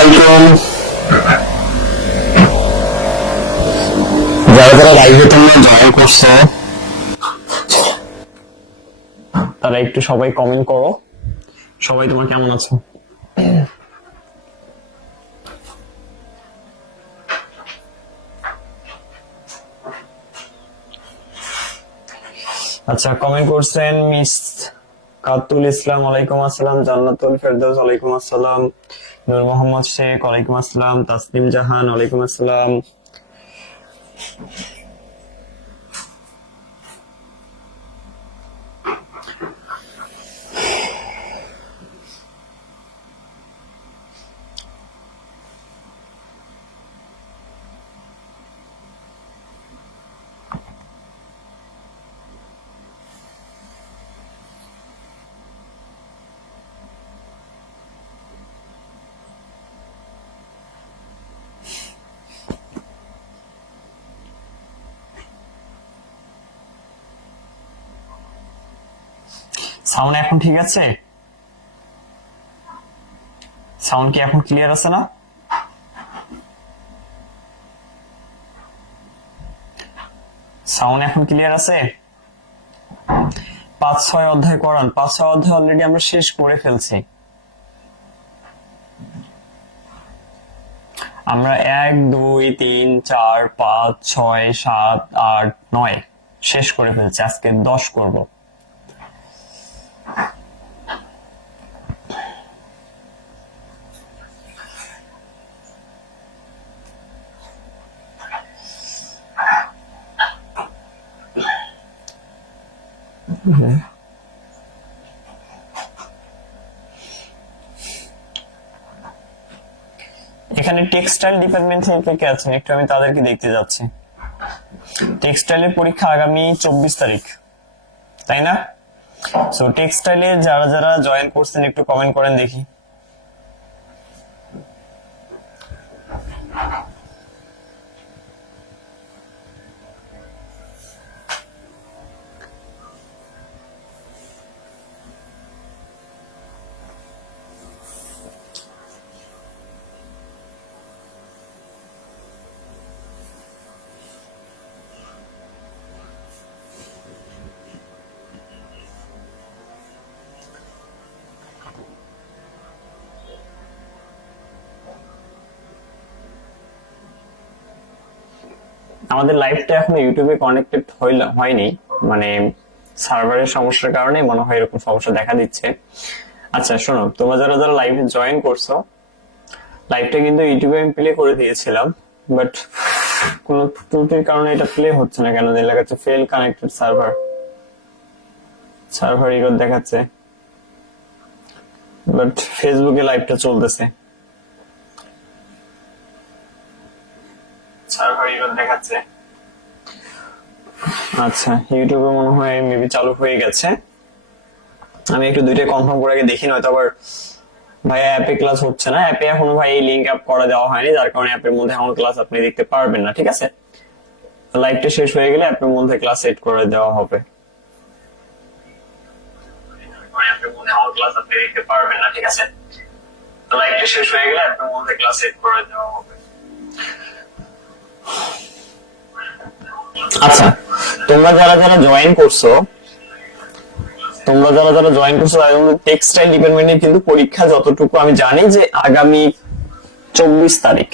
আলাইকুম। যারা যারা লাইভে তোমরা জয়েন করছো তারা একটু সবাই কমেন্ট করো। সবাই তোমার কেমন আছো? আচ্ছা, কমেন্ট করছেন মিস কাতুল ইসলাম, ওয়ালাইকুম আসসালাম। জান্নাতুল ফেরদৌস, ওয়ালাইকুম আসসালাম। নূর মোহাম্মদ শেখ, ওয়ালাইকুম আসসালাম। তাসনিম জাহান, ওয়ালাইকুম আসসালাম। সাউন্ড এখন ঠিক আছে? সাউন্ড কি এখন ক্লিয়ার আছে না? সাউন্ড এখন ক্লিয়ার আছে? 5-6 অধ্যায় করান। 5-6 অধ্যায় অলরেডি আমরা শেষ করে ফেলছি। আমরা 1, 2, 3, 4, 5, 6, 7, 8, 9 শেষ করে ফেলছি। আজকে 10 করব। এখানে টেক্সটাইল ডিপার্টমেন্ট থেকে কে আছেন? একটু আমি তাদেরকে দেখতে যাচ্ছি। টেক্সটাইলের পরীক্ষা আগামী 24 তারিখ, তাই না? সো টেক্সটাইলে যারা যারা জয়েন করছেন একটু কমেন্ট করেন দেখি। আমাদের লাইভটা এখনো ইউটিউবে কানেক্টেড হয়নি, মানে সার্ভারের সমস্যার কারণে মনে হয় এরকম সমস্যা দেখা দিচ্ছে। আচ্ছা শোনো, তোমরা যারা যারা লাইভে জয়েন করছো, লাইভটা কিন্তু ইউটিউবে আমি প্লে করে দিয়েছিলাম, বাট কোনো ত্রুটির কারণে এটা প্লে হচ্ছে না। কেন দেখাচ্ছে fail connected server, server error দেখাচ্ছে, বাট ফেসবুকে লাইভটা চলতেছে, সার্ভার এরর দেখাচ্ছে। আচ্ছা, ইউটিউবে মনে হয় মেবি চালু হয়ে গেছে। আমি একটু দুইটা কনফার্ম করে আগে দেখি, নয়তো আবার ভাই অ্যাপে ক্লাস হচ্ছে না। অ্যাপে এখনো ভাই এই লিংক আপ করা দেওয়া হয়নি, যার কারণে অ্যাপের মধ্যে এখন ক্লাস আপনি দেখতে পারবেন না। ঠিক আছে, লাইভটা শেষ হয়ে গেলে অ্যাপের মধ্যে ক্লাস সেট করে দেওয়া হবে। অ্যাপের মধ্যে এখন ক্লাস আপনি দেখতে পারবেন না। ঠিক আছে, লাইভটা শেষ হয়ে গেলে অ্যাপের মধ্যে ক্লাস সেট করে দেওয়া হবে। আচ্ছা, তোমরা যারা যারা জয়েন করছো টেক্সটাইল ডিপার্টমেন্টের কিন্তু পরীক্ষা যতটুকু আমি জানি যে আগামী 24 তারিখ,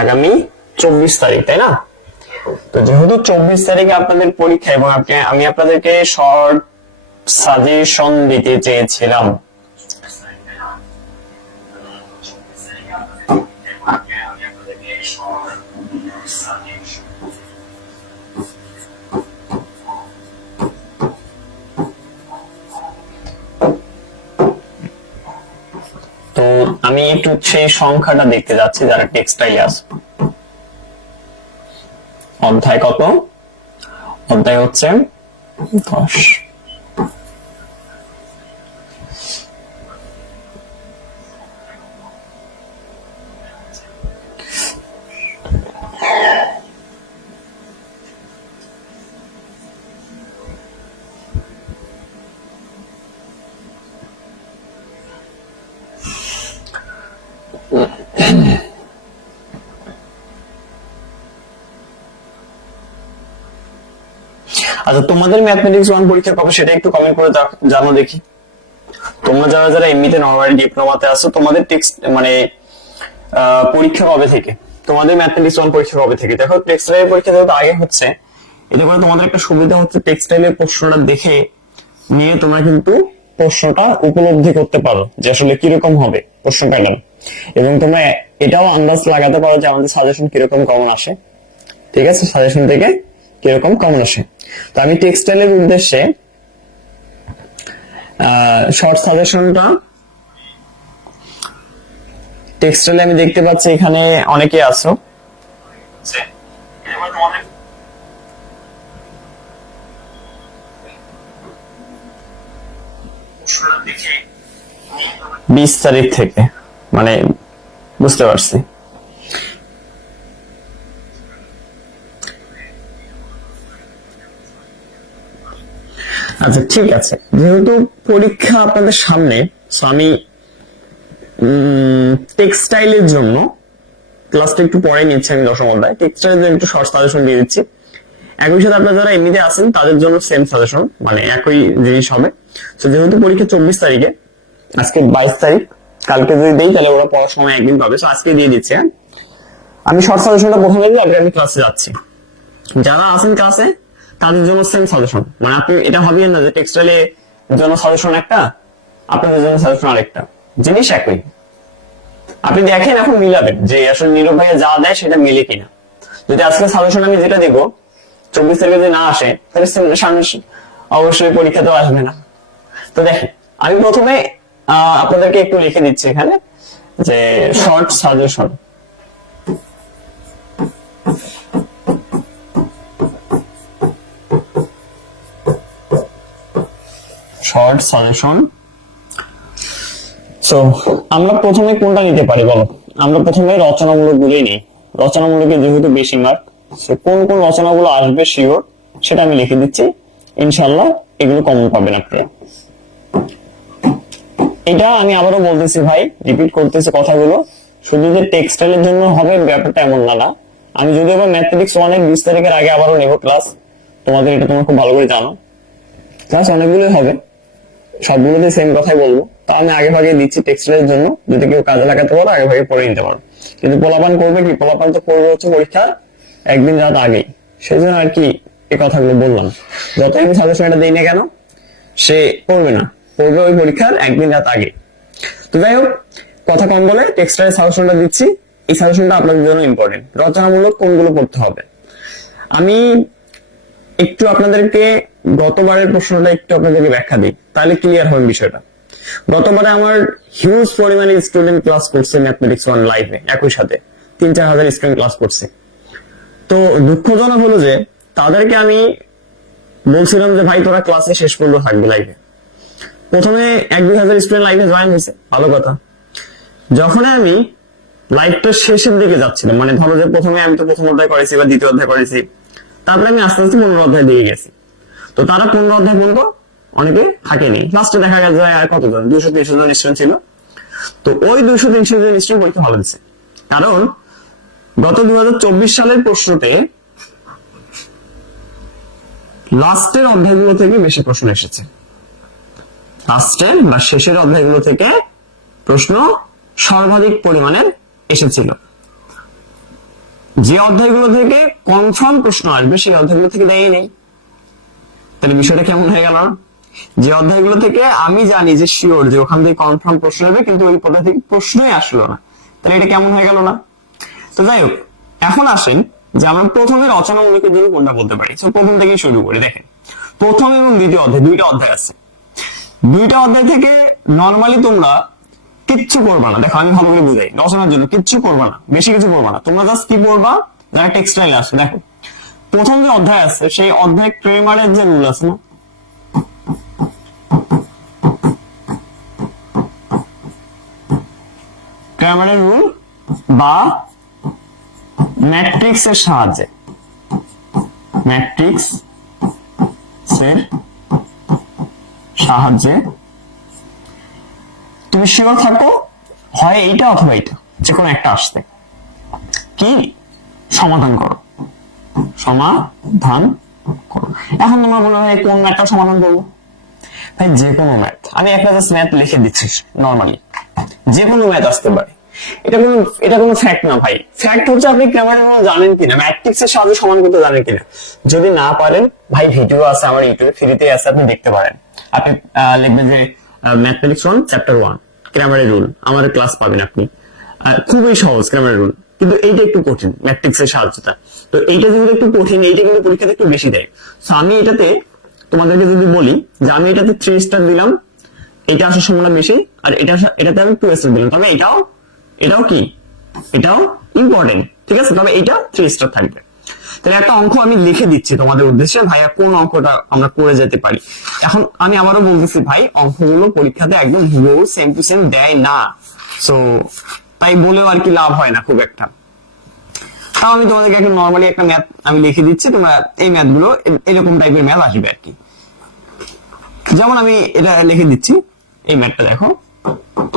আগামী 24 তারিখ, তাই না? তো যেহেতু 24 তারিখে আপনাদের পরীক্ষা এবং আমি আপনাদেরকে শর্ট সাজেশন দিতে চেয়েছিলাম। তো আমি একটু সেই সংখ্যাটা দেখতে যাচ্ছি যারা টেক্সটাইলে আছে। অধ্যায় কত? অধ্যায় হচ্ছে 10। আচ্ছা, তোমাদের ম্যাথমেটিক্স 1 পরীক্ষা কবে সেটা একটু কমেন্ট করে জানো দেখি। তোমরা যারা যারা এমনিতে নরমালি ডিপ্লোমাতে আছো, তোমাদের টেক্সট মানে পরীক্ষা কবে থেকে? তোমাদের ম্যাথমেটিক্স 1 পরীক্ষা কবে থেকে? দেখো, টেক্সটাইলের পরীক্ষা যেহেতু আগে হচ্ছে, এতে করে তোমাদের একটা সুবিধা হচ্ছে, টেক্সটাইলের প্রশ্নটা দেখে নিয়ে তোমরা কিন্তু প্রশ্নটা উপলব্ধি করতে পারো যে আসলে কিরকম হবে প্রশ্ন প্যাটার্ন, এবং তোমরা এটাও আন্দাজ লাগাতে পারো যে আমাদের সাজেশন কিরকম কমন আসে। ঠিক আছে, সাজেশন থেকে কিরকম কমন আসে। তো আমি টেক্সটাইলের উদ্দেশ্যে শর্ট সাজেশনটা টেক্সটাইলে আমি দেখতে পাচ্ছি এখানে অনেকে আছো। দেখে 20 তারিখ থেকে, মানে বুঝতে পারছি। আচ্ছা ঠিক আছে, যেহেতু পরীক্ষা আপনাদের সামনে, আমি টেক্সটাইলের জন্য ক্লাসটা একটু পরে নিচ্ছি। আমি 10ম অধ্যায় টেক্সটাইলের জন্য একটু শর্ট সাজেশন দিয়ে দিচ্ছি। একই সাথে আপনারা যারা এমনিতে আছেন তাদের জন্য সেম সাজেশন, মানে একই জিনিস হবে। তো যেহেতু পরীক্ষা 24 তারিখে, আজকে 22 তারিখ, কালকে যদি দেই তাহলে ওরা পড়ার সময় একদিন পাবে। তো আজকে দিয়ে দিচ্ছি। আমি শর্ট সাজেশনটা প্রথমে দিই, আগে আমি ক্লাসে যাচ্ছি। যারা আছেন ক্লাসে তাদের জন্য সেম সাজেশন, মানে আপনি এটা ভাবিয়েন না যে টেক্সটাইলে জন্য সাজেশন একটা, আপনাদের জন্য সাজেশন আরেকটা, জিনিস একই। আপনি দেখেন এখন মিলাবেন যে আসলে নীরব ভাইয়া যা দেয় সেটা মিলে কিনা। যদি আজকে সাজেশন আমি যেটা দিব 24 তারিখে যদি না আসে, তাহলে অবশ্যই পরীক্ষাতেও আসবে না। তো দেখেন, আমি প্রথমে আপনাদেরকে একটু লিখে দিচ্ছি এখানে যে short suggestion. Short suggestion. So আমরা প্রথমে কোনটা নিতে পারি বলো? আমরা প্রথমে রচনামূলক গুলোই নিই। রচনামূলকে যেহেতু বেশি মার্ক, কোন কোন রচনাগুলো আসবে শিওর সেটা আমি লিখে দিচ্ছি। ইনশাল্লাহ এগুলো কমন পাবেন আপনারা। এটা আমি আবারও বলতেছি ভাই, রিপিট করতেছি কথাগুলো, শুধু যে টেক্সটাইলের জন্য হবে ব্যাপারটা এমন না। আমি যদি আবার ম্যাথমেটিক্স 1 এর 20 তারিখের আগে আবারও নেব ক্লাস, তোমাদের এটা তোমরা খুব ভালো করে জানো, ক্লাস অনেকগুলোই হবে, সবগুলোতে সেম কথাই বলবো। তো আমি আগে ভাগে দিচ্ছি টেক্সটাইলের জন্য, যদি কেউ কাজে লাগাতে পারো আগে ভাগে পড়ে নিতে পারো। কিন্তু পোলাপান করবে কি, পোলাপান তো করবে হচ্ছে পরীক্ষা একদিন রাত আগেই, সেই জন্য আর কি এই কথাগুলো বললাম। যত আমি সাজেশন এটা দিই না কেন, সে পড়বে না, পড়বে ওই পরীক্ষার একদিন রাত আগে। তো যাই হোক, কথা কম বলে টেক্সটাইল সাজেশনটা দিচ্ছি। এই সাজেশনটা আপনাদের জন্য ইম্পর্টেন্ট। রচনামূলক কোনগুলো পড়তে হবে আমি একটু আপনাদেরকে গতবারের প্রশ্নটা একটু আপনাদেরকে ব্যাখ্যা দিই, তাহলে ক্লিয়ার হবে বিষয়টা। গতবারে আমার হিউজ পরিমাণে স্টুডেন্ট ক্লাস করছে ম্যাথমেটিক্স 1 লাইভে, একই সাথে 3-4 হাজার স্টুডেন্ট ক্লাস করছে। তো দুঃখজনক হলো যে তাদেরকে আমি বলছিলাম যে ভাই তোরা ক্লাসে শেষ পর্যন্ত থাকবে লাইভে। প্রথমে 1-2 হাজার স্টুডেন্ট লাইভে জয়েন হয়েছে, ভালো কথা। যখন আমি লাইভটা শেষের দিকে যাচ্ছিলাম, মানে ধরো যে প্রথমে আমি তো প্রথম অধ্যায় করেছি বা দ্বিতীয় অধ্যায় করেছি, তারপরে আমি আস্তে আস্তে 15 অধ্যায় দিয়ে গেছি। তো তারা 15 অধ্যায় পর্যন্ত অনেকে থাকেনি, লাস্টে দেখা গেছে আর কতজন, 200-300 জন স্টুডেন্ট ছিল। তো ওই 200-300 জন স্টুডেন্ট পরীক্ষা ভালো দিচ্ছে, কারণ গত 2024 সালের প্রশ্নতে লাস্টের অধ্যায়গুলো থেকে বেশি প্রশ্ন এসেছে। লাস্টের বা শেষের অধ্যায়গুলো থেকে প্রশ্ন সর্বাধিক পরিমাণের এসেছিল। যে অধ্যায়গুলো থেকে কনফার্ম প্রশ্ন আসবে সেই অধ্যায়গুলো থেকে দেয় নেই। তাহলে বিষয়টা কেমন হয়ে গেল? যে অধ্যায়গুলো থেকে আমি জানি যে শিওর যে ওখান থেকে কনফার্ম প্রশ্ন হবে, কিন্তু ওই পদ্ধতি থেকে প্রশ্নই আসলো না, তাহলে এটা কেমন হয়ে গেল না? তো যাই হোক, এখন আসেন যে আমরা প্রথমে রচনামূলকের জন্য কোনটা বলতে পারি। তো প্রথম থেকে শুরু করি। দেখেন, প্রথম এবং দ্বিতীয় অধ্যায়, দুইটা অধ্যায় আছে। দুইটা অধ্যায় থেকে নর্মালি তোমরা কিচ্ছু করবা না। দেখো আমি ভালো করে বুঝাই, রচনার জন্য কিচ্ছু করবা না, বেশি কিছু করবা না। তোমরা জাস্ট কি পড়বা, যারা টেক্সটাইল আছে, দেখো প্রথম যে অধ্যায় আছে সেই অধ্যায় ক্রেমারের যে রুল আছে না, ক্রেমারের রুল বা ম্যাট্রিক্স এর সাহায্যে, ম্যাট্রিক্স এর সাহায্যে তুমি শিওর থাকো হয় এইটা অথবা এইটা, যে কোনো একটা আসতে, কি সমাধান করো, সমাধান করো। এখন তোমরা মনে হয় কোন ম্যাথটা সমাধান করবো? ভাই যে কোনো ম্যাথ, আমি একটা জাস্ট ম্যাথ লিখে দিচ্ছি নরমালি, যে কোনো ম্যাথ আসতে পারে। এটা কোনো ফ্যাক্ট না ভাই। ফ্যাক্ট হচ্ছে আপনি ক্যামেরা জানেন কিনা, ম্যাট্রিক্স এর সাহায্যে সমান করতে জানেন কিনা। যদি না পারেন ভাই, ভিডিও আছে আমার ইউটিউবে, ফ্রিতে আছে, আপনি দেখতে পারেন। আপনি লিখবেন যে ম্যাথমেটিক্স 1 চ্যাপ্টার 1 ক্যামেরা রুল, আমাদের ক্লাস পাবেন আপনি। খুবই সহজ ক্যামেরা রুল, কিন্তু এইটা একটু কঠিন ম্যাট্রিক্স এর সাহায্যটা। তো এইটা যেহেতু একটু কঠিন, এইটা কিন্তু পরীক্ষাতে একটু বেশি দেয়। তো আমি এটাতে তোমাদেরকে যদি বলি যে আমি এটাতে 3 স্টার দিলাম, এটা আসার সম্ভাবনা বেশি, আর এটাতে আমি 2 স্টার দিলাম, তবে এটাও কি, এটাও ইম্পর্টেন্ট, ঠিক আছে, তবে এটা 3 স্টার থাকবে। তাহলে একটা অঙ্ক আমি লিখে দিচ্ছি তোমাদের উদ্দেশ্যে, ভাইয়া কোন অঙ্কটা আমরা করে যেতে পারি। এখন আমি আবারও বলতেছি ভাই, অঙ্কগুলো পরীক্ষাতে একদম হুবহু সেম টু সেম দেয় না, সো তাই বলেও আর কি লাভ হয় না খুব একটা। তাও আমি তোমাদেরকে একটা নর্মালি একটা ম্যাথ আমি লিখে দিচ্ছি, তোমরা এই ম্যাথ গুলো এরকম টাইপের ম্যাথ আসবে আর কি। যেমন আমি এটা লিখে দিচ্ছি, এই ম্যাথটা দেখো,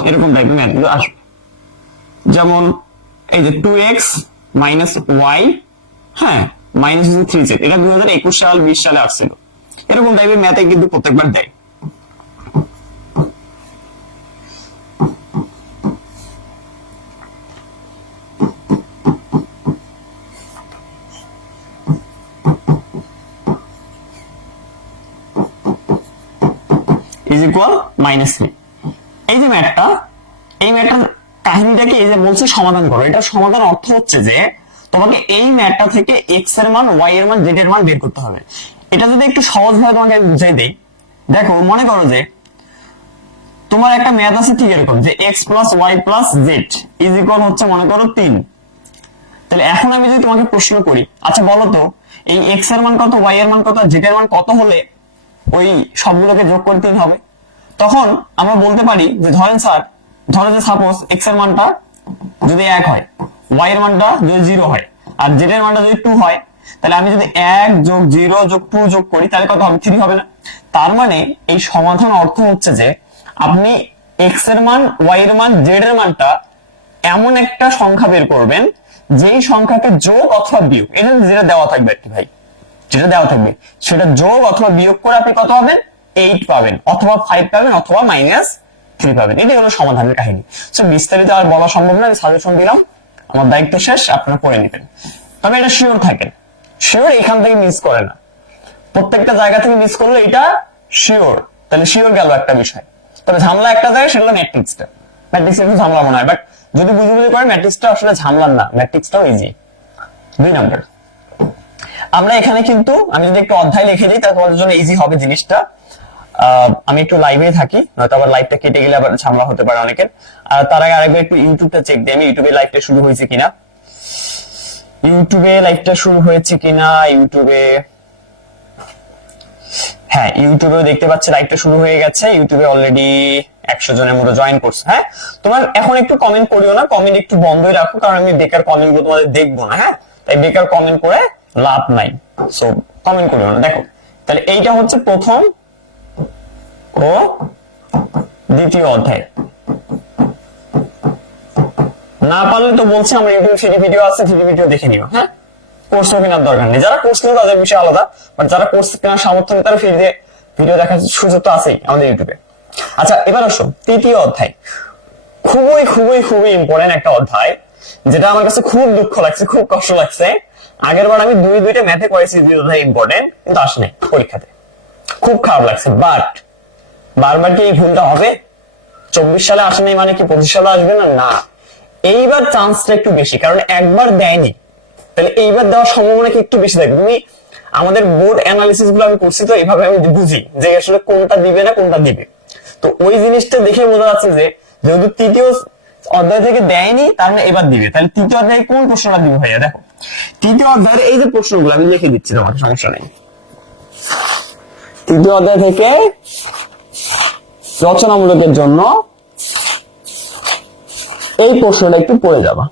এরকম টাইপের ম্যাথ গুলো আসবে। যেমন এই যে 2x মাইনাস ওয়াই, হ্যাঁ, মাইনাস 3z, এটা 2021 সাল 20 সালে আসছিল। এরকম টাইপের ম্যাথে কিন্তু প্রত্যেকবার দেয়। Is equal -3। এই যে ম্যাথটা, এই ম্যাথটার কাহিনীটাকে এই যে বলছে সমাধান করো, এটা সমাধান অর্থ হচ্ছে যে তোমাকে এই ম্যাথটা থেকে এক্স এর মান, ওয়াই এর মান, জেড এর মান বের করতে হবে। এটা যদি একটু সহজ ভাবে তোমাকে আমি বুঝাই দেই, দেখো মনে করো যে তোমার একটা ম্যাথ আছে ঠিক এরকম যে x plus y plus z is equal হচ্ছে মনে করো 3। তাহলে এখন আমি যদি তোমাকে প্রশ্ন করি, আচ্ছা বলো তো এই এক্স এর মান কত, ওয়াই এর মান কত, জেড এর মান কত হলে ওই সবগুলোকে যোগ করতে হবে? তখন আমরা বলতে পারি যে ধরেন স্যার, ধরো যে সাপোজ এক্স এর মানটা যদি 1 হয়, ওয়াই এর মানটা যদি 0 হয়, আর জেড এর মানটা যদি 2 হয়, তাহলে আমি যদি 1 যোগ 0 যোগ 2 যোগ করি তাহলে কত হবে? 3 হবে না? তার মানে এই সমাধান অর্থ হচ্ছে যে আপনি এক্স এর মান, ওয়াই এর মান, জেড এর মানটা এমন একটা সংখ্যা বের করবেন যেই সংখ্যাকে যোগ অথবা বিয়োগ, এটা যেটা দেওয়া থাকবে আর কি ভাই, যেটা দেওয়া থাকবে সেটা যোগ অথবা বিয়োগ করে আপনি কত পাবেন? 8 পাবেন, অথবা 5 পাবেন, অথবা -3 পাবেন। এটাই হলো সমাধানের কাহিনী। সো বিস্তারিত আর বলা সম্ভব না, আমি সাজেশন দিলাম, আমার দায়িত্ব শেষ, আপনারা করে নেবেন। তবে এটা শিওর থাকেন, শিওর এখান থেকে মিস করে না, প্রত্যেকটা জায়গা থেকে মিস করলে এটা শিওর, তাহলে শিওর গেল একটা বিষয়। তবে ঝামেলা একটা জায়গায়, সেটা হলো ম্যাট্রিক্সটা। ম্যাট্রিক্স একটু ঝামেলা মনে হয়, বাট যদি বুঝে বুঝে করেন ম্যাট্রিক্সটা আসলে ঝামেলার না, ম্যাট্রিক্সটাও ইজি। 2 নাম্বার আমরা এখানে কিন্তু, আমি যদি একটু অধ্যায় লিখে দিই তাহলে তোমাদের জন্য ইজি হবে জিনিসটা। আমি একটু লাইভে থাকি, নয়তো আবার লাইভটা কেটে গেলে আবার ঝামেলা হতে পারে অনেকের। আর তার আগে আরেকবার একটু ইউটিউবটা চেক দিই আমি, ইউটিউবে লাইভটা শুরু হয়েছে কিনা, ইউটিউবে হ্যাঁ, ইউটিউবেও দেখতে পাচ্ছি লাইভটা শুরু হয়ে গেছে। ইউটিউবে অলরেডি 100 জনের মতো জয়েন করছে। হ্যাঁ, তোমার এখন একটু কমেন্ট করিও না, কমেন্ট একটু বন্ধই রাখো, কারণ আমি বেকার কমেন্ট গুলো তোমাদের দেখবো না। হ্যাঁ, তাই বেকার কমেন্ট করে লাভ নাই, সো কমেন্ট করিও না। দেখো তাহলে এইটা হচ্ছে প্রথম ও দ্বিতীয় অধ্যায়। না পারলে তো বলছি আমার ইউটিউব ফ্রি ভিডিও আছে, ফ্রি ভিডিও দেখে নিও। হ্যাঁ, কোর্স কেনার দরকার নেই, যারা কোর্স নেবে তাদের বিষয় আলাদা, বাট যারা কোর্স কেনার সামর্থ্য নেই তারা ফ্রি দিয়ে ভিডিও দেখার সুযোগ তো আছেই আমাদের ইউটিউবে। আচ্ছা, এবার আসো তৃতীয় অধ্যায়। খুবই খুবই খুবই ইম্পর্টেন্ট একটা অধ্যায়, যেটা আমার কাছে খুব দুঃখ লাগছে, খুব কষ্ট লাগছে। আগের বার আমি দুইটা ম্যাথে করেছি দুই অধ্যায় ইম্পর্টেন্ট, কিন্তু আসে নাই পরীক্ষাতে, খুব খারাপ লাগছে। বাট বারবার কি এই ভুলটা হবে? 24 সালে আসে নাই মানে কি 25 সালে আসবে না? না, এইবার চান্সটা একটু বেশি, কারণ একবার দেয়নি, তাহলে এইবার দেওয়ার সম্ভাবনা কি একটু বেশি থাকবে। তুমি আমাদের বোর্ড অ্যানালিসিস গুলো আমি করছি, তো এইভাবে আমি বুঝি যে আসলে কোনটা দিবে না কোনটা দিবে। তো ওই জিনিসটা দেখে বোঝা যাচ্ছে যে যেহেতু তৃতীয় অধ্যায় থেকে দেয়নি, তার মানে এবার দিবে। তাহলে তৃতীয় অধ্যায়ে কোন প্রশ্নটা দিব ভাইয়া? দেখো তৃতীয় অধ্যায়ের এই যে প্রশ্নগুলো আমি লিখে দিচ্ছি, তোমার সমস্যা নেই। তৃতীয় অধ্যায় থেকে রচনামূলকের জন্য এই প্রশ্নটা একটু পড়ে যাবা।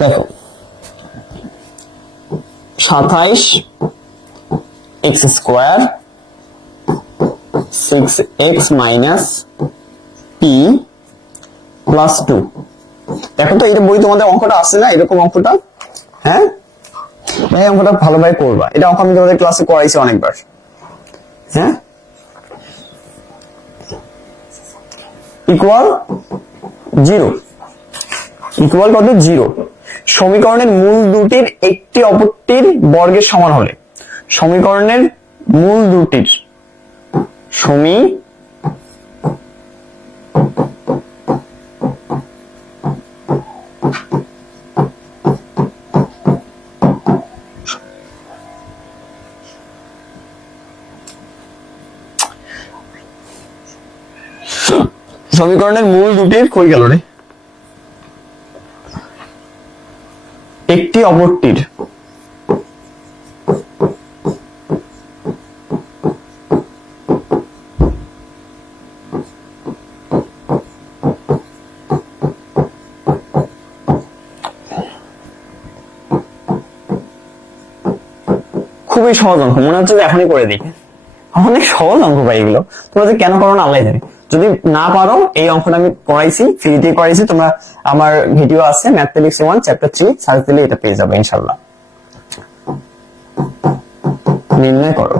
দেখো 27 x square 6x minus p plus 2 দেখো তো এটা বই তোমাদের অঙ্কটা আসছে না এরকম অঙ্কটা? হ্যাঁ, এই অঙ্কটা ভালোভাবে করবা। এটা অঙ্ক আমি তোমাদের ক্লাসে করাইছি অনেকবার। হ্যাঁ, ইকুয়াল 0, ইকুয়াল কত? 0। সমীকরণের মূল দুটির একটি অপরটির বর্গের সমান হলে, সমীকরণের মূল দুটির সমীকরণের মূল দুটির কই গেল রে? একটি অপরটির খুবই সহজ অঙ্ক, মনে হচ্ছে যে এখনই করে দিই। অনেক সহজ অঙ্ক ভাই এগুলো, তোমরা যে কেন করো না আল্লাহ জানে। যদি না পারো এই অঙ্কটা আমি করাইছি, ফ্রিতে করাইছি, তোমরা আমার ভিডিও আছে ম্যাথমেটিক্স 1 চ্যাপ্টার 3 সার্চ দিলে এটা পেয়ে যাবে ইনশাআল্লাহ। নির্ণয় করো।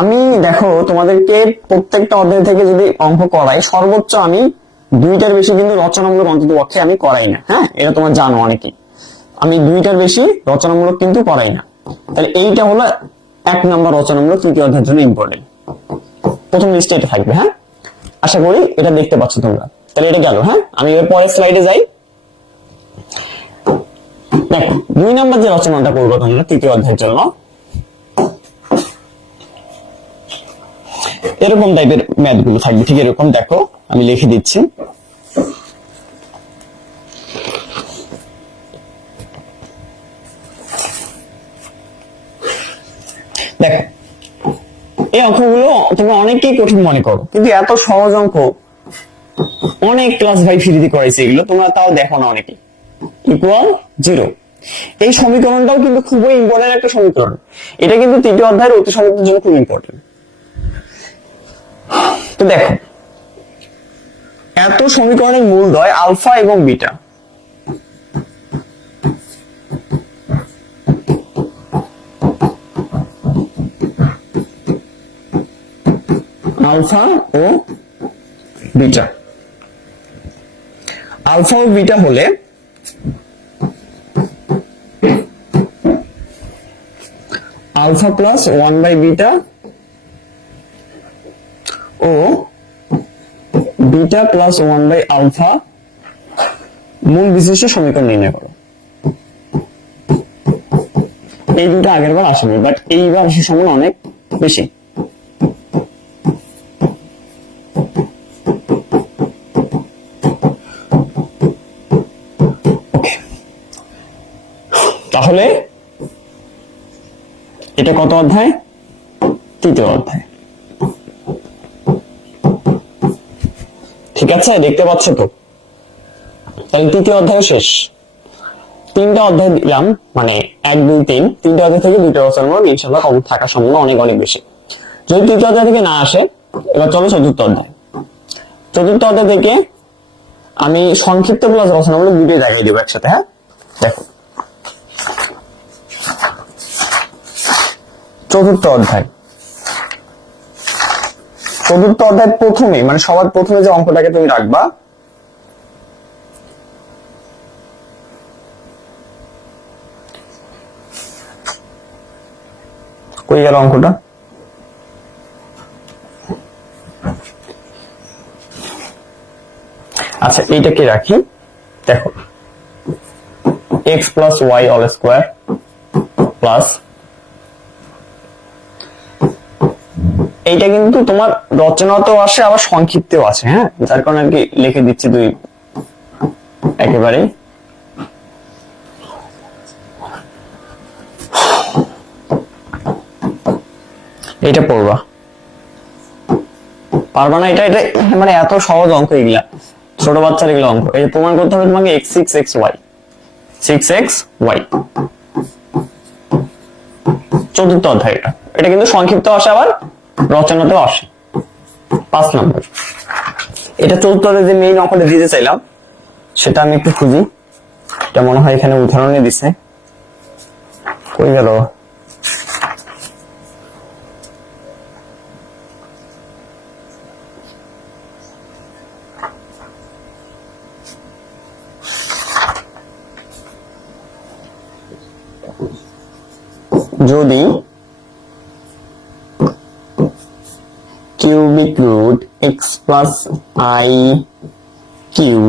আমি দেখো তোমাদেরকে প্রত্যেকটা অধ্যায় থেকে যদি অঙ্ক করাই, সর্বোচ্চ আমি 2টার বেশি কিন্তু রচনামূলক অন্তত পক্ষে আমি করাই না। হ্যাঁ, এটা তোমরা জানো অনেকেই, আমি 2টার বেশি রচনামূলক কিন্তু করাই না। তাহলে এইটা হলো 1 নম্বর রচনামূলক তৃতীয় অধ্যায়ের জন্য ইম্পর্টেন্ট, প্রথম লিস্টে এটা থাকবে। হ্যাঁ, আশা করি এটা দেখতে পাচ্ছ তোমরা। তাহলে এটা গেল। হ্যাঁ, আমি এবার পরের স্লাইডে যাই। দেখো 2 নম্বর যে রচনাটা করবো তোমরা তৃতীয় অধ্যায়ের জন্য, এরকম টাইপের ম্যাথ গুলো থাকবে। ঠিক এরকম, দেখো আমি লিখে দিচ্ছি। দেখো এই অঙ্কগুলো তোমরা অনেকেই কঠিন মনে করো, কিন্তু এত সহজ অঙ্ক অনেক ক্লাস ভাই ফ্রিতে করাইছে এগুলো, তোমরা তাও দেখো না অনেকে। ইকুয়াল 0, এই সমীকরণটাও কিন্তু খুবই ইম্পর্টেন্ট একটা সমীকরণ। এটা কিন্তু তৃতীয় অধ্যায়ের অতি সমীকরণের জন্য খুব ইম্পর্টেন্ট। তো দেখো এত সমীকরণের মূলদ্বয় আলফা এবং বিটা, আলফা ও বিটা, আলফা ও বিটা হলে আলফা প্লাস 1/বিটা ও বিটা প্লাস 1/আলফা মূল বিশিষ্ট সমীকরণ নির্ণয় করো। এই দুটো আগের বার আসেনি, বাট এইবার আসে সম্ভাবনা অনেক বেশি। তাহলে এটা কত অধ্যায়? তৃতীয় অধ্যায়। ঠিক আছে, দেখতে পাচ্ছ তো? তাহলে তৃতীয় অধ্যায় শেষ। 3টা অধ্যায় দিলাম, মানে 1 2 3, 3টা অধ্যায় থেকে 2টা রচনামূলক ইনশাআল্লাহ কম থাকার সম্ভাবনা অনেক অনেক বেশি। যদি তৃতীয় অধ্যায় থেকে না আসে, এবার চলো চতুর্থ অধ্যায়। চতুর্থ অধ্যায় থেকে আমি সংক্ষিপ্ত প্লাস রচনামূলক দুটোই দেখাই দেবো একসাথে। হ্যাঁ, দেখো চতুর্থ অধ্যায়। চতুর্থ অধ্যায় প্রথমে, মানে সবার প্রথমে যে অঙ্কটাকে তুমি রাখবা, কই গেল অঙ্কটা? আচ্ছা, এইটাকে রাখি। দেখো x plus y all square plus, এইটা কিন্তু তোমার রচনাতেও আসে আবার সংক্ষিপ্তেও আছে। হ্যাঁ, যার কারণে আর কি লিখে দিচ্ছি দুই একেবারে। এইটা পড়বা, পারবা না? এটা এটা মানে এত সহজ অঙ্ক এগুলা, ছোট বাচ্চার এগুলো অঙ্ক। এই প্রমাণ করতে হবে তোমাকে x6xy, 6xy। চতুর্থ অধ্যায় এটা। এটা কিন্তু সংক্ষিপ্ত আসে আবার রচনাতেও আসে। 5 নম্বর, এটা চতুর্থ অধ্যায়ে যে মেইন অঙ্কটা দিতে চাইলাম, সেটা আমি একটু খুঁজি। এটা মনে হয় এখানে উদাহরণে দিছে, কই গেল? যদি cubic root x plus i q,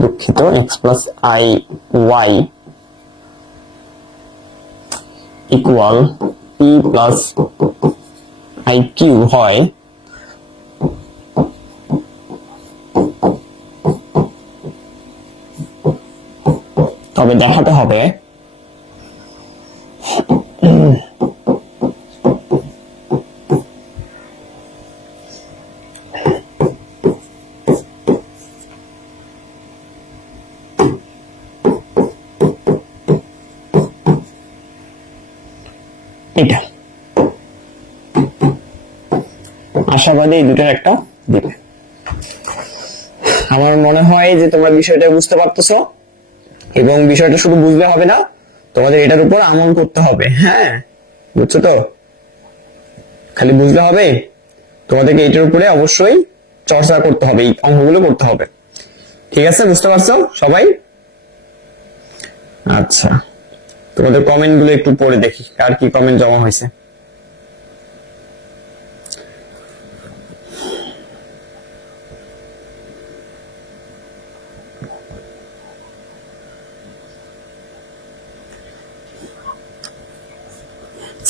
দুঃখিত, x plus i y equal p plus i q হয়, তবে দেখাতে হবে এটা। আশাবাদী এই দুটোর একটা দিবে। আমার মনে হয় যে তোমরা বিষয়টা বুঝতে পারতেছো, এবং বিষয়টা শুধু বুঝলে হবে না, তোমাদের এটার উপর আমল করতে হবে। হ্যাঁ, বুঝছো তো? খালি বুঝলে হবে, তোমাদেরকে এটার উপরে অবশ্যই চর্চা করতে হবে, এই অঙ্কগুলো করতে হবে। ঠিক আছে, বুঝতে পারছো সবাই? আচ্ছা, তোমাদের কমেন্ট গুলো একটু পড়ে দেখি কার কি কমেন্ট জমা হয়েছে।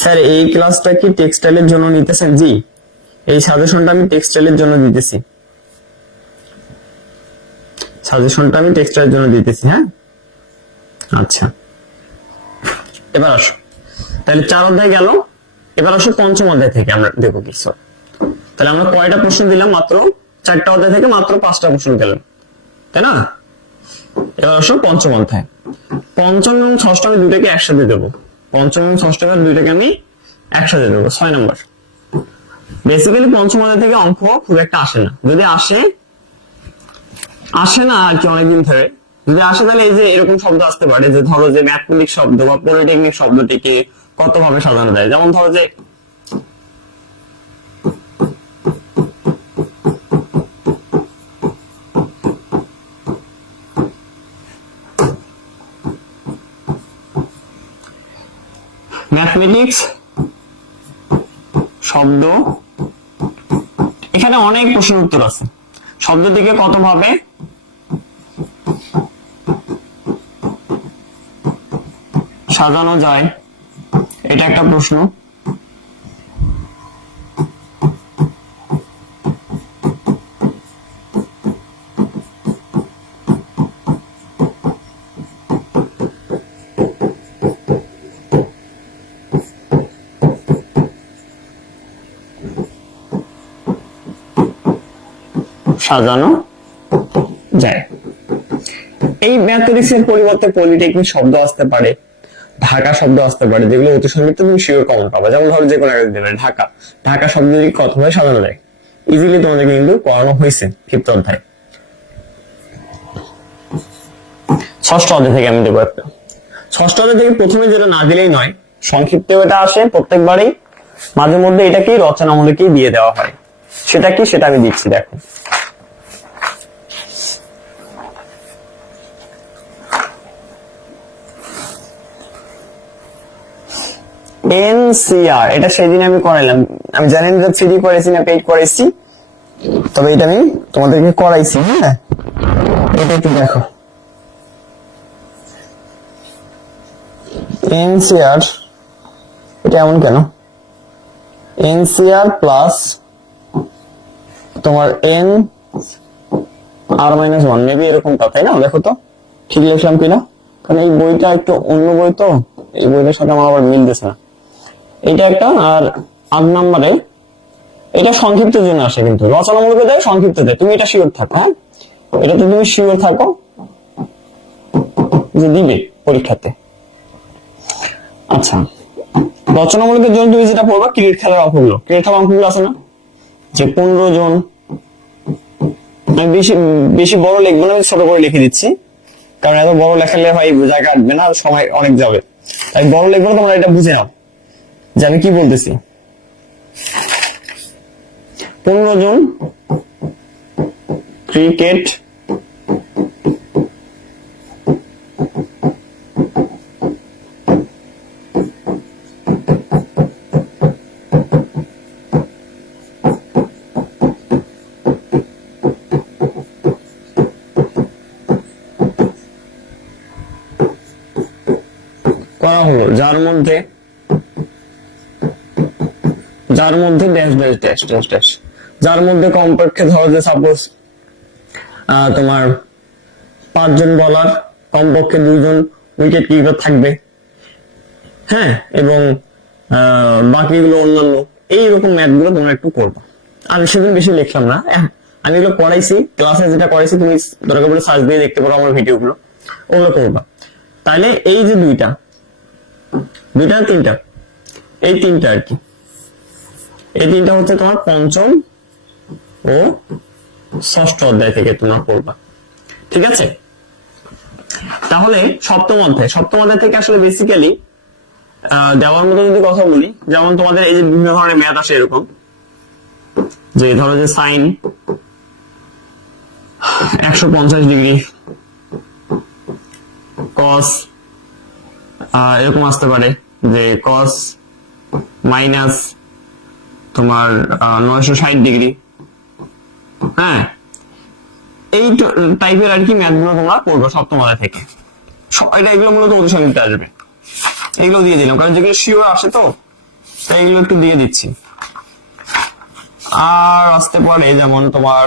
স্যার এই ক্লাসটা কি টেক্সটাইলের জন্য নিতেছেন? জি, এই সাজেশনটা আমি টেক্সটাইলের জন্য দিতেছি, সাজেশনটা আমি টেক্সটাইলের জন্য দিতেছি। হ্যাঁ, আচ্ছা, এবার আসো, তাহলে 4 অধ্যায় গেল। এবার আসো 5ম অধ্যায় থেকে আমরা দেখো কি। তাহলে আমরা কয়টা প্রশ্ন দিলাম? মাত্র 4টা অধ্যায় থেকে মাত্র 5টা প্রশ্ন দিলাম, তাই না? এবার আসো 5ম অধ্যায়। 5ম এবং 6ষ্ঠ আমি দুটাকে একসাথে দেবো। 5ম এবং 6ষ্ঠ দুইটাকে আমি একসাথে দেবো। 6 নম্বর। বেসিক্যালি 5ম অধ্যায় থেকে অঙ্ক খুব একটা আসে না, যদি আসে না আর কি, অনেকদিন ধরে যদি আসে তাহলে এই যে এরকম শব্দ আসতে পারে, যে ধরো যে ম্যাথমেটিক শব্দ বা পলিটেকনিক শব্দটিকে কত ভাবে সাজানো যায়। যেমন ধরো যে ম্যাথমেটিক্স শব্দ, এখানে অনেক প্রশ্নের উত্তর আছে। শব্দটিকে কত ভাবে সাজানো যায়, এটা একটা প্রশ্ন। সাজানো যায়। এই ম্যাথমেটিক্স এর পরিবর্তে পলিটেকনিক শব্দ আসতে পারে, ঢাকা শব্দ আসতে পারে, যেগুলো অতি সন্নিহিত তুমি শিওর কমন পাবা। যেমন ধরো যে কোনো একটা দিতে পারে ঢাকা, ঢাকা শব্দটি কতভাবে সাজানো যায়, ইজিলি তোমাদেরকে কিন্তু পড়ানো হয়েছে 5th অধ্যায়। 6ষ্ঠ অধ্যায় থেকে আমি দেবো একটা। 6ষ্ঠ অধ্যায় থেকে প্রথমে যেটা না দিলেই নয়, সংক্ষিপ্ত এটা আসে প্রত্যেকবারই, মাঝে মধ্যে এটাকে রচনামূলকেই দিয়ে দেওয়া হয়। সেটা কি, সেটা আমি দিচ্ছি, দেখো। এনসিআর, এটা সেদিন আমি করাইলাম, আমি জানি না ফ্রি করেছি না পেইড করাইছি, তবে এটা আমি তোমাদেরকে করাইছি। হ্যাঁ, এটা একটু দেখো। এনসিআর, এটা এমন কেন? এনসিআর প্লাস তোমার এন আর -1, মেবি এরকমটা, তাই না? দেখো তো ঠিক লিখলাম কিনা, কারণ এই বইটা একটু অন্য বই তো, এই বইটার সাথে আমার আবার মিলতেছে না। এটা একটা, আর 8 নম্বরে এটা সংক্ষিপ্ত জন্য আসে, কিন্তু রচনামূলক দেয়, সংক্ষিপ্ত দেয়, তুমি এটা শিওর থাকো। হ্যাঁ, এটা তো তুমি শিওর থাকো যে দিবে পরীক্ষাতে। আচ্ছা, রচনামূলকের জন্য তুমি যেটা পড়বা ক্রিকেট খেলার অঙ্কগুলো, ক্রিকেট খেলার অঙ্কগুলো আছে না, যে 15 জন আমি বেশি বেশি বড় লিখবো না, আমি ছোট করে লিখে দিচ্ছি, কারণ এত বড় লেখালে ভাই জায়গা কাটবে না, সময় অনেক যাবে। তাই বড় লিখবো না, তোমরা এটা বুঝে নাও যে আমি কি বলতেছি। 15 জন ক্রিকেট করা হলো, যার মধ্যে dash dash dash dash dash, যার মধ্যে কমপক্ষে ধরো যে সাপোজ তোমার 5 জন বলার, কমপক্ষে 2 জন উইকেট কিপার থাকবে, হ্যাঁ, এবং বাকিগুলো অন্যান্য, এইরকম ম্যাথ গুলো তোমরা একটু করবা। আমি সেদিন বেশি লিখলাম না, আমি এগুলো করাইছি ক্লাসে, যেটা করাইছি তুমি দরকার পড়লে সার্চ দিয়ে দেখতে পারো আমার ভিডিওগুলো, ওগুলো করবা। তাহলে এই যে দুইটা না তিনটা, এই তিনটা আর কি, এই তিনটা হচ্ছে তোমার পঞ্চম ও ষষ্ঠ অধ্যায় থেকে তোমরা পড়বা, ঠিক আছে? তাহলে সপ্তম অধ্যায় থেকে আসলে বেসিক্যালি দেওয়ার মতো যদি কথা বলি, যেমন তোমাদের এই যে বিভিন্ন ধরনের ম্যাথ আসে এরকম, যে ধরো যে সাইন 150 ডিগ্রি, কস এরকম আসতে পারে যে কস মাইনাস তোমার 960 ডিগ্রি, হ্যাঁ, এই টাইপের আর কি ম্যাথ গুলো তোমরা পড়বে সপ্তম অধ্যায় থেকে। এটা এগুলো মূলত অতিসারিতে আসবে, এগুলো দিয়ে দিলাম কারণ যেগুলো শিওর আসে তো, তাই এগুলো একটু দিয়ে দিচ্ছি। আর আসতে পারে যেমন তোমার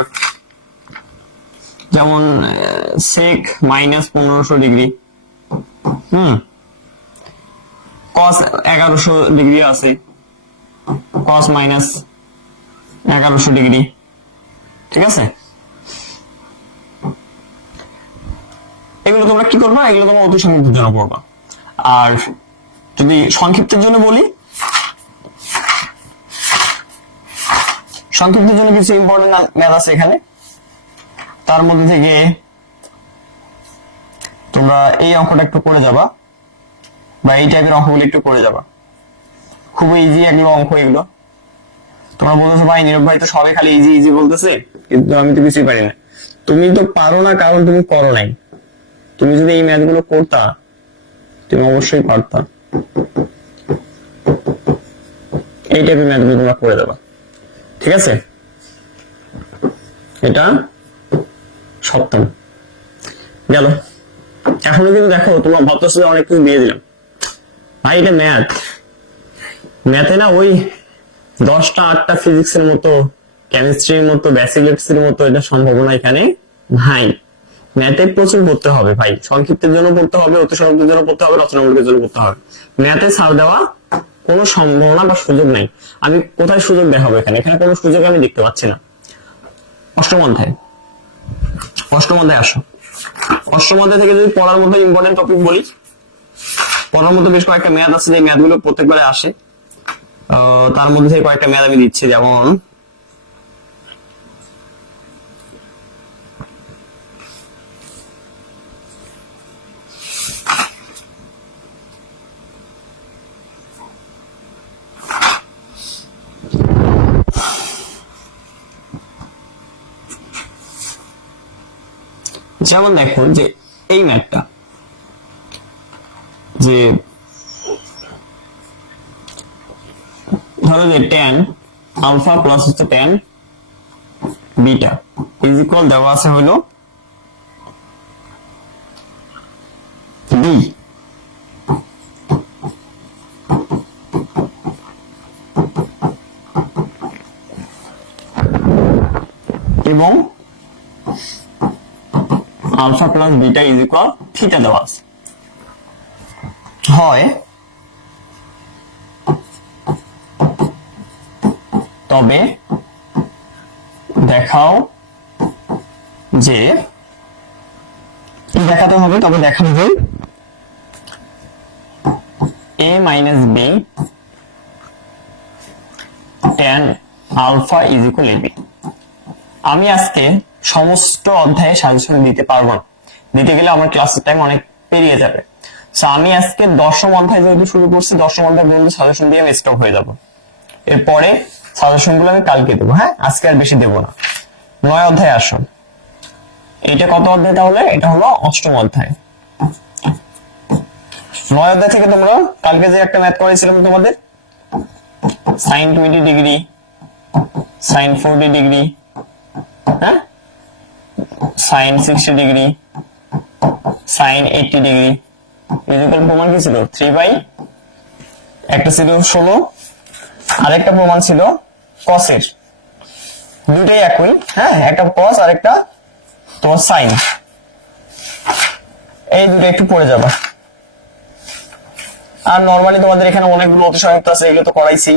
সেক মাইনাস 1500 ডিগ্রি, কস 1100 ডিগ্রি আছে, কস মাইনাস 1100 ডিগ্রি, ঠিক আছে? এগুলো তোমরা কি করবা, এগুলো তোমরা অতি সংক্ষিপ্তের জন্য পড়বা। আর যদি সংক্ষিপ্তের জন্য বলি, সংক্ষিপ্তের জন্য কিছু ইম্পর্টেন্ট ম্যাথ আছে এখানে, তার মধ্যে থেকে তোমরা এই অঙ্কটা একটু করে যাবা, বা এই টাইপের অঙ্কগুলো একটু করে যাবা, খুব ইজি এগুলো অঙ্ক। এগুলো তোমরা বলতেছো ভাই নীরব ভাই তো সবাই খালি ইজি ইজি বলতেছে, কিন্তু আমি তো কিছুই পারি না। তুমি তো পারো না কারণ তুমি করো নাই, তুমি যদি এই ম্যাথ গুলো করতা তুমি অবশ্যই পারতা। এই টাইপের ম্যাথ গুলো তোমরা করে দেবা, ঠিক আছে? এটা সপ্তম গেল। এখনো কিন্তু দেখো তোমরা ভাবতেছো অনেক কিছু দিয়ে দিলাম, ভাই এটা ম্যাথে না ওই 10টা 8টা ফিজিক্সের মতো, কেমিস্ট্রির মতো, ব্যাসিলিক্সের মতো এটা সম্ভাবনা এখানে নাই। ম্যাথে প্রচুর পড়তে হবে ভাই, সংক্ষিপ্তের জন্য পড়তে হবে, অতি সংক্ষিপ্তের জন্য পড়তে হবে, রচনামূলকের জন্য পড়তে হবে। ম্যাথে ছাড় দেওয়া কোনো সম্ভাবনা বা সুযোগ নাই। আমি কোথায় সুযোগ দেখাবো? এখানে কোনো সুযোগ আমি দেখতে পাচ্ছি না। অষ্টম অধ্যায় আসো। অষ্টম অধ্যায় থেকে যদি পড়ার মতো ইম্পর্টেন্ট টপিক বলি, পড়ার মতো বেশ কয়েকটা ম্যাথ আছে, যে ম্যাথ গুলো প্রত্যেকবারে আসে। তার মধ্যে থেকে কয়েকটা ম্যাথ আমি দিচ্ছি, যেমন দেখো যে এই ম্যাথটা, যে ধরো যে tan আলফা প্লাস হচ্ছে tan বিটা ইজ ইকুয়াল দেওয়া আছে হলো b, এবং alpha plus beta is equal theta দেওয়া আছে। হয় তবে দেখাও যে, দেখাতে হবে, তবে দেখানো যায় a minus b tan alpha is equal ab। আমি আজকে সমস্ত অধ্যায়ে সাজেশন দিতে পারবো না, দিতে গেলে আমার ক্লাসের টাইম অনেক পেরিয়ে যাবে। তো আমি আজকে 10ম অধ্যায় যেহেতু শুরু করছি, 10ম অধ্যায় বলতে সাজেশন দিয়ে আমি স্টপ হয়ে যাব। এরপরে সাজেশন গুলো আমি কালকে দেবো, হ্যাঁ, আজকে আর বেশি দেবো না। 9 অধ্যায় আসুন। এটা কত অধ্যায় তাহলে? এটা হলো 8ম অধ্যায়। 9 অধ্যায় থেকে তোমরা কালকে যে একটা ম্যাথ করেছিলাম তোমাদের, sin 20 ডিগ্রি, sin 40 ডিগ্রি, হ্যাঁ, sin 60 degree, sin 80 degree, equal প্রমাণ কি ছিল? 3 একটা ছিল 16, আরেকটা প্রমাণ ছিল cos-এর, দুটোই একই, হ্যাঁ, একটা cos আর একটা তোমার sin। এই দুটো একটু পড়ে যাবে। আর নরমালি তোমাদের এখানে অনেকগুলো অতিসংযুক্ত আছে, এগুলো তো করাইছি।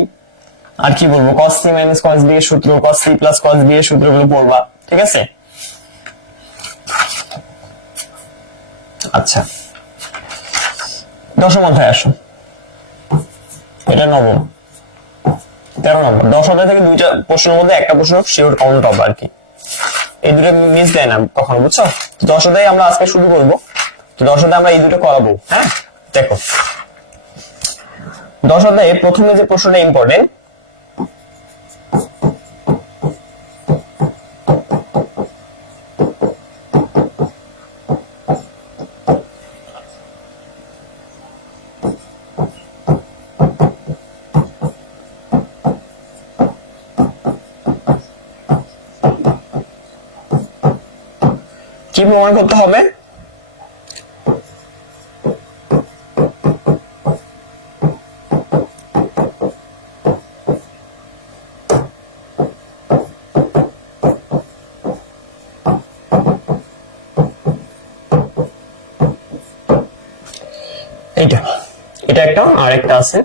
আর কি বলবো, cos c minus cos b এর সূত্র, cos c plus cos b এর সূত্রগুলো পড়বা, ঠিক আছে? আচ্ছা, 10ম অধ্যায় আসো। এটা 9ম, 13 নম্বর। 10 অধ্যায় থেকে দুইটা প্রশ্নের মধ্যে একটা প্রশ্ন শিওর কাউন্ট হবে আর কি, এই দুটো মিস দেয় না কখনো, বুঝছো? 10 অধ্যায় আমরা আজকে শুরু করবো। তো 10 অধ্যায় আমরা এই দুটো করাবো, হ্যাঁ। দেখো 10 অধ্যায়ে প্রথমে যে প্রশ্নটা ইম্পর্টেন্ট, কি প্রমাণ করতে হবে? এটা একটা, আর একটা আছে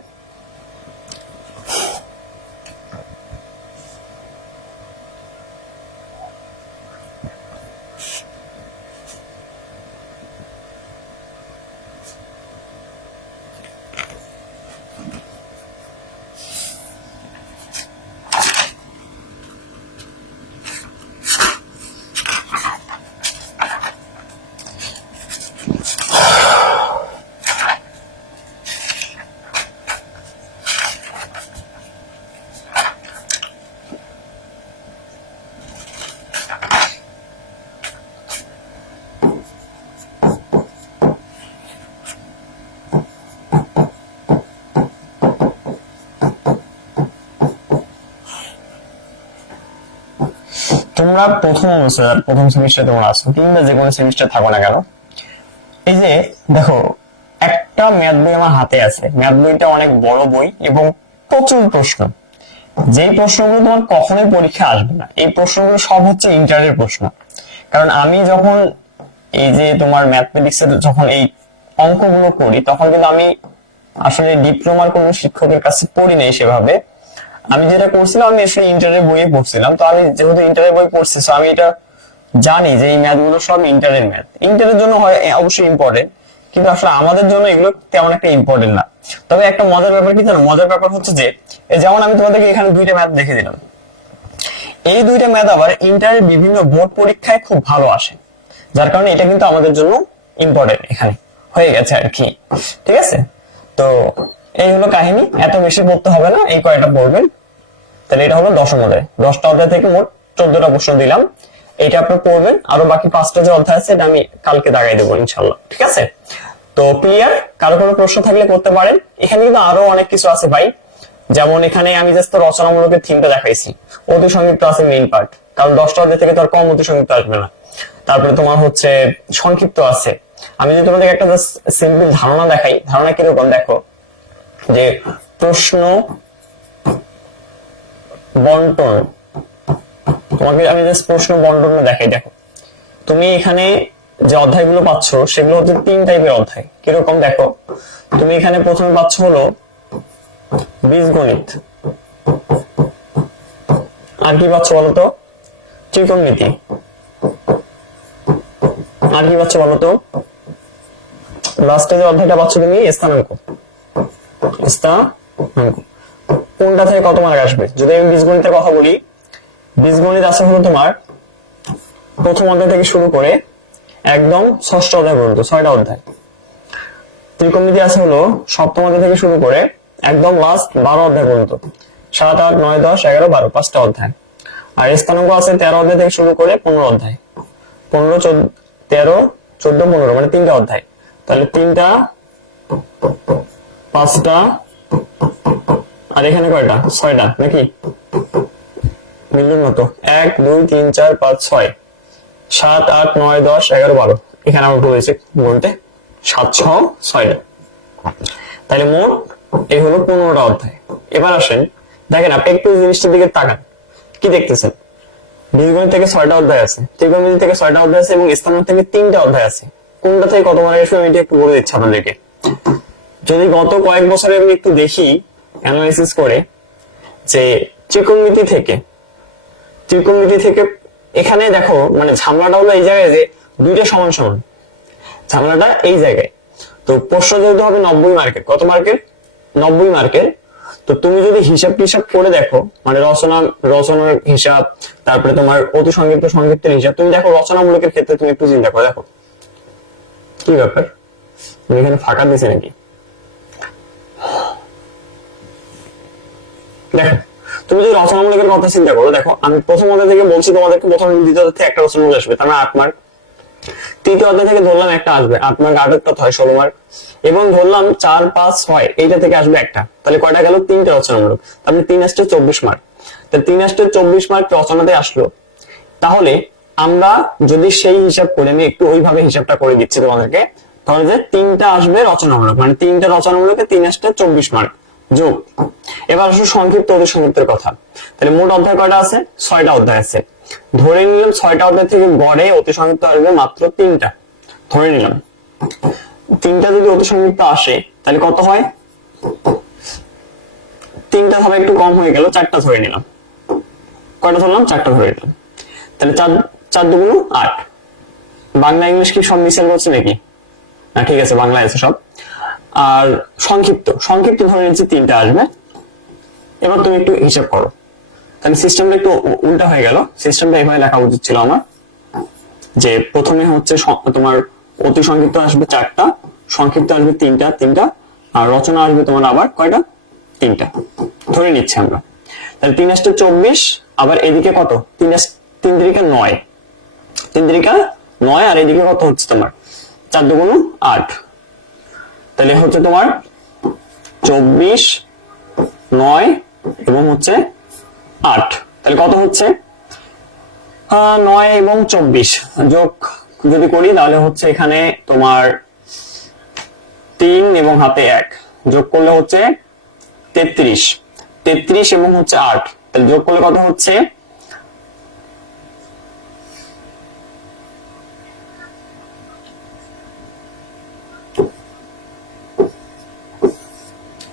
তোমরা প্রথম সেমিস্টারে তোমরা আসো, কিংবা যে কোনো সেমিস্টার থাকো না কেন, এই যে দেখো একটা ম্যাথ বই আমার হাতে আছে। ম্যাথ বইটা অনেক বড় বই এবং প্রচুর প্রশ্ন। যে প্রশ্নগুলো তোমার কখনোই পরীক্ষা আসবে না, এই প্রশ্নগুলো সব হচ্ছে ইন্টারের প্রশ্ন। কারণ আমি যখন এই যে তোমার ম্যাথমেটিক্সের যখন এই অঙ্কগুলো করি, তখন কিন্তু আমি আসলে ডিপ্লোমার কোনো শিক্ষকের কাছে পড়ি নাই সেভাবে। আমি যেটা করছিলাম, আমি আসলে ইন্টারের বইয়ে পড়ছিলাম। তো আমি যেহেতু ইন্টারের বই পড়ছি, আমি এটা জানি যে এই ম্যাথ গুলো সব ইন্টারের ম্যাথ। ইন্টারের জন্য হয় অবশ্যই ইম্পর্টেন্ট, কিন্তু আসলে আমাদের জন্য এগুলো তেমন একটা ইম্পর্টেন্ট না। তবে একটা মজার ব্যাপার কি জানো? মজার ব্যাপার হচ্ছে যে যেমন আমি তোমাদেরকে এখানে দুইটা ম্যাথ দেখে দিলাম, এই দুইটা ম্যাথ আবার ইন্টারের বিভিন্ন বোর্ড পরীক্ষায় খুব ভালো আসে, যার কারণে এটা কিন্তু আমাদের জন্য ইম্পর্টেন্ট এখানে হয়ে গেছে আর কি, ঠিক আছে? তো এই হলো কাহিনী, এত বেশি পড়তে হবে না, এই কয়টা পড়বেন। তাহলে এটা হলো 10ম অধ্যায়। 10টা অধ্যায় থেকে মোট 14টা প্রশ্ন দিলাম, এইটা আপনি পড়বেন। আরো বাকি 5টা যে অধ্যায় আছে, এটা আমি কালকে দাগাই দেবো ইনশাল্লাহ, ঠিক আছে? তো ক্লিয়ার? কারো কোনো প্রশ্ন থাকলে করতে পারেন। এখানে কিন্তু আরো অনেক কিছু আছে ভাই, যেমন এখানে আমি জাস্ট রচনামূলকের থিমটা দেখাইছি, অতি সংযুক্ত আছে মেইন পার্ট, কারণ 10টা অধ্যায় থেকে তো আর কম অতি সংযুক্ত আসবে না। তারপরে তোমার হচ্ছে সংক্ষিপ্ত আছে। আমি যদি তোমাদের একটা জাস্ট সিম্পল ধারণা দেখাই, ধারণা কিরকম দেখো, যে প্রশ্ন বন্টন, তোমাকে আমি জাস্ট প্রশ্ন বন্টন দেখাই। দেখো তুমি এখানে যে অধ্যায়গুলো পাচ্ছ সেগুলো হচ্ছে 3 টাইপের অধ্যায়। কিরকম দেখো, তুমি এখানে প্রথমে পাচ্ছ হলো বীজগণিত, আর কি পাচ্ছ বলতো? ত্রিকোণমিতি, আর কি পাচ্ছ বলতো? লাস্টে যে অধ্যায়টা পাচ্ছ তুমি স্থানাঙ্ক। কোনটা থেকে কত মার্ক আসবে? যদি আমি বীজগণিতের কথা বলি, বীজগণিত আছে হলো তোমার প্রথম অধ্যায় থেকে শুরু করে একদম ষষ্ঠ অধ্যায় পর্যন্ত 6টা অধ্যায়। ত্রিকোণমিতি আছে হলো সপ্তম অধ্যায় থেকে শুরু করে একদম লাস্ট 12 অধ্যায় পর্যন্ত, 7, 8, 9, 10, 11, 12 5টা অধ্যায়। আর স্থানাঙ্ক আছে 13 অধ্যায় থেকে শুরু করে 15 অধ্যায়, 15, 13, 14, 15 মানে 3টা অধ্যায়। তাহলে 3টা, 5টা, আর এখানে কয়টা? 6টা নাকি মিলির মতো, 1, 2, 3, 4, 5, 6, 7, 8, 9, 10, 11, 12। এখানে আমার ভুল হয়েছে বলতে, 7 সহ 6টা। তাহলে মোট এই হলো 15টা অধ্যায়। এবার আসেন দেখেন, আপনি একটু জিনিসটার দিকে তাকান, কি দেখতেছেন? বীজগণিত থেকে 6টা অধ্যায় আছে, ত্রিকোণমিতি থেকে 6টা অধ্যায় আছে এবং স্থানাঙ্ক থেকে 3টা অধ্যায় আছে। কোনটা থেকে কত মার্ক আসবে আমি একটু বলে দিচ্ছি আপনাদেরকে। যদি গত কয়েক বছরে আমি একটু দেখি অ্যানালাইসিস করে, যে ত্রিকোণমিতি থেকে এখানে দেখো, মানে ঝামেলাটা হলো এই জায়গায় যে দুইটা সমান সমান, ঝামেলাটা এই জায়গায়। তো প্রশ্ন যেহেতু হবে 90 মার্কের, কত মার্কের? 90 মার্কের। তো তুমি যদি হিসাব করে দেখো, মানে রচনার হিসাব, তারপরে তোমার অতি সংক্ষিপ্তের হিসাব, তুমি দেখো রচনামূলকের ক্ষেত্রে তুমি একটু চিন্তা করো, দেখো কি ব্যাপার, আমি এখানে ফাঁকা দিছি নাকি? দেখো তুমি যদি রচনামূলকের কথা চিন্তা করো, দেখো আমি প্রথম অধ্যায় থেকে বলছি তোমাদেরকে, প্রথম দ্বিতীয় অধ্যায় থেকে একটা রচনামূলক আসবে, তার মানে 8 মার্ক। তৃতীয় অধ্যায় থেকে ধরলাম একটা আসবে 8 মার্ক, 8টা হয় 16 মার্ক। এবং ধরলাম 4, 5, 6 এইটা থেকে আসবে একটা, তাহলে কয়টা গেল? 3টে রচনামূলক, তাহলে 3 আসতে 24 মার্ক। তাহলে 3 আসতে 24 মার্ক রচনাতে আসলো। তাহলে আমরা যদি সেই হিসাব করে, আমি একটু ওইভাবে হিসাবটা করে দিচ্ছি তোমাদেরকে, তাহলে যে 3টা আসবে রচনামূলক, মানে 3টা রচনামূলকে 3 আসতে 24 মার্ক যোগ। এবার আসলে সংক্ষিপ্ত অতি সংক্ষিপ্তের কথা। তাহলে মোট অধ্যায় কয়টা আছে? 6টা অধ্যায় আছে। ধরে নিলাম 6টা অধ্যায় থেকে গড়ে অতি সংক্ষিপ্ত আসবে মাত্র 3টা, ধরে নিলাম 3টা যদি অতি সংক্ষিপ্ত আসে তাহলে কত হয়? 3টা ধরে একটু কম হয়ে গেল, 4টা ধরে নিলাম। কয়টা ধরলাম? 4টা ধরে নিলাম। তাহলে 4 2 8। বাংলা ইংলিশ কি সব মিশাল করছে নাকি? না, ঠিক আছে, বাংলা আছে সব। আর সংক্ষিপ্ত ধরে নিচ্ছি 3টা আসবে। এবার তুমি একটু হিসাব করো, তাহলে সিস্টেমটা একটু উল্টা হয়ে গেল। সিস্টেমটা এভাবে লেখা উচিত ছিল আমার, যে প্রথমে হচ্ছে তোমার অতি সংক্ষিপ্ত আসবে 4টা, সংক্ষিপ্ত আসবে 3টা, আর রচনা আসবে তোমার আবার কয়টা? 3টা ধরে নিচ্ছি আমরা। তাহলে 3 আসতে 24, আবার এদিকে কত? 3 3 9, 3 9, আর এদিকে কত হচ্ছে তোমার? 4 2 8। তাহলে হচ্ছে তোমার 24, 9 এবং হচ্ছে 8। তাহলে কত হচ্ছে? 9 এবং 24 যোগ যদি করি তাহলে হচ্ছে এখানে তোমার 3 এবং হাতে 1 যোগ করলে হচ্ছে 33 এবং হচ্ছে 8। তাহলে যোগ করলে কত হচ্ছে?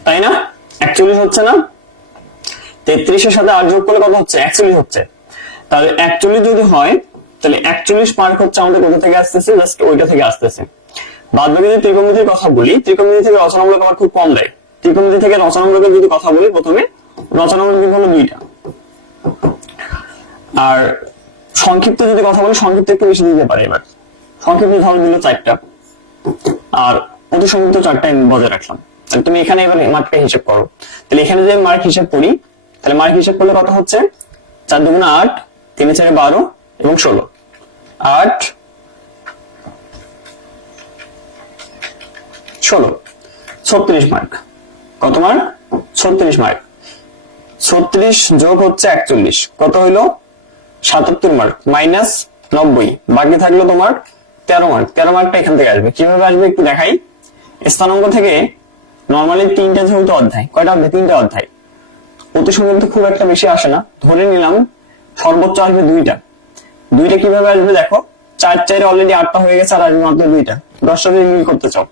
তাই না? 41 হচ্ছে না? 33 এর সাথে 8 যোগ করলে কত হচ্ছে? 41 হচ্ছে। তাহলে 41 যদি হয়, তাহলে 41 মার্ক হচ্ছে আমাদের কোথা থেকে আসতেছে? জাস্ট ওইটা থেকে আসতেছে। বাদ বাকি যদি ত্রিকোণমিতির কথা বলি, ত্রিকোণমিতি থেকে রচনামূলক আমার খুব কম দেয়। ত্রিকোণমিতি থেকে রচনামূলকের যদি কথা বলি, প্রথমে রচনামূলক হলো 2টা, আর সংক্ষিপ্ত যদি কথা বলি, সংক্ষিপ্ত একটু বেশি দিতে পারে। এবার সংক্ষিপ্ত ধরন দিল 4টা, আর অতি সংক্ষিপ্ত 4টা বজায় রাখলাম। তাহলে তুমি এখানে এবার মার্কটা হিসাব করো। তাহলে এখানে যদি মার্ক হিসাব করি, তাহলে মার্ক হিসাব করলে কত হচ্ছে? 4 2 8, 3 4 12 এবং 16। 8 16, 36 মার্ক। কত মার্ক? 36 মার্ক। 36 যোগ হচ্ছে 41, কত হইলো? 77 মার্ক মাইনাস 90, বাকি থাকলো তোমার 13 মার্ক। 13 মার্কটা এখান থেকে আসবে। কিভাবে আসবে একটু দেখাই। স্থানাঙ্ক থেকে নরমালি 3টা যেহেতু অধ্যায়, কয়টা অধ্যায়? 3টা অধ্যায়। অতি সংক্ষিপ্ত খুব একটা বেশি আসে না, ধরে নিলাম সর্বোচ্চ আসবে 2টা। কিভাবে আসবে দেখো, 4 4 অলরেডি 8টা হয়ে গেছে, আর আসবে মাত্র 2টা। 10টা যদি মিল করতে চাও,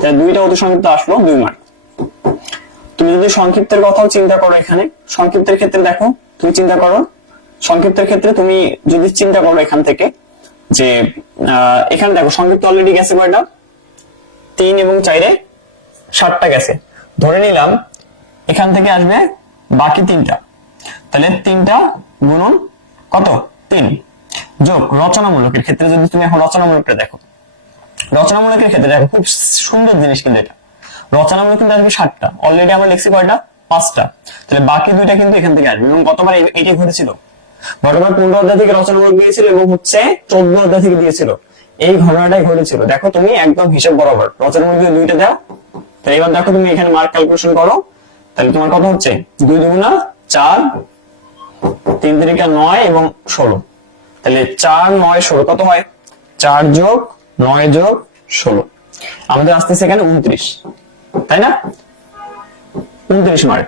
তাহলে 2টা অতি সংক্ষিপ্ত আসলো 2 মার্ক। তুমি যদি সংক্ষিপ্তের কথাও চিন্তা করো, এখানে সংক্ষিপ্তের ক্ষেত্রে দেখো, তুমি চিন্তা করো সংক্ষিপ্তের ক্ষেত্রে তুমি যদি চিন্তা করো এখান থেকে, যে এখানে দেখো সংক্ষিপ্ত অলরেডি গেছে কয়টা? 3 এবং 4 7টা গেছে। ধরে নিলাম এখান থেকে আসবে বাকি 3টা, তাহলে 3টা গুণন কত? 3। যোগ রচনামূলকের ক্ষেত্রে যদি তুমি এখন রচনামূলকটা দেখো, রচনামূলকের ক্ষেত্রে দেখো খুব সুন্দর জিনিস কিন্তু এটা। রচনামূলক কিন্তু আসবে 7টা, অলরেডি আমরা লিখছি কয়টা? 5টা। তাহলে বাকি 2টা কিন্তু এখান থেকে আসবে। এবং গতবার এটাই ঘটেছিল, গতবার 15 অধ্যায় থেকে রচনামূলক দিয়েছিল এবং হচ্ছে 14 অধ্যায় থেকে দিয়েছিল। এই ঘটনাটাই ঘটেছিল। দেখো তুমি একদম হিসাব বরাবর রচনামূলক 2টা দাও। তাহলে এবার দেখো তুমি এখানে মার্ক ক্যালকুলেশন করো, তাহলে তোমার কত হচ্ছে? 2 দুগুণা 4, 3 তিরিকা 9 এবং 16। তাহলে 4 9 16 কত হয়? 4 যোগ 9 যোগ 16 আমাদের আসতেছে এখানে 29, তাই না? 29 মার্ক।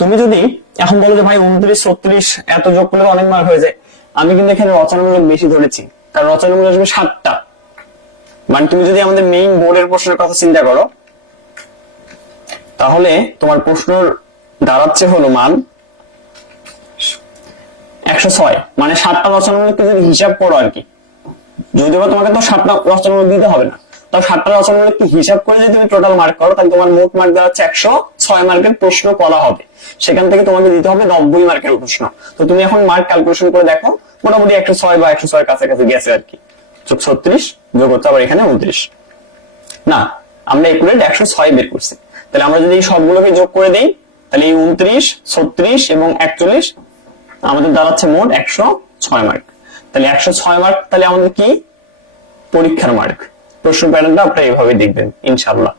তুমি যদি এখন বলো যে ভাই 29 36 এত যোগ করলে অনেক মার্ক হয়ে যায়, আমি কিন্তু এখানে রচনামূলক বেশি ধরেছি, কারণ রচনামূলক আসবে 7টা। মানে তুমি যদি আমাদের মেইন বোর্ডের প্রশ্নের কথা চিন্তা করো, তাহলে তোমার প্রশ্ন দাঁড়াচ্ছে হলো মান 106। মানে 7টা রচনামূলক যদি হিসাব করো আর কি, যদিও তোমাকে তো 7টা রচনামূলক দিতে হবে না, তাও 7টা রচনামূলক কি হিসাব করে যদি তুমি টোটাল মার্ক করো, তাহলে তোমার মোট মার্ক দাঁড়াচ্ছে 106 মার্কের প্রশ্ন করা হবে। সেখান থেকে তোমাকে দিতে হবে 90 মার্কের প্রশ্ন। তো তুমি এখন মার্ক ক্যালকুলেশন করে দেখো, মোটামুটি 106 বা 106 এর কাছাকাছি গেছে আর কি। যোগ 36 যোগ হচ্ছে আবার এখানে 29, না আমরা একুরেট 106 বের করছি। তাহলে আমরা যদি এই সবগুলোকে যোগ করে দিই, তাহলে এই 29 36 এবং 41 আমাদের দাঁড়াচ্ছে মোট 106 মার্ক। তাহলে 106 মার্ক তাহলে আমাদের কি পরীক্ষার মার্ক। প্রশ্ন প্যাটার্নটা আপনারা এইভাবে দেখবেন ইনশাআল্লাহ।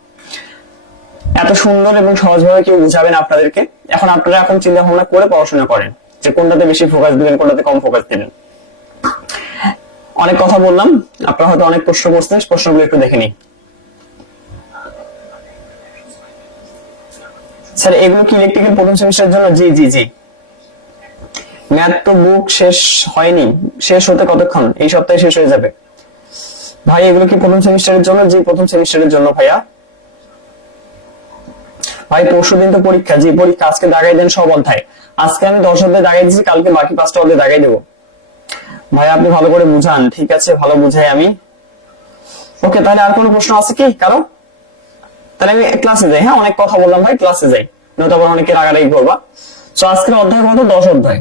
এত সুন্দর এবং সহজভাবে কেউ বুঝাবেন আপনাদেরকে। এখন আপনারা এখন চিন্তা ভাবনা করে পড়াশোনা করেন যে কোনটাতে বেশি ফোকাস দিবেন, কোনটাতে কম ফোকাস দিবেন। অনেক কথা বললাম, আপনারা হয়তো অনেক প্রশ্ন করছেন, প্রশ্নগুলো একটু দেখে নিই। স্যার এগুলো কি ইলেকট্রিক্যাল প্রথম সেমিস্টারের জন্য? জি জি জি। ম্যাথ তো বুক শেষ হয়নি, শেষ হতে কতক্ষণ? এই সপ্তাহে শেষ হয়ে যাবে। ভাই এগুলো কি প্রথম সেমিস্টারের জন্য? জি প্রথম সেমিস্টারের জন্য ভাইয়া। ভাই পরশুদিন তো পরীক্ষা। জি পরীক্ষা, আজকে দাগাই দেন সব অধ্যায়। আজকে আমি 10 অধ্যায় দাগাই দিচ্ছি, কালকে বাকি 5টা অধ্যায় দাগাই দেবো। ভাই আপনি ভালো করে বুঝান। ঠিক আছে, ভালো বুঝাই আমি। ওকে, তাহলে আর কোনো প্রশ্ন আছে কি কারো? তাহলে আমি ক্লাসে যাই। হ্যাঁ অনেক কথা বললাম ভাই, ক্লাসে যাই, নয়তো আবার অনেকে রাগারাগি করবা। তো আজকের অধ্যায় কত? 10 অধ্যায়।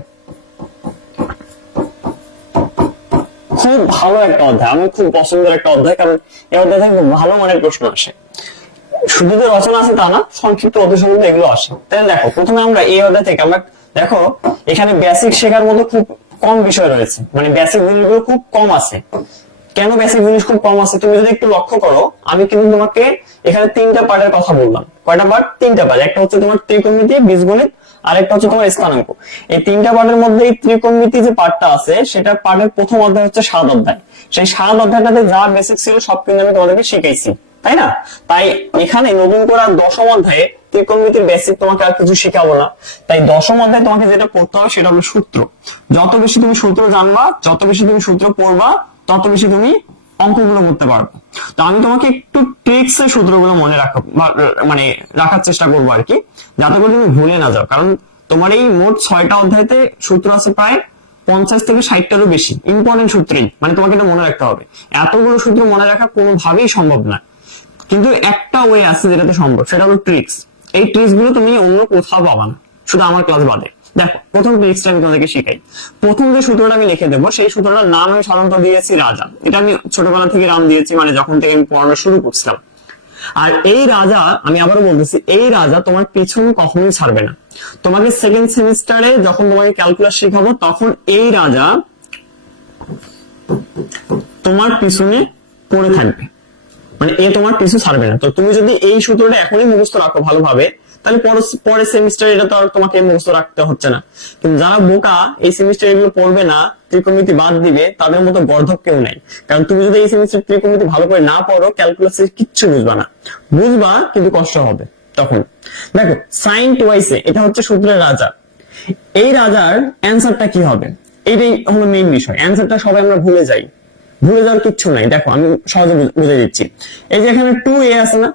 খুব ভালো একটা অধ্যায়, আমি খুব পছন্দের একটা অধ্যায়, কারণ এই অধ্যায় থেকে ভালো মানের প্রশ্ন আসে। শুধু যে রচনা আছে তা না, সংক্ষিপ্ত অধ্যায় সম্বন্ধে এগুলো আসে। তাহলে দেখো প্রথমে আমরা এই অধ্যায় থেকে আমরা দেখো এখানে বেসিক শেখার মতো খুব কম বিষয় রয়েছে, মানে বেসিক জিনিসগুলো খুব কম আছে। কেন বেসিক জিনিস খুব কম আছে তুমি যদি একটু লক্ষ্য করো, আমি কিন্তু তোমাকে এখানে 3টা পার্টের কথা বললাম। কয়টা পার্ট? 3টা পার্ট। একটা হচ্ছে তোমার ত্রিকোণমিতি, বীজগণিত, আর একটা হচ্ছে তোমার স্থানাঙ্ক। এই 3টা পার্টের মধ্যে এই ত্রিকোণমিতি যে পার্টটা আছে, সেটা পার্টের প্রথম অধ্যায় হচ্ছে 7 অধ্যায়। সেই 7 অধ্যায়টাতে যা বেসিক ছিল সব কিন্তু আমি তোমাদেরকে শিখাইছি, তাই না? তাই এখানে নতুন করে 10ম অধ্যায়ে ত্রিকোণমিতির বেসিক তোমাকে আর কিছু শেখাবো না। তাই 10ম অধ্যায়ে তোমাকে যেটা পড়তে হবে সেটা হলো সূত্র। যত বেশি তুমি সূত্র জানবা, যত বেশি তুমি সূত্র পড়বা, তত বেশি তুমি অঙ্কগুলো করতে পারবে। তো আমি তোমাকে একটু ট্রিক্স এর সূত্রগুলো মনে রাখা মানে রাখার চেষ্টা করবো আর কি, যাতে করে তুমি ভুলে না যাও। কারণ তোমার এই মোট 6টা অধ্যায়তে সূত্র আছে প্রায় 50 থেকে 60টারও বেশি ইম্পর্টেন্ট সূত্রই, মানে তোমাকে এটা মনে রাখতে হবে। এতগুলো সূত্র মনে রাখা কোনোভাবেই সম্ভব না, কিন্তু একটা ওয়ে আছে যেটাতে সম্ভব, সেটা হলো ট্রিক্স। এই ট্রিক্স গুলো তুমি অন্য কোথাও পাবা না, শুধু আমার ক্লাস বাদে। দেখো প্রথম ট্রিক্সটা আমি তোমাদেরকে শিখাই। প্রথম যে সূত্রটা আমি লিখে দেবো, সেই সূত্রটার নাম আমি সাধারণত দিয়েছি রাজা। এটা আমি ছোটবেলা থেকে নাম দিয়েছি, মানে যখন থেকে আমি পড়ানো শুরু করছিলাম। আর এই রাজা, আমি আবারও বলতেছি, এই রাজা তোমার পিছন কখনোই ছাড়বে না। তোমাকে সেকেন্ড সেমিস্টারে যখন তোমাকে ক্যালকুলাস শেখাবো, তখন এই রাজা তোমার পিছনে পড়ে থাকবে, মানে এ তোমার পিছু ছাড়বে না। তো তুমি যদি এই সূত্রটা এখনই মুখস্থ রাখো ভালোভাবে, তাহলে পরের সেমিস্টার এটা তো আর তোমাকে মুখস্থ রাখতে হচ্ছে না। কিন্তু যারা বোকা, এই সেমিস্টার এগুলো পড়বে না, ত্রিকোণমিতি বাদ দিবে, তাদের মতো গর্ধব কেউ নাই। কারণ তুমি যদি এই সেমিস্টার ত্রিকোণমিতি ভালো করে না পড়ো, ক্যালকুলাসে কিচ্ছু বুঝবা না, বুঝবা কিন্তু কষ্ট হবে তখন। দেখো সাইন টুয়াইসে, এটা হচ্ছে সূত্রের রাজা। এই রাজার অ্যান্সারটা কি হবে, এইটাই হলো মেইন বিষয়। অ্যান্সারটা সবাই আমরা ভুলে যাই, ভুলে যাওয়ার কিচ্ছু নাই। দেখো আমি সহজে বুঝে দিচ্ছি। এই যে এখানে 2a আছে না,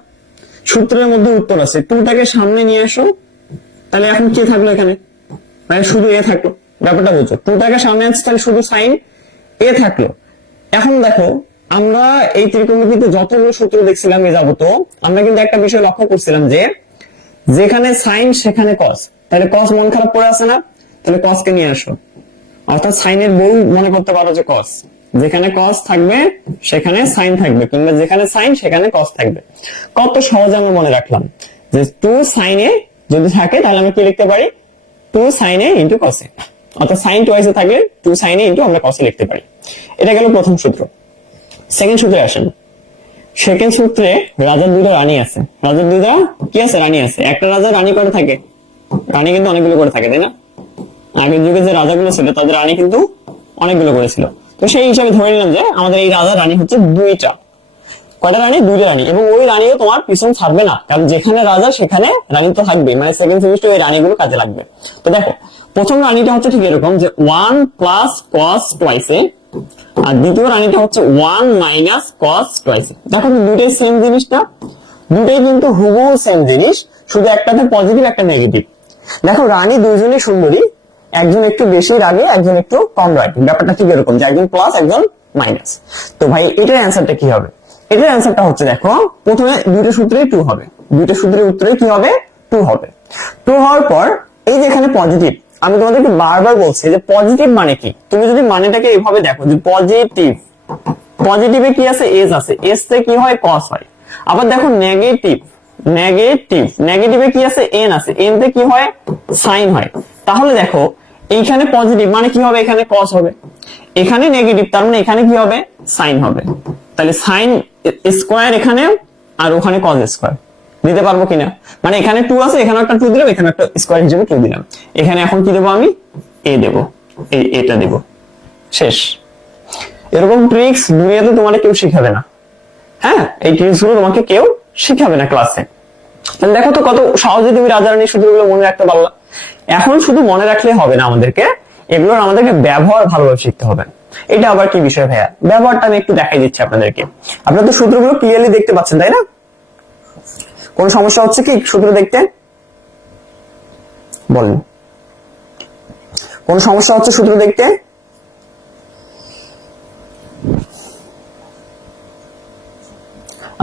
সূত্রের মধ্যে উত্তর আছে, 2টাকে সামনে নিয়ে আসো, তাহলে এখন কে থাকলো এখানে? মানে শুধু a থাকলো। ব্যাপারটা বুঝছো, 2টাকে সামনে আসছে, তাহলে শুধু সাইন a থাকলো। এখন দেখো আমরা এই ত্রিকোণমিতিতে যতগুলো সূত্র দেখছিলাম এ যাবত, আমরা কিন্তু একটা বিষয় লক্ষ্য করছিলাম যে যেখানে সাইন সেখানে কস, তাহলে কস মন খারাপ করে আছে না, তাহলে কসকে নিয়ে আসো। অর্থাৎ সাইনের বউ মনে করতে পারো যে কস, যেখানে কস থাকবে সেখানে সাইন থাকবে, কিংবা যেখানে সাইন সেখানে কস থাকবে। কত সহজে আমরা মনে রাখলাম যে 2 sin a যদি থাকে তাহলে আমি কি লিখতে পারি, 2 sin a into cos a, অর্থাৎ সাইন টুয়াইস এ থাকলে 2 sin a ইন্টু আমরা cos a লিখতে পারি। এটা গেল প্রথম সূত্র। সেকেন্ড সূত্রে আসেন। সেকেন্ড সূত্রে রাজার দুটো রানী আছে, রাজার দুটো কি আছে, রানী আছে। একটা রাজা রানী করে থাকে, রানী কিন্তু অনেকগুলো করে থাকে, তাই না? আগের যুগে যে রাজাগুলো ছিল তাদের রানী কিন্তু অনেকগুলো করেছিল। তো সেই হিসাবে ধরে নিলাম যে আমাদের এই রাজা রানী হচ্ছে দুইটা। কয়টা রানী? দুইটা রানী। এবং ওই রানীও তোমার পিছন ছাড়বে না, কারণ যেখানে রাজা সেখানে রানী তো থাকবে, মানে সেকেন্ড সেমিস্টার ওই রানীগুলো কাজে লাগবে। তো দেখো প্রথম রানীটা হচ্ছে ঠিক এরকম যে 1 প্লাস cos টুয়াইস এ, আর দ্বিতীয় রানীটা হচ্ছে 1 মাইনাস cos টুয়াইস এ। দেখো দুটোই সেম জিনিসটা, দুটোই কিন্তু হুবহু সেম জিনিস, শুধু একটাতে পজিটিভ একটা নেগেটিভ। দেখো রানী দুইজনই সুন্দরী, একজন একটু বেশি রানী একজন একটু কম রানী, ব্যাপারটা ঠিক এরকম যে একজন প্লাস একজন মাইনাস। তো ভাই এটার অ্যান্সারটা কি হবে? এটার অ্যান্সারটা হচ্ছে দেখো প্রথমে দুইটা সূত্রেই 2 হবে, দুইটা সূত্রের উত্তরে কি হবে? 2 হবে। 2 হওয়ার পর এই যে এখানে পজিটিভ, আমি তোমাদেরকে বারবার বলছি যে পজিটিভ মানে কি, তুমি যদি মানেটাকে এইভাবে দেখো যে পজিটিভ, পজিটিভে কি আছে? এস আছে, এস তে কি হয়? কস হয়। আবার দেখো নেগেটিভ, নেগেটিভ, নেগেটিভে কি আছে? এন আছে, এন তে কি হয়? সাইন হয়। তাহলে দেখো এইখানে পজিটিভ মানে কি হবে? এখানে কস হবে, এখানে নেগেটিভ তার মানে এখানে কি হবে? সাইন হবে। তাহলে সাইন স্কোয়ার এখানে আর ওখানে কস স্কোয়ার দিতে পারবো কিনা? মানে এখানে 2 আছে, এখানে একটা 2 দিলাম, এখানে একটা স্কোয়ার হিসেবে 2 দিলাম। এখানে এখন কি দেবো আমি? এ দেবো, এটা দেবো, শেষ। এরকম ট্রিক্স দুনিয়াতে তোমাদের কেউ শিখাবে না। হ্যাঁ, এই ট্রিক্স গুলো তোমাকে কেউ শিখাবে না ক্লাসে। তাহলে দেখো তো কত সহজে তুমি রাজা রানীর সূত্রগুলো মনে রাখতে পারলা। এখন শুধু মনে রাখলে হবে না, আমাদেরকে এগুলোর আমাদেরকে ব্যবহার ভালোভাবে শিখতে হবে। এটা আবার কি বিষয় ভাইয়া? ব্যবহারটা আমি একটু দেখাই দিচ্ছি আপনাদেরকে। আপনারা তো সূত্রগুলো ক্লিয়ারলি দেখতে পাচ্ছেন, তাই না? কোন সমস্যা হচ্ছে কি সূত্র দেখতে? বলেন, কোন সমস্যা হচ্ছে সূত্র দেখতে?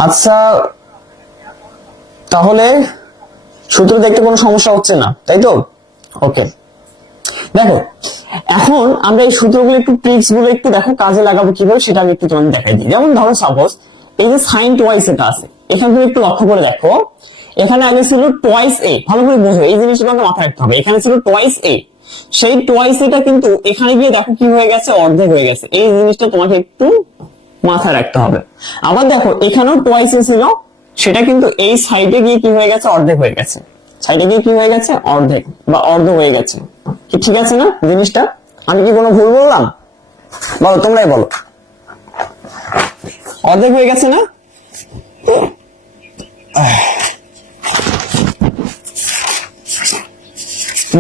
আচ্ছা, তাহলে সূত্র দেখতে কোনো সমস্যা হচ্ছে না, তাই তো? ওকে, দেখো এখন আমরা এই সূত্রগুলো একটু ট্রিক্স গুলো একটু দেখো কাজে লাগাবো কিভাবে সেটা আমি একটু তোমাদের দেখাই দিই। যেমন ধরো সাপোজ এই যে সাইন টুয়াইস এটা আছে, এখানে তুমি একটু লক্ষ্য করে দেখো, এখানে আগে ছিল টুয়াইস এ, ভালো করে বুঝো এই জিনিসটা তোমাকে মাথায় রাখতে হবে। এখানে ছিল টুয়াইস এ, সেই টুয়াইস এটা কিন্তু এখানে গিয়ে দেখো কি হয়ে গেছে? অর্ধেক হয়ে গেছে। এই জিনিসটা তোমাকে একটু মাথায় রাখতে হবে। আবার দেখো এখানেও টুয়াইস এ ছিল, সেটা কিন্তু এই সাইডে গিয়ে কি হয়ে গেছে? অর্ধেক হয়ে গেছে। সাইডে গিয়ে কি হয়ে গেছে? অর্ধেক বা অর্ধ হয়ে গেছে। কি ঠিক আছে না জিনিসটা? আমি কি কোনো ভুল বললাম? বলো, তোমরাই বলো। অর্ধেক হয়ে গেছে না?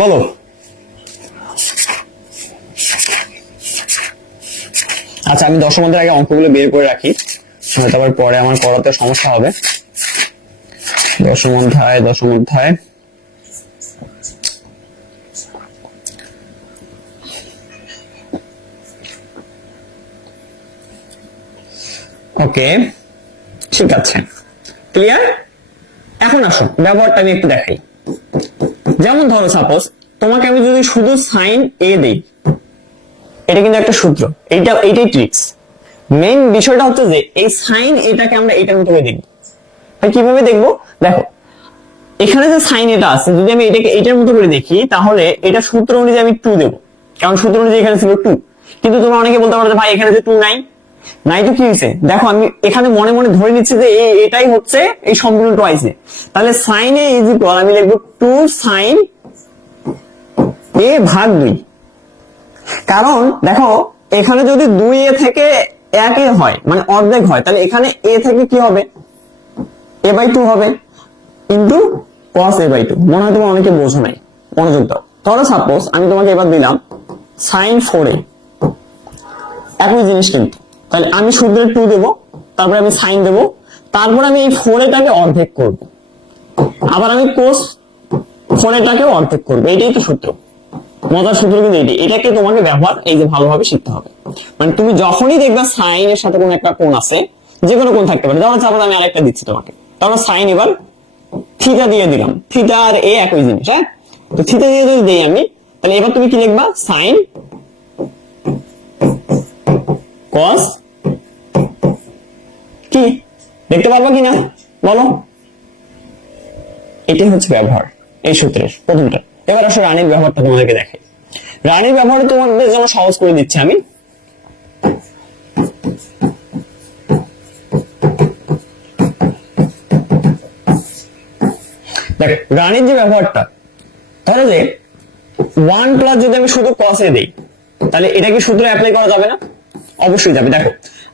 বলো। আচ্ছা, আমি দশমাদের আগে অঙ্কগুলো বের করে রাখি, হয়তো আবার পরে আমার করাতে সমস্যা হবে। দশম অধ্যায় ওকে, ঠিক আছে, ক্লিয়ার। এখন আসো ব্যবহারটা আমি একটু দেখাই। যেমন ধরো সাপোজ তোমাকে আমি যদি শুধু সাইন এ দেই, এটা কিন্তু একটা সূত্র, এইটাই ট্রিক্স। মেইন বিষয়টা হচ্ছে যে এই সাইন এটাকে আমরা এটার মতো করে দেখবো। কিভাবে দেখবো? দেখো এখানে যে সাইন এটা আছে, যদি আমি এটাকে এটার মতো করে দেখি তাহলে এটা সূত্র অনুযায়ী আমি 2 দেবো, কারণ সূত্র অনুযায়ী এখানে ছিল 2। কিন্তু তোমরা অনেকে বলতে পারো ভাই এখানে যে 2 নাই, নাই তো কি হয়েছে? দেখো আমি এখানে মনে মনে ধরে নিচ্ছি যে এটাই হচ্ছে এই সম্পূর্ণ টুয়াইসে। তাহলে সাইন এ ইজ ইকুয়াল আমি লিখবো 2 সাইন এ ভাগ 2। কারণ দেখো এখানে যদি 2 এ থেকে 1 এ হয় মানে অর্ধেক হয়, তাহলে এখানে এ থেকে কি হবে? a বাই 2 হবে ইন্টু cos a বাই 2। মনে হয় তোমার অনেকে বোঝো নাই, মনোযোগ দাও। ধরো সাপোজ আমি তোমাকে এবার দিলাম সাইন 4a, একই জিনিস কিন্তু। তাহলে আমি সূত্রে 2 দেবো, তারপরে আমি সাইন দেবো, তারপর আমি এই 4aটাকে অর্ধেক করব, আবার আমি cos 4aটাকে অর্ধেক করবো। এইটাই তো সূত্র, মজার সূত্র কিন্তু এইটাই। এটাকে তোমাকে ব্যবহার এই যে ভালোভাবে শিখতে হবে। মানে তুমি যখনই দেখবা সাইন এর সাথে কোনো একটা কোণ আছে, যে কোনো কোণ থাকতে পারে, যেমন সাপোজ আমি আরেকটা দিচ্ছি তোমাকে, তাহলে সাইন এবার থিটা দিয়ে দিলাম, থিটা আর এ একই জিনিস। হ্যাঁ, তো থিটা দিয়ে যদি দেই আমি, তাহলে এবার তুমি কি লিখবা? সাইন cos কি দেখতে পারবো কিনা বলো? এটাই হচ্ছে ব্যবহার এই সূত্রের প্রথমটা। এবার আসলে রানীর ব্যবহারটা তোমাদেরকে দেখাই। রানীর ব্যবহার তোমাদের জন্য সহজ করে দিচ্ছি আমি। দেখ রানীর যে ব্যবহারটা, তাহলে যে 1 প্লাস যদি আমি শুধু cos এ দেই তাহলে এটা কি সূত্র অ্যাপ্লাই করা যাবে না? অবশ্যই যাবে। দেখো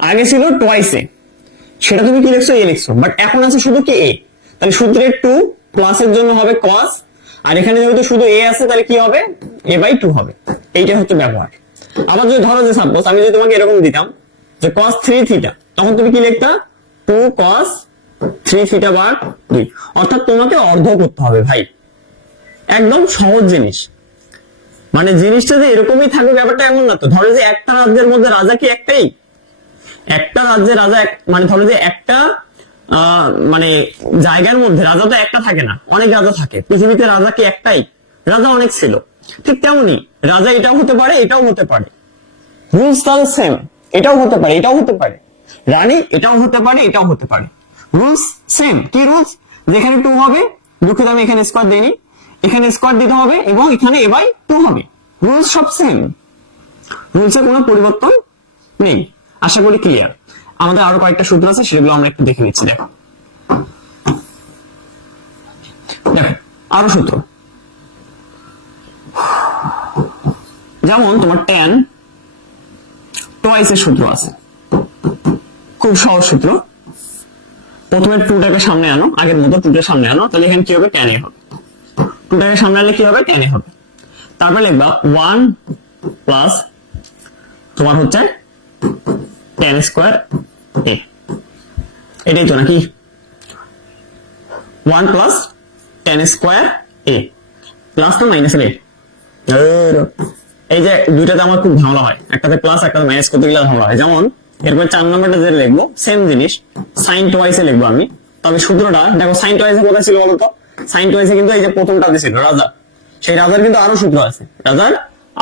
আগে ছিল টুয়াইস এ, সেটা তুমি কি লিখছো? এ লিখছো, বাট এখন আছে শুধু কি এ, তাহলে সূত্রের 2 প্লাস এর জন্য হবে cos, আর এখানে যেহেতু শুধু এ আছে তাহলে কি হবে? a/2 হবে। এইটা হচ্ছে ব্যবহার। আবার যদি ধরো যে সাপোজ আমি যদি তোমাকে এরকম দিতাম যে cos 3 থিটা, তখন তুমি কি লিখতা? 2 cos 3 থিটা বার 2, অর্থাৎ তোমাকে অর্ধ করতে হবে ভাই। একদম সহজ জিনিস, মানে জিনিসটা যে এরকমই থাকবে ব্যাপারটা এমন না তো। ধরো যে একটা রাজ্যের মধ্যে রাজা কি একটাই? একটা রাজ্যের রাজা মানে ধরো যে একটা মানে জায়গার মধ্যে রাজা তো একটা থাকে না, অনেক রাজা থাকে। পৃথিবীতে রাজা কি একটাই? রাজা অনেক ছিল। ঠিক তেমনি রাজা এটাও হতে পারে, এটাও হতে পারে, রুলস তাহলে সেম। এটাও হতে পারে, এটাও হতে পারে। রানী এটাও হতে পারে, এটাও হতে পারে, রুলস সেম। কি রুলস? যেখানে 2 হবে, দুঃখিত আমি এখানে স্কোয়ার দিইনি, এখানে স্কোয়ার দিতে হবে এবং এখানে a/2 হবে। রুলস সব সেম, রুলসে কোনো পরিবর্তন নেই। আশা করি ক্লিয়ার। আমাদের আরো কয়েকটা সূত্র আছে, সেগুলো আমরা একটু দেখে নিচ্ছি। দেখো দেখো আরো সূত্র, যেমন তোমার tan টুয়াইস এর সূত্র আছে, খুব সহজ সূত্র। প্রথমে 2টাকে সামনে আনো, আগের মতো 2টা সামনে আনো, তাহলে এখানে কি হবে? tan a হবে। 2টাকে সামনে আনলে কি হবে? tan a হবে। তারপর লিখবা 1 প্লাস তোমার হচ্ছে tan স্কয়ার a, এটাই তো নাকি? 1 plus tan square a plus তো মাইনাস a। এই যে দুইটাতে আমার খুব ঝামেলা হয়, একটাতে প্লাস একটাতে মাইনাস করতে গেলে ঝামেলা হয়। যেমন এরপর 4 নম্বরটা যে লিখবো সেম জিনিস, sin টুয়াইস এ লিখবো আমি। তবে সূত্রটা দেখো, sin টুয়াইস এ কোথায় ছিল বলতো? sin টুয়াইস এ কিন্তু এই যে প্রথমটাতে ছিল রাজা, সেই রাজার কিন্তু আরো সূত্র আছে। রাজার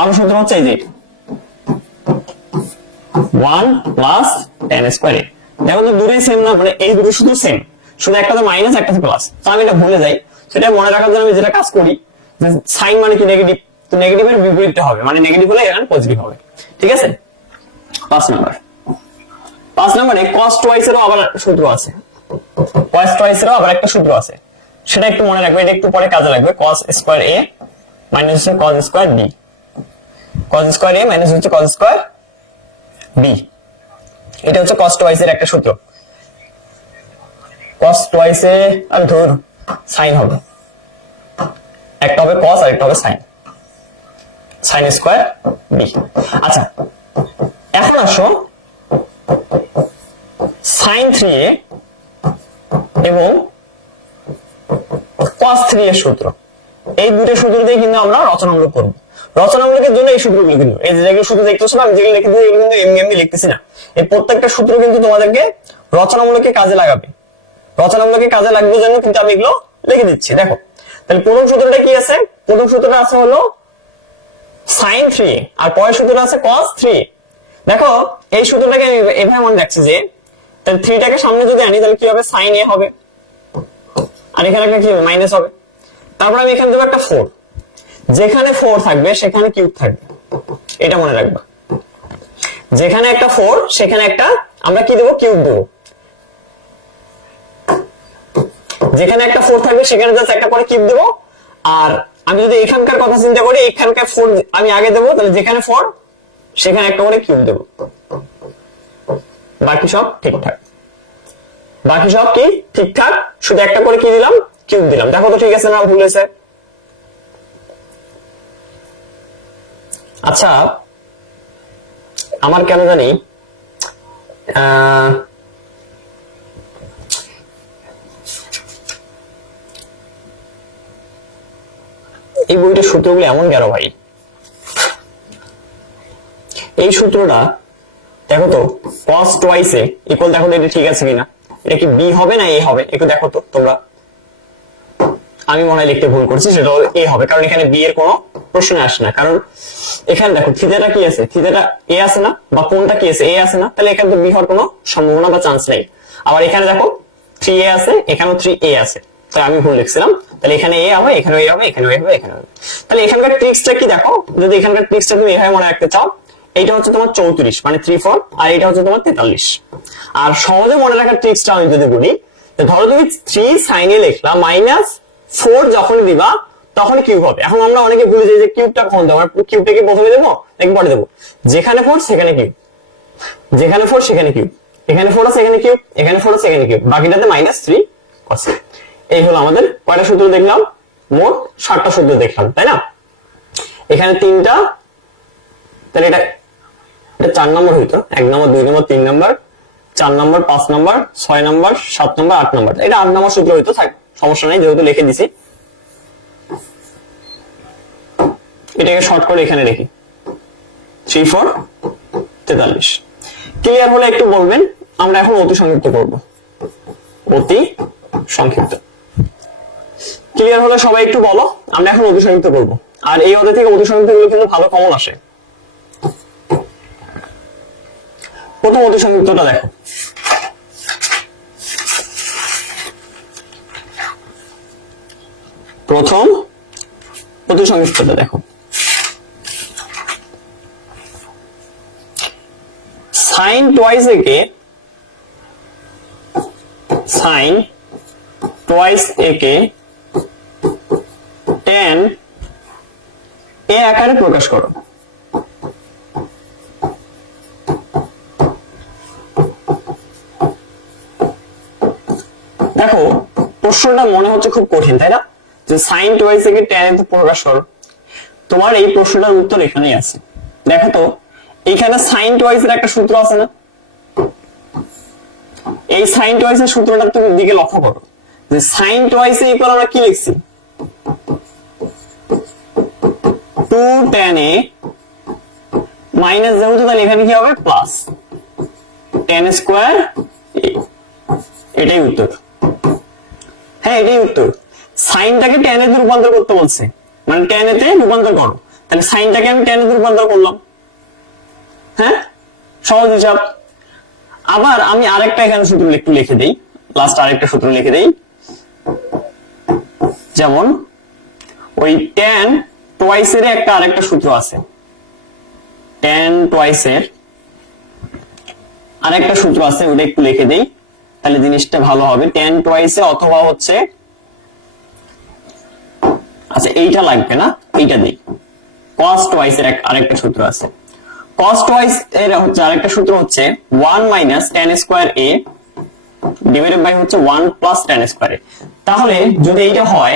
আরো সূত্র হচ্ছে এই যে 1 প্লাস tan স্কয়ার a। দেখো তো দুটোই সেম না, মানে এই দুটো সূত্র সেম, শুধু একটাতে মাইনাস একটাতে প্লাস। তো আমি এটা ভুলে যাই, সেটা মনে রাখার জন্য আমি যেটা কাজ করি, যে সাইন মানে কি নেগেটিভ, তো নেগেটিভের বিপরীতটা হবে, মানে নেগেটিভ হলে এখানে পজিটিভ হবে। ঠিক আছে? 5 নম্বরে cos টুয়াইস এরও আবার সূত্র আছে, cos টুয়াইস এরও আবার একটা সূত্র আছে, সেটা একটু মনে রাখবে, এটা একটু পরে কাজে লাগবে। cos স্কয়ার a মাইনাস হচ্ছে cos square b, cos square a minus হচ্ছে cos স্কয়ার b। এটা হচ্ছে cos টুয়াইস এর একটা সূত্র। cos টুয়াইস এ আর ধর sin হবে, একটা হবে cos আর একটা হবে sin, sin স্কয়ার b। আচ্ছা এখন আসো sin 3a এবং cos 3 এর সূত্র, এই দুটো সূত্র দিয়ে কিন্তু আমরা রচনামূলক করব। রচনামূলকের জন্য এই সূত্রগুলো কিন্তু, এই যেগুলো সূত্র দেখতেছো না, আমি যেগুলো লিখে দিই এগুলো কিন্তু এমনি লিখতেছি না, এই প্রত্যেকটা সূত্র কিন্তু তোমাদেরকে রচনামূলকে কাজে লাগাবে। রচনামূলকে কাজে লাগবে জন্য কিন্তু আমি এগুলো লিখে দিচ্ছি। দেখো তাহলে প্রথম সূত্রটা কি আছে? প্রথম সূত্রটা আছে হলো sin 3a, আর পরের সূত্রটা আছে cos 3a। দেখো এই সূত্রটাকে এভাবে মনে রাখছি যে তাহলে 3টাকে সামনে যদি আনি তাহলে কি হবে? sin a হবে, আর এখানে একটা কি হবে? মাইনাস হবে। তারপর আমি এখানে দেবো একটা 4, যেখানে 4 থাকবে সেখানে কিউব থাকবে, এটা মনে রাখবা। যেখানে একটা 4 সেখানে একটা আমরা কি দেবো? কিউব দেবো। যেখানে একটা 4 থাকবে সেখানে জাস্ট একটা করে কিউব দেবো। আর আমি যদি এখানকার কথা চিন্তা করি, এখানকার 4 আমি আগে দেবো, তাহলে যেখানে 4 সেখানে একটা করে কিউব দেবো। বাকি সব ঠিকঠাক, বাকি সব কি ঠিকঠাক, শুধু একটা করে কি দিলাম? কিউব দিলাম। দেখো তো ঠিক আছে না ভুল হয়েছে? আচ্ছা আমার কেন জানি এই বইটার সূত্রগুলো এমন গেল ভাই। এই সূত্রটা দেখো তো, cos টুয়াইস এ ইকুয়াল, দেখো তো এটা ঠিক আছে কিনা, এটা কি b হবে না a হবে? একটু দেখো তো তোমরা। আমি মনে হয় লিখতে ভুল করছি, সেটা হলো এ হবে, কারণ এখানে বি এর কোনো প্রশ্ন আসে না। কারণ এখানে দেখো থিটাটা কি আছে, থিটাটা এ আছে না, বা কোনটা কি আছে, এ আছে না, তাহলে এখানে তো বি হওয়ার কোনো সম্ভাবনা বা চান্স নেই। আবার এখানে দেখো 3a আছে, এখানেও 3a আছে, তাই আমি ভুল লিখছিলাম। তাহলে এখানে এ হবে, এখানে এ হবে, এখানে এ হবে, এখানে হবে। তাহলে এখানকার ট্রিক্সটা কি দেখো, যদি এখানকার ট্রিক্সটা তুমি এভাবে মনে রাখতে চাও, এইটা হচ্ছে তোমার 34 মানে 34, আর এটা হচ্ছে তোমার 43। আর সহজে মনে রাখার ট্রিক্সটা আমি যদি বলি, ধরো তুমি 3 sin এ লিখলা, -4 যখন দিবা তখন কিউব হবে। এখন আমরা অনেকে ভুলে যাই যে কিউবটা কখন দেবো, কিউবটা কি প্রথমে দেবো নাকি পরে দেবো? যেখানে 4 সেখানে কিউব, যেখানে 4 সেখানে কিউব, এখানে 4 আছে এখানে কিউব, এখানে 4 আছে এখানে কিউব, বাকিটাতে -3 cos। এই হলো আমাদের কয়টা সূত্র দেখলাম, মোট 7টা সূত্র দেখলাম, তাই না? এখানে 3টা, তাহলে এটা 4 নম্বর হইতো, 1 নম্বর 2 নম্বর 3 নম্বর 4 নম্বর 5 নম্বর 6 নম্বর 7 নম্বর 8 নম্বর, এটা 8 নম্বর সূত্র হইতো, থাক সমস্যা নাই, যেহেতু লিখে দিছি। এটাকে শর্ট করে এখানে রেখি 3 4 43। ক্লিয়ার হলে একটু বলবেন। আমরা এখন অতি সংক্ষিপ্ত করব, অতি সংক্ষিপ্ত। ক্লিয়ার হলে সবাই একটু বলো, আমরা এখন অতি সংক্ষিপ্ত করব। আর এই অধ্যায় থেকে অতি সংক্ষিপ্ত গুলো কিন্তু ভালো কমন আসে। প্রথম অতি সংক্ষিপ্তটা দেখো, প্রথম অতি সংক্ষিপ্তটা দেখো, sin twice a K sin twice a K tan a আকারে প্রকাশ করো। দেখো প্রশ্নটা মনে হচ্ছে খুব কঠিন, তাই না? যে sin twice a K tan এ প্রকাশ করো। তোমার এই প্রশ্নটার উত্তর এখানেই আছে। দেখো তো এখানে sin twice এর একটা সূত্র আছে না, এই sin twice এর সূত্রটা তুমি দিকে লক্ষ্য করো, যে sin twice এ ইকুয়াল আমরা কি লিখছি, 2 tan a মাইনাস, যেহেতু তাহলে এখানে কি হবে প্লাস tan স্কয়ার a, এটাই উত্তর। হ্যাঁ এটাই উত্তর। সাইনটাকে tan এ রূপান্তর করতে বলছে, মানে tan এ তে রূপান্তর করো, তাহলে সাইনটাকে আমি tan এ রূপান্তর করলাম। হ্যাঁ সহজ হিসাব। আবার আমি আরেকটা এখানে সূত্র একটু লিখে দেই, লাস্ট আরেকটা সূত্র লিখে দেই, যেমন ওই tan twice এর একটা আরেকটা সূত্র আছে, tan twice এর আরেকটা সূত্র আছে, ওটা একটু লিখে দেই, তাহলে জিনিসটা ভালো হবে। tan twice এ অথবা হচ্ছে, আচ্ছা এইটা লাগবে না, এইটা দেই, cos twice এর আরেকটা সূত্র আছে। cos twice এর হচ্ছে আরেকটা সূত্র হচ্ছে 1 minus tan square a divided by হচ্ছে 1 প্লাস tan স্কয়ার a। তাহলে যদি এইটা হয়,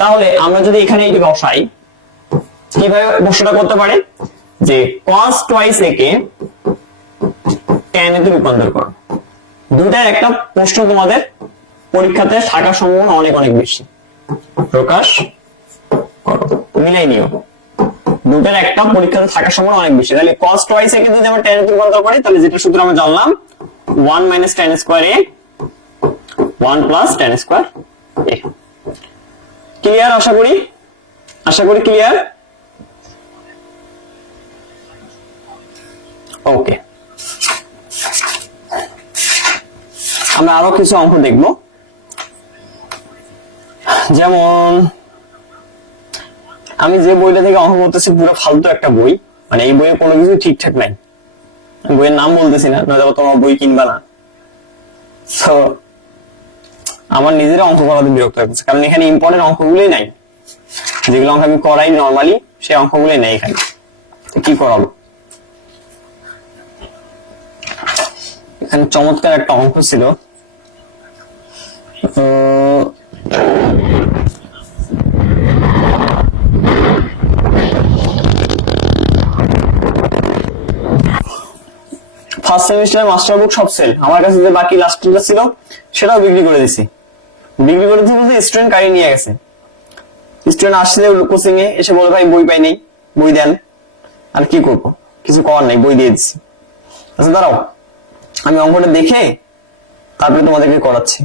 তাহলে আমরা যদি এখানে এইটা বসাই, কিভাবে প্রশ্নটা করতে পারে, যে cos twice a K tan এ রূপান্তর করো। দুটার একটা প্রশ্ন তোমাদের পরীক্ষাতে থাকার সম্ভাবনা অনেক অনেক বেশি, প্রকাশ করো, মিলাই নিও। দুটার একটা পরীক্ষাতে থাকার সম্ভাবনা অনেক বেশি। তাহলে cos twice এ যদি আমরা tan এ রূপান্তর করি, তাহলে যেটা সূত্র আমরা জানলাম 1 minus tan square a 1 plus tan square a। Clear? আশা করি ক্লিয়ার। ওকে, আমরা আরো কিছু অঙ্ক দেখব। যেমন আমি যে বইটা থেকে অঙ্ক করতেছি পুরো ফালতু একটা বই, মানে এই বইয়ে কোনো কিছু ঠিকঠাক নাই, বইয়ের নাম বলতেছি না, নয়তো তোমার বই কিনবা না। তো আমার নিজের অঙ্ক করাতে বিরক্ত লাগছে, কারণ এখানে ইম্পর্টেন্ট অঙ্কগুলোই নাই, যেগুলো অঙ্ক আমি করাই নর্মালি সেই অঙ্কগুলোই নাই এখানে। কি করাবো? এখানে চমৎকার একটা অঙ্ক ছিল, ফার্স্ট সেমিস্টারের মাস্টার বুক সব সেল, আমার কাছে যে বাকি লাস্টটা ছিল সেটাও বিক্রি করে দিছি। বিক্রি করে দিতে বলতে স্টুডেন্ট গাড়ি নিয়ে গেছে, স্টুডেন্ট আসছে কোচিং এ, এসে বলে ভাই বই পাই নেই, বই দেন। আর কি করবো, কিছু করার নাই, বই দিয়ে দিচ্ছি। আচ্ছা দাঁড়াও, আমি অঙ্কটা দেখে তারপরে তোমাদেরকে করাচ্ছি।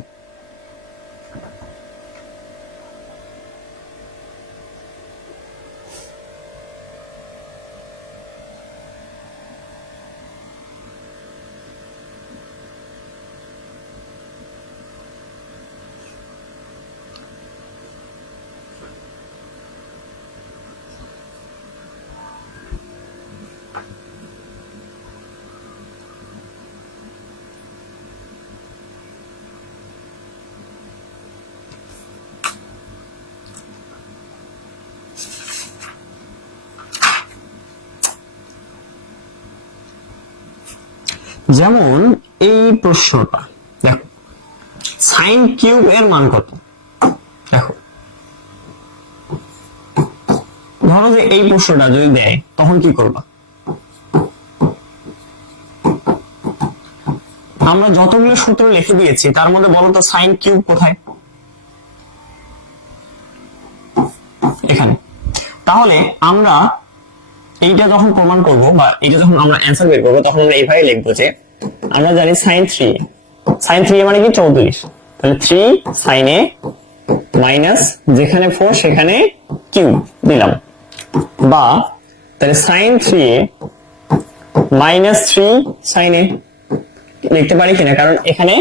যেমন এই প্রশ্নটা দেখো, সাইন কিউব এর মান কত? দেখো ধরো যে এই প্রশ্নটা যদি দেয় তখন কি করবা? আমরা যতগুলো সূত্র লিখে দিয়েছি তার মধ্যে বলো তো সাইন কিউব কোথায়? এখানে। তাহলে আমরা এইটা যখন প্রমাণ করব বা এটা যখন আমরা অ্যান্সার বের করবো তখন আমরা এইভাবে লিখবো যে আমরা জানি সাইন থ্রি মানে কি 34, তাহলে 3 সাইন এ মাইনাস যেখানে 4 সেখানে কিউব দিলাম, বা তাহলে সাইন থ্রি এ মাইনাস 3 সাইন এ লিখতে পারি কিনা, কারণ এখানে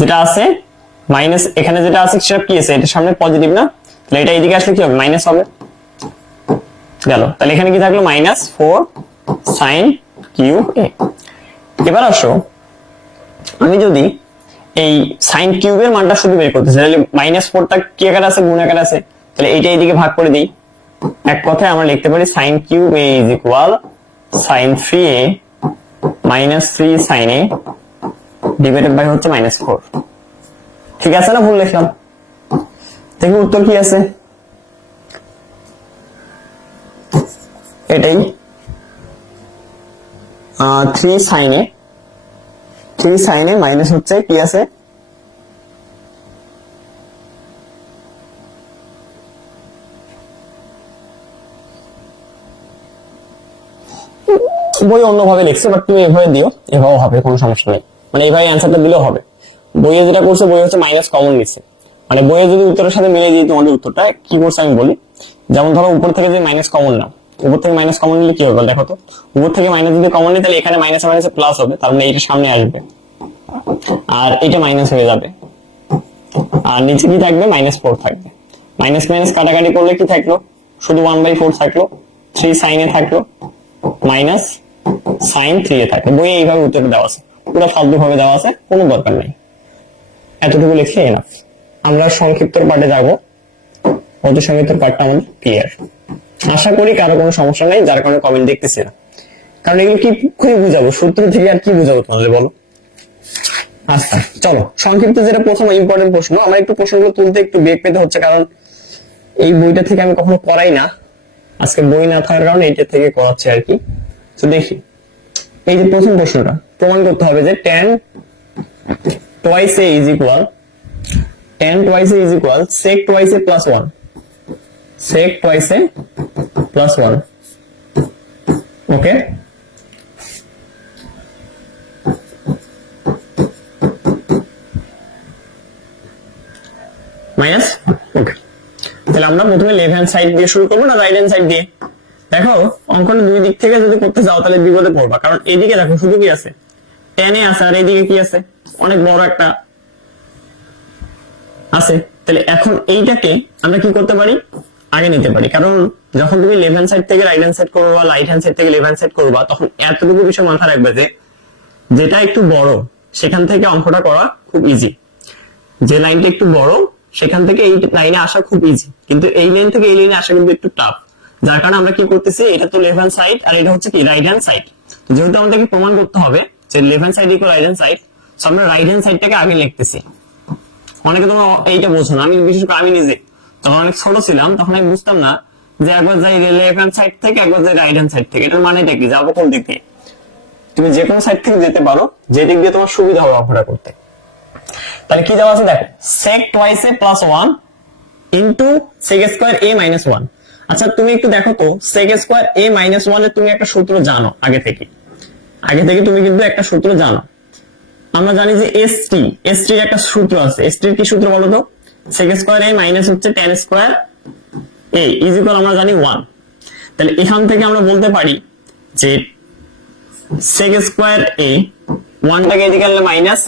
যেটা আছে মাইনাস, এখানে যেটা আছে সেটা কি আছে, এটা সামনে পজিটিভ না, তাহলে এটা এইদিকে আসলে কি হবে, মাইনাস হবে। গেল, তাহলে এখানে কি থাকলো -4 সাইন কিউব এ। এবার আসো আমি যদি এই সাইন কিউবের মানটা শুধু বের করতে চাই, তাহলে -4টা কি আকারে আছে, গুণ আকারে আছে, তাহলে এইটা এইদিকে ভাগ করে দিই। এক কথায় আমরা লিখতে পারি sine cube a is equal sine 3a -3 sine a divided by হচ্ছে -4। ঠিক আছে না, ভুল লিখলাম? দেখি উত্তর কি আছে। এটাই 3 সাইন এ মাইনাস হচ্ছে কি আছে, বই অন্যভাবে লিখছে, বাট তুমি এভাবে দিও, এভাবেও হবে, কোনো সমস্যা নেই। মানে এইভাবে অ্যান্সারটা দিলেও হবে। বইয়ে যেটা করছে, বই হচ্ছে মাইনাস কমন নিচ্ছে, মানে বইয়ে যদি উত্তরের সাথে মিলে দিই তোমাদের উত্তরটা কি করছে আমি বলি। যেমন ধরো উপর থেকে যে মাইনাস কমন নাও, উপর থেকে মাইনাস কমন নিলে কি হবে দেখো তো, উপর থেকে মাইনাস যদি কমন নিই তাহলে এখানে মাইনাস মাইনাসে প্লাস হবে, তার মানে এইটা সামনে আসবে আর এটা মাইনাস হয়ে যাবে, আর নিচে কি থাকবে, -4 থাকবে। মাইনাস মাইনাস কাটাকাটি করলে কি থাকলো, শুধু 1/4 থাকলো, 3 সাইন এ থাকলো, মাইনাস সাইন 3 এ থাকলো। বইয়ে এইভাবে উত্তর দেওয়া আছে, পুরো ফালতু ভাবে দেওয়া আছে, কোনো দরকার নেই, এতটুকু লিখলে এনাফ। আমরা সংক্ষিপ্ত পাঠে যাবো, অতি সংক্ষিপ্ত পাঠটা আমাদের ক্লিয়ার। আশা করি কারো কোনো সমস্যা নেই, যার কারণে কমেন্ট দেখতেছি না, কারণ এগুলো কি খুবই বুঝাবো, সূত্র থেকে আর কি বুঝাবো তোমাদের বলো। আচ্ছা চলো, সংক্ষিপ্ত যেটা প্রথম ইম্পর্টেন্ট প্রশ্ন, আমার একটু প্রশ্নগুলো তুলতে একটু বেগ পেতে হচ্ছে, কারণ এই বইটা থেকে আমি কখনো করাই না, আজকে বই না থাকার কারণে এইটা থেকে করাচ্ছে আর কি। তো দেখি, এই যে প্রথম প্রশ্নটা প্রমাণ করতে হবে যে tan twice a is equal sec twice a plus 1, sec twice a plus 1, okay. Minus, okay. তাহলে আমরা প্রথমে লেফট হ্যান্ড সাইড দিয়ে শুরু করবো না রাইট হ্যান্ড সাইড দিয়ে? দেখো অঙ্কটা দুই দিক থেকে যদি করতে যাও তাহলে বিপদে পড়বা, কারণ এদিকে দেখো শুধু কি আছে, tan এ আছে, আর এদিকে কি আছে, অনেক বড় একটা আছে। তাহলে এখন এইটাকে আমরা কি করতে পারি, আগে নিতে পারি, কারণ যখন তুমি লেফট হ্যান্ড সাইড থেকে রাইট হ্যান্ড সাইড করবা বা রাইট হ্যান্ড সাইড থেকে লেফট হ্যান্ড সাইড করবা, তখন এতটুকু বিষয় মাথায় রাখবে যে যেটা একটু বড় সেখান থেকে অঙ্কটা করা খুব ইজি, যে লাইনটা একটু বড় সেখান থেকে এই লাইনে আসা খুব ইজি, কিন্তু এই লাইন থেকে এই লাইনে আসা কিন্তু একটু টাফ। যার কারণে আমরা কি করতেছি, এটা তো লেফট হ্যান্ড সাইড আর এটা হচ্ছে কি রাইট হ্যান্ড সাইড, যেহেতু আমাদেরকে প্রমাণ করতে হবে যে left hand side equal right hand side, so আমরা রাইট হ্যান্ড সাইডটাকে আগে লিখতেছি। অনেকে তোমরা এইটা বোঝো না, আমি বিশেষ করে আমি নিজে তখন অনেক ছোট ছিলাম, তখন আমি বুঝতাম না যে একবার যাই লেফট হ্যান্ড সাইড থেকে একবার যাই রাইট হ্যান্ড সাইড থেকে, এটার মানেটা কি, যাবো কোন দিক দিয়ে? তুমি যে কোনো সাইড থেকে যেতে পারো, যে দিক দিয়ে তোমার সুবিধা হবে অঙ্কটা করতে। তাহলে কি দেওয়া আছে দেখো, sec twice a plus 1 into sec square a minus 1। আচ্ছা তুমি একটু দেখো তো, sec square a minus 1 এর তুমি একটা সূত্র জানো আগে থেকে তুমি কিন্তু একটা সূত্র জানো। আমরা জানি যে st এর একটা সূত্র আছে, st এর কি সূত্র বলো তো, sec square a minus হচ্ছে tan square a is equal আমরা জানি 1। তাহলে এখান থেকে আমরা বলতে পারি যে sec square a 1 টাকে এদিকে গেলে মাইনাস,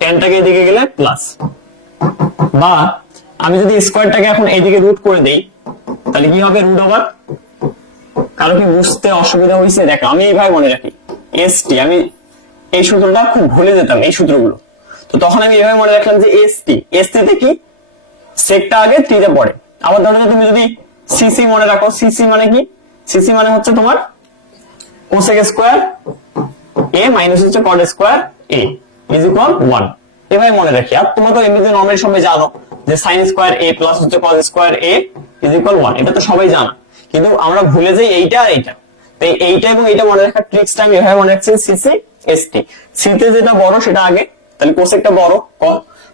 tan টাকে এদিকে গেলে প্লাস, বা আমি যদি স্কয়ারটাকে এখন এদিকে রুট করে দেই তাহলে কি হবে, রুট ওভার। কারো কি বুঝতে অসুবিধা হয়েছে? দেখো আমি এইভাবে মনে রাখি st, আমি এই সূত্রটা খুব ভুলে যেতাম এই সূত্রগুলো, তো তখন আমি এইভাবে মনে রাখলাম যে st তে কি সেকটা আগে t তে পড়ে। আবার ধরো তুমি যদি cc মনে রাখো, cc মানে কি, cc মানে হচ্ছে তোমার কোসেক স্কয়ার এ মাইনাস হচ্ছে cot square A is equal 1। এভাবে মনে রাখি। আর তোমরা তো এমনিতে নর্মালি সবাই জানো যে সাইন স্কোয়ার এ প্লাস হচ্ছে cos square A is equal 1, এটা তো সবাই জানো। কিন্তু আমরা ভুলে যাই এইটা আর এইটা। তাই এইটা এবং এইটা মনে রাখার ট্রিক্সটা আমি এভাবে মনে রাখছি, সিসি এসটি। সিতে যেটা বড় সেটা আগে, তাহলে কোসেকটা বড়,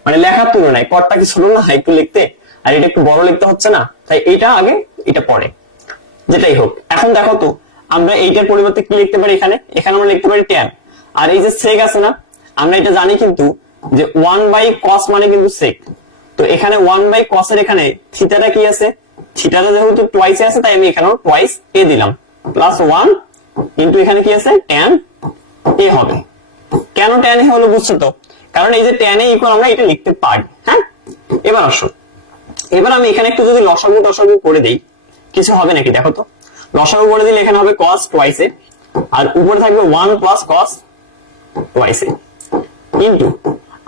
মানে লেখার তুলনায় কটটা কি ছোট না একটু লিখতে, আর এটা একটু বড় লিখতে হচ্ছে না, তাই এইটা আগে এটা পরে। যেটাই হোক, এখন দেখো তো আমরা এইটার পরিবর্তে কি লিখতে পারি, এখানে আমরা লিখতে পারি ট্যান। আর এই যে সেক আছে না, আমরা এটা জানি কিন্তু যে 1/cos মানে কিন্তু সেক। তো এখানে 1/cos এর এখানে থিটাটা কি আছে, থিটাটা যেহেতু টুয়াইস আছে তাই আমি এখানেও টুয়াইস এ দিলাম, প্লাস 1 কিন্তু এখানে কি আছে ট্যান এ হবে। কেন ট্যান এ হলো বুঝছো তো, কারণ এই যে ট্যান এ ইকুয়াল আমরা এটা লিখতে পারি। হ্যাঁ, এবার আসো, এবার আমি এখানে একটু যদি লসাগু করে দেই কিছু হবে নাকি দেখো তো। লসাগু করে দিলে এখানে হবে cos টুয়াইস এ, আর উপরে থাকবে 1 প্লাস cos টুয়াইস এ। কিন্তু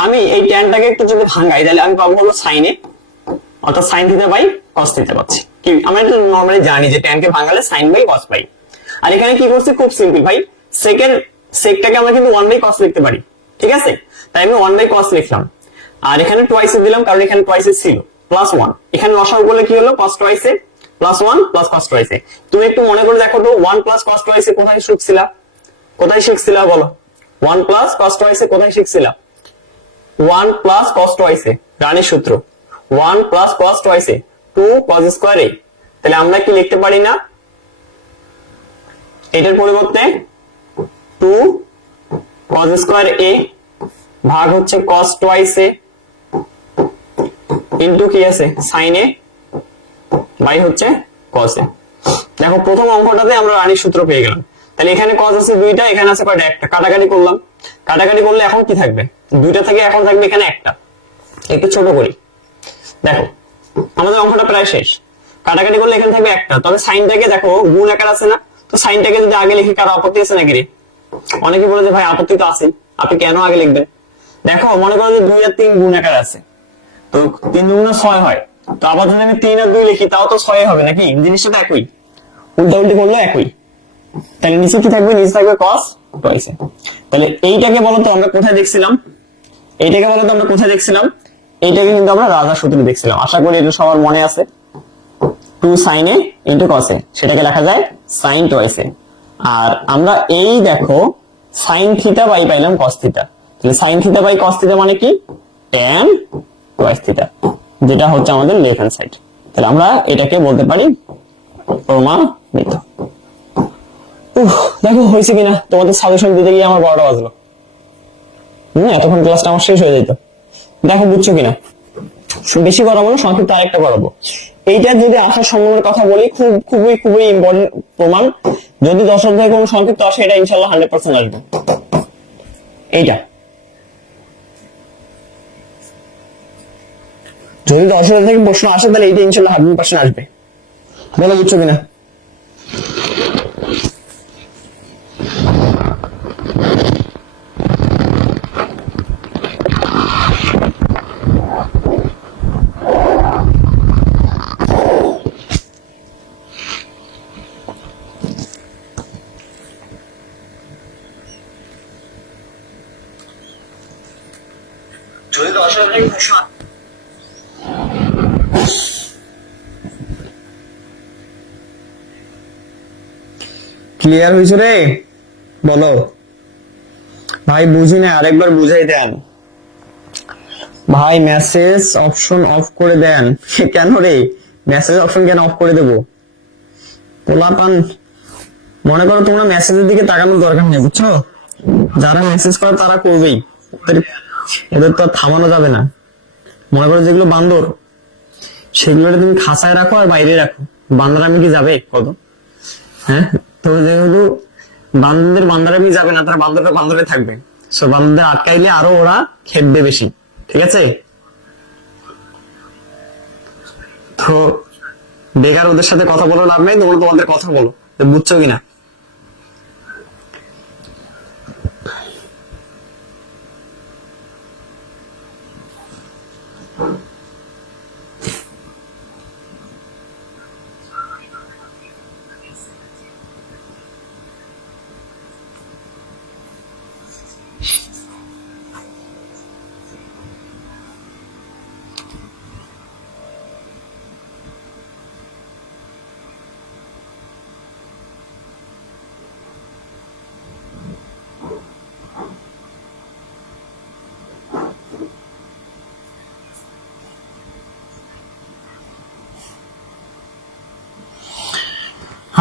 আমি এই ট্যানটাকে একটু যদি ভাঙাই তাহলে আমি পাবো হলো sin এ, অর্থাৎ sin theta by cos theta পাচ্ছি। কি আমরা এটা নরমালি জানি যে ট্যানকে ভাঙালে sin বাই cos পাই। আর এখানে কি করছি, খুব সিম্পল ভাই, সেকটাকে আমরা কিন্তু 1/cos লিখতে পারি, ঠিক আছে। তাই আমি 1/cos লিখলাম, আর এখানে টুয়াইস এ দিলাম কারণ এখানে টুয়াইস এ ছিল, প্লাস 1। এখানে লসাগু করলে কি হলো, cos টুয়াইস এ প্লাস 1 প্লাস cos টুয়াইস এ। তুমি একটু মনে করে দেখো তো 1 প্লাস cos টুয়াইস এ কোথায় শিখছিলা বলো। 1 প্লাস cos টুয়াইস এ কোথায় শিখছিলা? 1 প্লাস cos টুয়াইস এ, রানীর সূত্র 1 প্লাস cos টুয়াইস এ 2 cos স্কয়ার এ। তাহলে আমরা কি লিখতে পারি না এটার পরিবর্তে 2 cos স্কয়ার এ ভাগ হচ্ছে cos টুয়াইস এ ইনটু কি আছে sin এ বাই হচ্ছে cos এ। দেখো প্রথম অঙ্কটাতে আমরা রানীর সূত্র পেয়ে গেলাম। তাহলে এখানে cos আছে দুইটা, এখানে আছে কয়টা, একটা। কাটাকাটি করলাম, কাটাকাটি করলে এখন কি থাকবে, দুইটা থেকে এখন থাকবে এখানে একটা। একটু ছোট করি, দেখো আমাদের অঙ্কটা প্রায় শেষ। কাটাকাটি করলে এখানে থাকবে একটা, তবে সাইনটাকে দেখো গুণ আকার আছে না, তো সাইনটাকে যদি আগে লিখি কারো আপত্তি আছে নাকি রে? অনেকে বলে যে ভাই আপত্তি তো আছে, আপনি কেন আগে লিখবেন? দেখো মনে করো যে 2 আর 3 গুণ আকার আছে, তো 3 গুণ 6 হয়, তো আবার যদি আমি 3 আর 2 লিখি তাও তো 6 হবে নাকি, জিনিসটা তো একই, উল্টাউল্টি করলে একই। তাহলে নিচে কি থাকবে, নিচে থাকবে cos টুয়াইস এ। তাহলে এইটাকে বলো তো আমরা কোথায় দেখছিলাম, এইটাকে কিন্তু আমরা রাজার সূত্রে দেখছিলাম। আশা করি এটা সবার মনে আছে, 2 sin a into cos a, সেটাকে লেখা যায় sin টুয়াইস a। আর আমরা এই দেখো sin থিটা বাই পাইলাম cos থিটা, তাহলে sin theta by cos theta মানে কি tan টুয়াইস থিটা, যেটা হচ্ছে আমাদের লেফট হ্যান্ড সাইড। তাহলে আমরা এটাকে বলতে পারি প্রমাণিত। দেখো হয়েছে কিনা, তোমাদের সাজেশন দিতে গিয়ে আমার 12টা বাজলো। এতক্ষণ ক্লাসটা আমার শেষ হয়ে যেত। দেখো বুঝছো কিনা, বেশি করাবো না, সংক্ষিপ্ত আরেকটা করাবো। এইটা যদি আসার সম্ভাবনার কথা বলি, খুবই ইম্পর্টেন্ট প্রমাণ। যদি 10 অধ্যায়ে কোনো সংক্ষিপ্ত আসে, এটা ইনশাল্লাহ 100% আসবে। এইটা যদি 10 অধ্যায় থেকে প্রশ্ন আসে, তাহলে এইটা ইনশাল্লাহ 100% আসবে। বলো বুঝছো কিনা? ক্লিয়ার হয়েছে রে? বলো ভাই, বুঝি না, আরেকবার বুঝাই দেন ভাই। মেসেজ অপশন অফ করে দেন। কেন রে, মেসেজ অপশন কেন অফ করে দেবো? পোলাপান মনে করো তোমরা মেসেজের দিকে তাকানোর দরকার নেই, বুঝছো? যারা মেসেজ করে তারা করবেই, ওদের তো থামানো যাবে না। মনে করো যেগুলো বান্দর, সেগুলো তুমি খাঁচায় রাখো আর বাইরে রাখো, বান্দর আমি কি যাবে কত? হ্যাঁ, তো যেহেতু বান্দরামি যাবে না, তারা বান্দরে থাকবে। সো বান্দরদের আটকাইলে আরো ওরা খেপবে বেশি, ঠিক আছে? তো বেকার ওদের সাথে কথা বলে লাভ নেই, তোমরা তোমাদের কথা বলো, বুঝছো কিনা?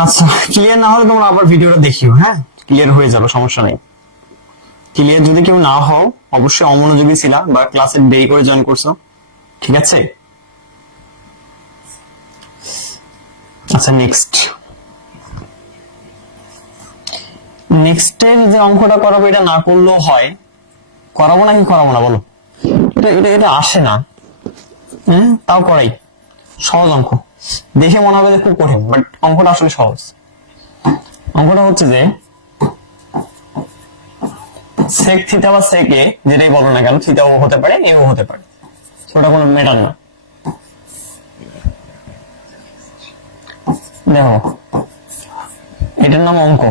আচ্ছা, ক্লিয়ার না হলে তোমরা আবার ভিডিওটা দেখিও, হ্যাঁ ক্লিয়ার হয়ে যাবে, সমস্যা নেই। ক্লিয়ার যদি কেউ না হও, অবশ্যই অমনোযোগী ছিলা বা ক্লাসে দেরি করে জয়েন করছো, ঠিক আছে? আচ্ছা, নেক্সটের যে অঙ্কটা করাবো এটা না করলেও হয়। করাবো নাকি করাবো না বলো? এটা এটা এটা আসে না, হ্যাঁ তাও করাই। সহজ অঙ্ক, দেখে মনে হবে যে খুব কঠিন, বাট অঙ্কটা আসলে সহজ। অঙ্কটা হচ্ছে যে সেক থিটা বা সেক এ, যেটাই বলো না কেন, থিটা ও হতে পারে, এও হতে পারে, ওটা কোনো ম্যাটার না। দেখো এটার নাম অঙ্ক,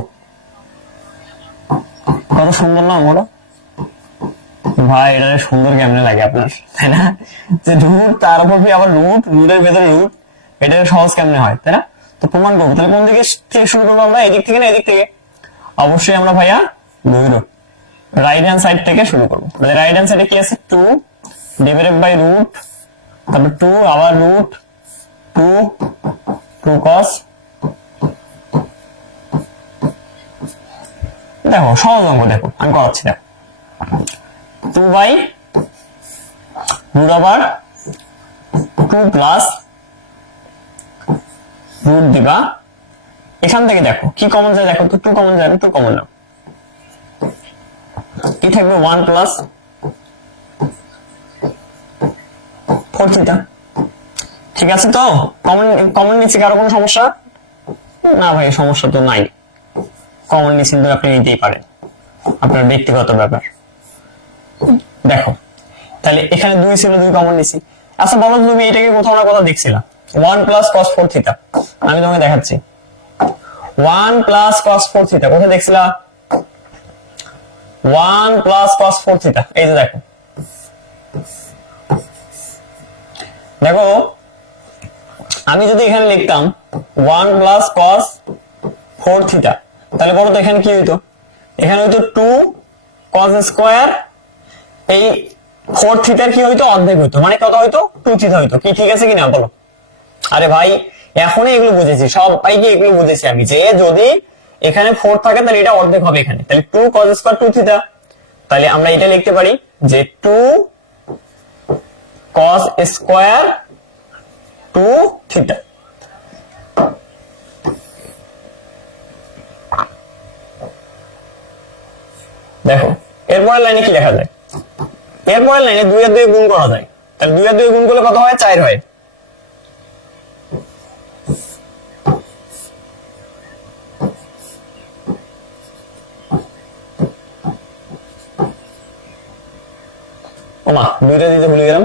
কত সুন্দর না অঙ্কটা? ভাই এটা সুন্দর কেমনে লাগে আপনার, তাই না? যে রুট, তার উপর আবার রুটের ভেতরে রুট, এটা সহজ কেমনে হয়, তাই না? তো প্রমাণ করবো, তাহলে কোন দিকে থেকে শুরু করবো আমরা? এদিক থেকে না এদিক থেকে? অবশ্যই আমরা ভাইয়া রাইট হ্যান্ড সাইড থেকে শুরু করবো। রাইট হ্যান্ড সাইডে কি আছে? 2 ডিভাইডেড বাই রুট, তারপর 2 আবার রুট 2 cos। দেখো সহজ অঙ্ক, দেখো আমি করাচ্ছি, দেখো 2 বাই রুট আবার 2 প্লাস রুট দিবা। এখান থেকে দেখো কি কমন যায়, দেখো তো 2 কমন যায়, 2 কমন নাও, কি থাকবে? 1 প্লাস 4 থিটা। ঠিক আছে তো? কমন নিচে কারো কোনো সমস্যা? না ভাই সমস্যা তো নাই, কমন নিচে কিন্তু আপনি নিতেই পারেন, আপনার ব্যক্তিগত ব্যাপার। দেখো তাহলে এখানে 2 ছিল, 2 কমন নিছি। আচ্ছা বলো তুমি এটাকে কোথাও না কোথাও দেখছিলাম? 1 প্লাস cos 4 থিটা, আমি তোমাকে দেখাচ্ছি। 1 প্লাস cos 4 থিটা কোথায় দেখছিলা? 1 প্লাস cos 4 থিটা, এই যে দেখো। দেখো আমি যদি এখানে লিখতাম 1 প্লাস cos 4 থিটা, তাহলে বলো তো এখানে কি হইতো? এখানে হইতো 2 cos স্কয়ার, এই 4 থিটার কি হইতো? অর্ধেক হইতো, মানে কত হইতো? 2 থিটা হইতো। কি ঠিক আছে কিনা বলো? আরে ভাই এখনই এগুলো বুঝেছি, সবাইকে এগুলো বুঝেছি আমি, যে যদি এখানে 4 থাকে তাহলে এটা অর্ধেক হবে এখানে, তাহলে 2 cos স্কয়ার 2 থিটা। তাহলে আমরা এটা লিখতে পারি যে 2 cos স্কয়ার 2 থিটা। দেখো এরপরের লাইনে কি লেখা যায়? এরপরের লাইনে 2 আর 2 গুণ করা যায়, তাহলে 2 আর 2 গুণ করলে কত হয়? 4 হয়। ওমা 2টা দিতে ভুলে গেলাম।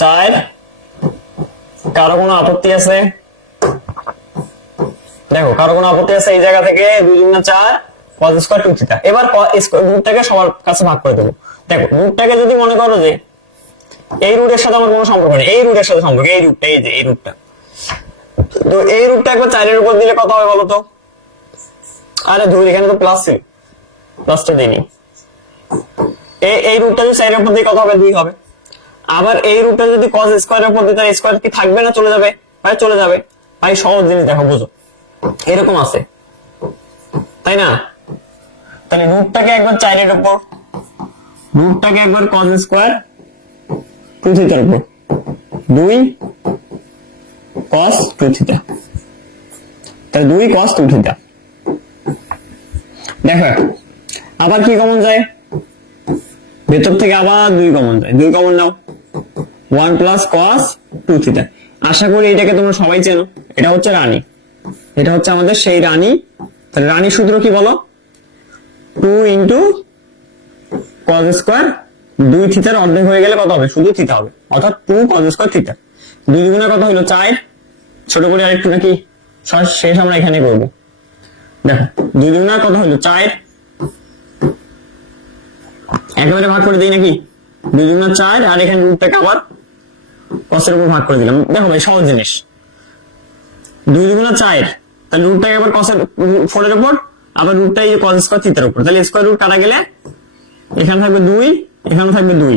4, কারো কোনো আপত্তি আছে? দেখো কারো কোনো আপত্তি আছে? এই জায়গা থেকে 2 গুণ 4 cos স্কয়ার 2 থিটা। এবার রুটটাকে সবার কাছে ভাগ করে দেবো। দেখো রুটটাকে যদি মনে করো যে এই রুটের সাথে আমার কোনো সম্পর্ক নেই, এই রুটের সাথে সম্পর্ক, এই রুটটা, এই যে এই রুটটা, তো এই রুটটা একবার 4 এর উপর দিলে কত হবে বলো তো? আরে ধর এখানে তো প্লাস ছিল, প্লাসটা দিইনি। এই রুটটা যদি 4 এর উপর দিয়ে কত হবে? 2 হবে। আবার এই রুটটা যদি cos স্কয়ারের উপর দিয়ে, তাহলে স্কয়ার কি থাকবে না চলে যাবে? ভাই চলে যাবে। ভাই সহজ জিনিস, দেখো বুঝো, এরকম আছে তাই না? তাহলে রুটটাকে একবার 4 এর উপর, রুটটাকে একবার cos স্কয়ার 2 থিটার উপর, 2 cos 2 থিটা, তাহলে 2 cos 2 থিটা। দেখো আবার কি কমন যায়? ভেতর থেকে আবার 2 কমন যায়, 2 কমন নাও, 1 প্লাস cos 2 থিটা। আশা করি এটাকে তোমরা সবাই চেনো, এটা হচ্ছে রানী, এটা হচ্ছে আমাদের সেই রানী। তাহলে রানীর সূত্র কি বলো? 2 ইন্টু cos স্কয়ার 2 থিটার অর্ধেক হয়ে গেলে কত হবে? শুধু থিটা হবে, অর্থাৎ 2 cos স্কয়ার থিটা। 2 গুণে কত হলো? 4। ছোট করে আরেকটু নাকি শেষ আমরা এখানে করবো। দেখো 2 গুণে কত হলো? 4। একেবারে ভাগ করে দিই নাকি? 2 গুণে 4, আর এখানে রুটটাকে আবার cos এর উপর ভাগ করে দিলাম। দেখো ভাই সহজ জিনিস, 2 গুণে 4, তাহলে রুটটাকে আবার cos এর 4 এর উপর, আবার রুটটা এই cos স্কয়ার থিটার উপর, তাহলে স্কয়ার রুট কাটা গেলে এখানে থাকবে 2, এখানে থাকবে 2,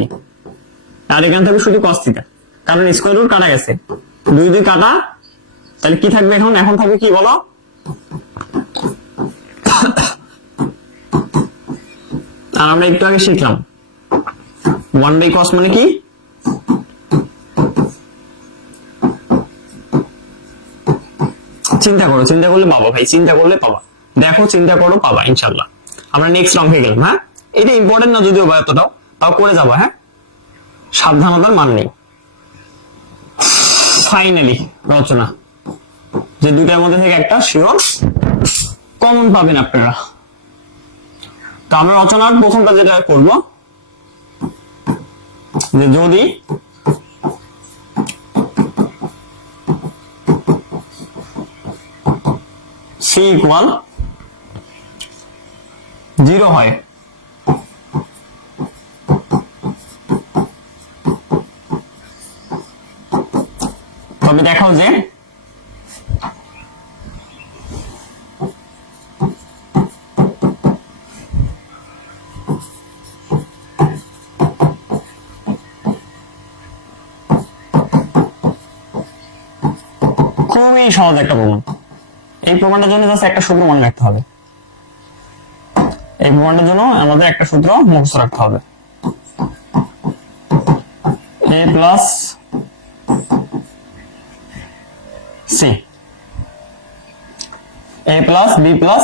আর এখান থেকে শুধু cos থিটা, কারণ স্কয়ার রুট কাটা গেছে, 2 2 কাটা, তাহলে কি থাকবে এখন? এখন থাকবে কি বলো? আর আমরা একটু আগে শিখলাম 1/cos মানে কি? চিন্তা করো, চিন্তা করলে পাবা ভাই, চিন্তা করলে পাবা, দেখো চিন্তা করো পাবা ইনশাল্লাহ। আমরা নেক্সট অঙ্কে গেলাম। হ্যাঁ, এটা ইম্পর্টেন্ট না যদিও বা এতটাও, তাও করে যাবা। হ্যাঁ, সাবধানতার মান নেই। ফাইনালি রচনা, যে দুটার মধ্যে থেকে একটা শিওর কমন পাবেন আপনারা। তো আমরা রচনার প্রথমটা যেটা করব, যে যদি c ইকুয়াল 0 হয়, তবে দেখাও যে খুবই সহজ একটা প্রমাণ। এই প্রমাণটার জন্য জাস্ট একটা সূত্র মনে রাখতে হবে। এই প্রমাণটার জন্য আমাদের একটা সূত্র মুখস্থ রাখতে হবে, a plus c, a plus b plus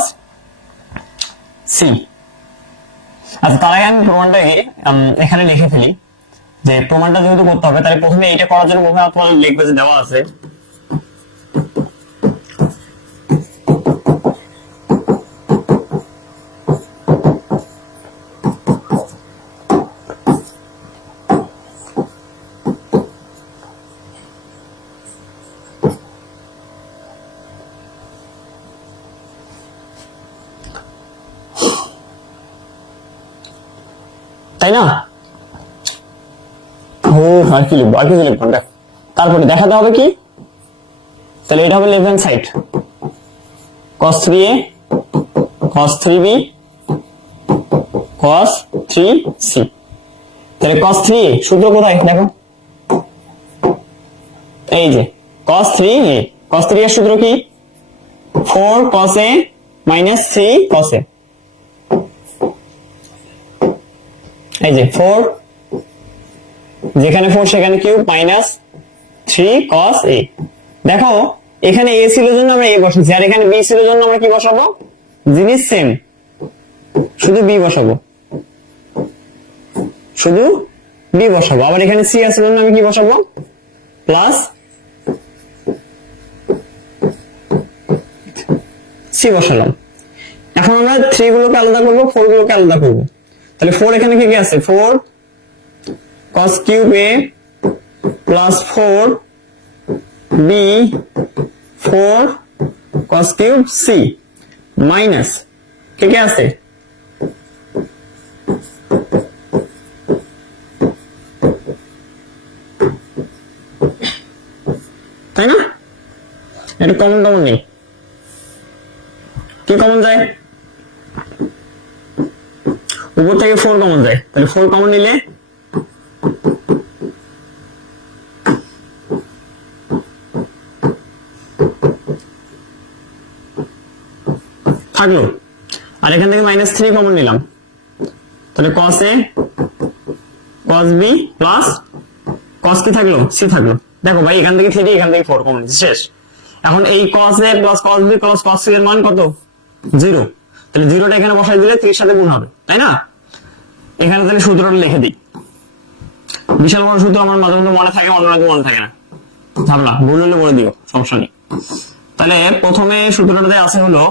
c। আচ্ছা, তার আগে আমি প্রমাণটাকে এখানে লিখে ফেলি। যে প্রমাণটা যেহেতু করতে হবে, তাহলে প্রথমে এইটা করার জন্য প্রথমে আপনার লিখবে যে দেওয়া আছে তাই না? আর কি লিখবো, আর কি লিখবো দেখ, তারপরে দেখাতে হবে কি, তাহলে এটা হবে left hand side cos 3a cos 3b cos 3c। তাহলে cos 3a সূত্র কোথায় দেখো, এই যে cos 3a, cos 3 এর সূত্র কি? 4 cos a minus 3 cos a। এই যে 4, যেখানে 4 সেখানে কিউব, মাইনাস 3 cos a। দেখো এখানে a ছিল জন্য আমরা a বসাচ্ছি, আর এখানে b ছিল জন্য আমরা কি বসাবো? জিনিস সেম, শুধু b বসাবো, শুধু b বসাবো। আবার এখানে c আছে জন্য আমি কি বসাবো? প্লাস c বসালাম। এখন আমরা 3 গুলোকে আলাদা করবো, 4 গুলোকে আলাদা করবো। তাহলে 4 এখানে কি কি আছে? 4 cos cube a plus 4 b 4 cos cube c minus কে কে আছে? তাই না? এটা কমন কমন নেই, কি কমন যায়? উপর থেকে 4 কমন যায়, তাহলে 4 কমন নিলে থাকলো, আর এখান থেকে মাইনাস 3 কমন নিলাম, তাহলে cos a cos b plus cos কি থাকলো? c থাকলো। দেখো ভাই এখান থেকে 3, এখান থেকে 4 কমন নিচ্ছে, শেষ। এখন এই cos a plus cos b plus cos c এর মান কত? 0। তাহলে 0টা এখানে বসাই দিলে 3 এর সাথে গুণ হবে, তাই না? এখানে তাহলে সূত্রটা লিখে দিই। বিশাল বড় সূত্র আমার মাঝে মধ্যে মনে থাকে, অন্য মনে থাকে না, ঝামেলা, ভুল হলে বলে দিও, সমস্যা নেই। তাহলে প্রথমে সূত্রটাতে আছে হলো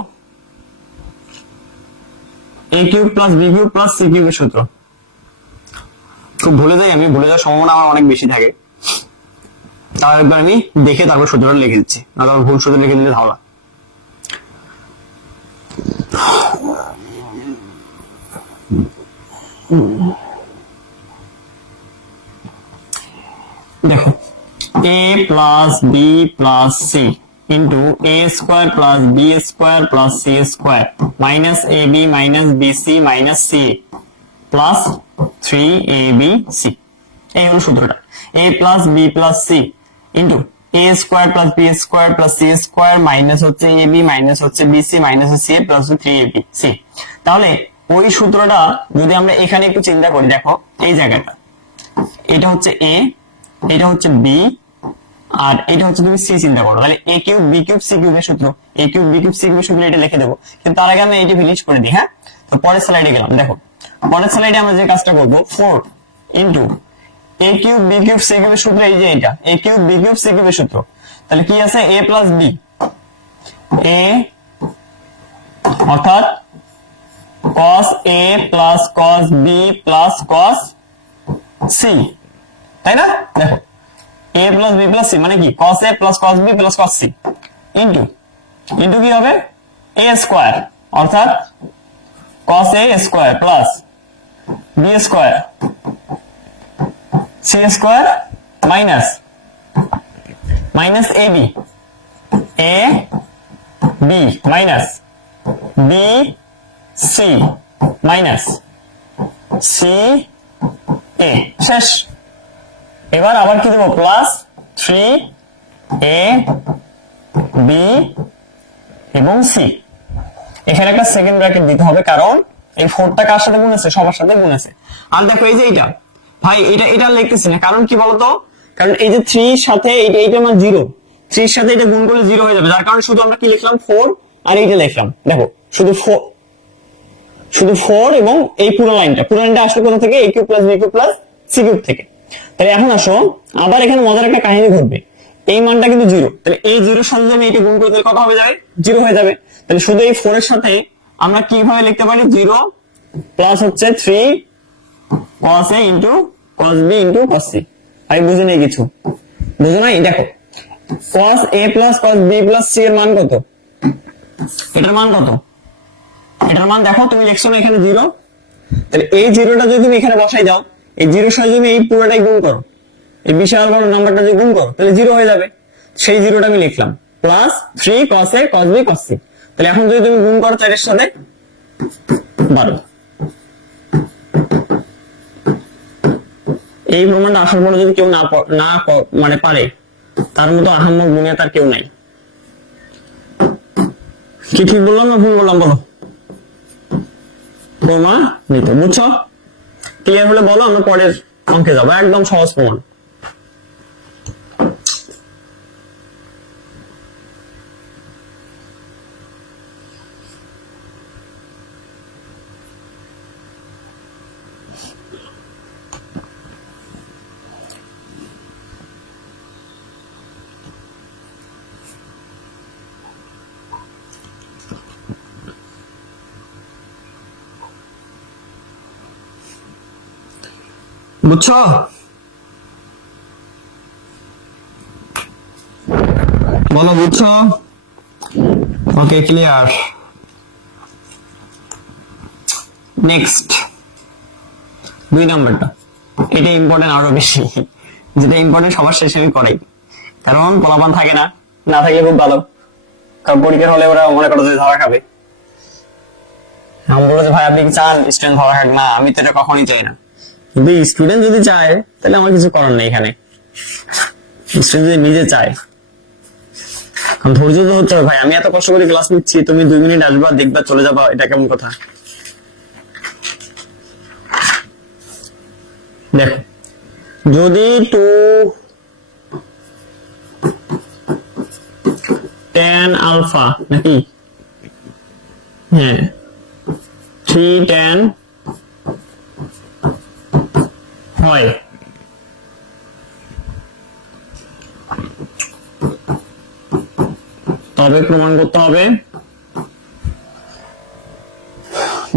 a cube plus b cube plus c কিউবের সূত্র। খুব ভুলে যাই আমি, ভুলে যাওয়ার সম্ভাবনা আমার অনেক বেশি থাকে, তাও একবার আমি দেখে তারপর সূত্রটা লিখে দিচ্ছি, নাহলে আমার ভুল সূত্র লিখে দিলে ঝামেলা। দেখো a plus b plus c into a square plus b square plus c square minus ab minus bc minus c plus 3abc। এই হলো সূত্রটা, a plus b plus c into a square plus b square plus c square minus হচ্ছে a b minus হচ্ছে b c minus c a plus 3ab c. তাহলে ওই সূত্রটা যদি আমরা এখানে একটু চিন্তা করি, দেখো এই জায়গাটা, এটা হচ্ছে এ, এটা হচ্ছে বি, আর এটা হচ্ছে তুমি সি চিন্তা করো, তাহলে এ কিউব বি কিউব সি কিউবের সূত্র, এ কিউব বি কিউব সি কিউবের সূত্র এটা লিখে দেবো। কিন্তু তার আগে আমি এইটা ভিলিজ করে দিই। হ্যাঁ, তো পরের স্লাইডে গেলাম। দেখো পরের স্লাইডে আমরা যে কাজটা করবো, 4 ইন্টু এ কিউব বি কিউব সি কিউবের সূত্র, এই যে এটা এ কিউব বি কিউব সি কিউবের সূত্র, তাহলে কি আছে এ প্লাস বি, এ অর্থাৎ cos a plus cos b plus cos c, তাই না? দেখো a plus b plus c মানে কি cos a plus cos b plus cos c into into কি হবে a স্কয়ার অর্থাৎ cos a square plus b square c square minus minus ab a b minus b c minus c a শেষ। এবার আবার কি দেবো plus 3a b এবং c, এখানে একটা সেকেন্ড ব্র্যাকেট দিতে হবে কারণ এই 4টা কার সাথে গুণ আছে, সবার সাথে গুণ আছে। আর দেখো এই যে এইটা ভাই এটা লিখতেছি না, কারণ কি বলতো, কারণ এই যে 3 এর সাথে এইটা আমার 0, 3 এর সাথে এটা গুণ করলে 0 হয়ে যাবে, যার কারণে শুধু আমরা কি লিখলাম 4 আর এইটা লিখলাম। দেখো শুধু 4 এবং এই পুরো লাইনটা আসলে কোথা থেকে, a cube plus b cube plus c cube থেকে। তাহলে এখন আসো আবার এখানে মজার একটা কাহিনী ঘটবে, এই মানটা কিন্তু 0, তাহলে এই 0 এর সাথে আমি এটা গুণ করে দিলে কত হবে যায় 0 হয়ে যাবে। তাহলে শুধু এই 4 এর সাথে আমরা কিভাবে লিখতে পারি 0 প্লাস হচ্ছে 3 cos a into cos b into cos c। আমি বুঝি নাই কিছু, বুঝো নাই? দেখো cos a plus cos b plus c এর মান কত, এটার মান কত, এটার মান দেখো তুমি লিখছো না এখানে 0, তাহলে এই 0টা যদি তুমি এখানে বসাই দাও, এই 0 এর সাথে তুমি এই পুরোটাই গুণ করো, এই বিশাল বড় নাম্বারটা যদি গুণ করো তাহলে 0 হয়ে যাবে। সেই 0টা আমি লিখলাম plus 3 cos a cos b cos c। তাহলে এখন যদি তুমি গুণ করো 4 এর সাথে 12, এই প্রমাণটা আসার পরে যদি কেউ না মানে পারে, তার মতো আহাম্মক দুনিয়া তার কেউ নাই। কি ঠিক বললাম না ভুল বললাম বলো? প্রমাণিত, বুঝছো? ক্লিয়ার হলে বলো, আমরা পরের অঙ্কে যাবো, একদম সহজ প্রমাণ। বুঝছো? বলো বুঝছো? Okay clear. নেক্সট 2 নাম্বারটা, এটা ইম্পর্টেন্ট আরো বেশি, যেটা ইম্পর্টেন্ট সবার শেষে আমি করাই, কারণ পোলাপান থাকে না, না থাকলে খুব ভালো, কারণ পরীক্ষার হলে ওরা মনে করো যে ধরা খাবে। আমি বলবো যে ভাই আপনি কি চান স্টুডেন্ট ধরা খাক? না, আমি তো এটা কখনই চাই না, কিন্তু স্টুডেন্ট যদি চায় তাহলে আমার কিছু করার নেই এখানে। স্টুডেন্ট যদি নিজে চায়, ধৈর্য তো হতে হবে ভাই, আমি এত কষ্ট করে ক্লাস নিচ্ছি, তুমি 2 মিনিট আসবা দেখবা চলে যাবা, এটা কেমন কথা? দেখো যদি 2 tan আলফা নাকি, হ্যাঁ 3 tan হয়, তবে প্রমাণ করতে হবে,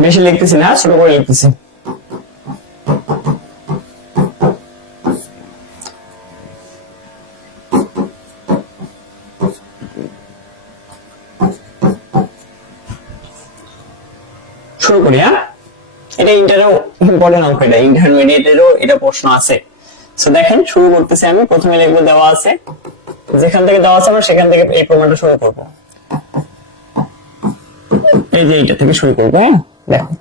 বেশি লিখতেছি না, ছোট করে লিখতেছি। শুরু করি। হ্যাঁ, এটা ইন্টারও ইম্পর্টেন্ট অঙ্ক, এটা ইন্টারমিডিয়েটেরও এটা প্রশ্ন আছে। সো দেখেন শুরু করতেছি আমি, প্রথমে লিখবো দেওয়া আছে, যেখান থেকে দেওয়া আছে আমরা সেখান থেকে এই প্রমাণটা শুরু করব। এই যে এইটা থেকে শুরু করবো। হ্যাঁ দেখো,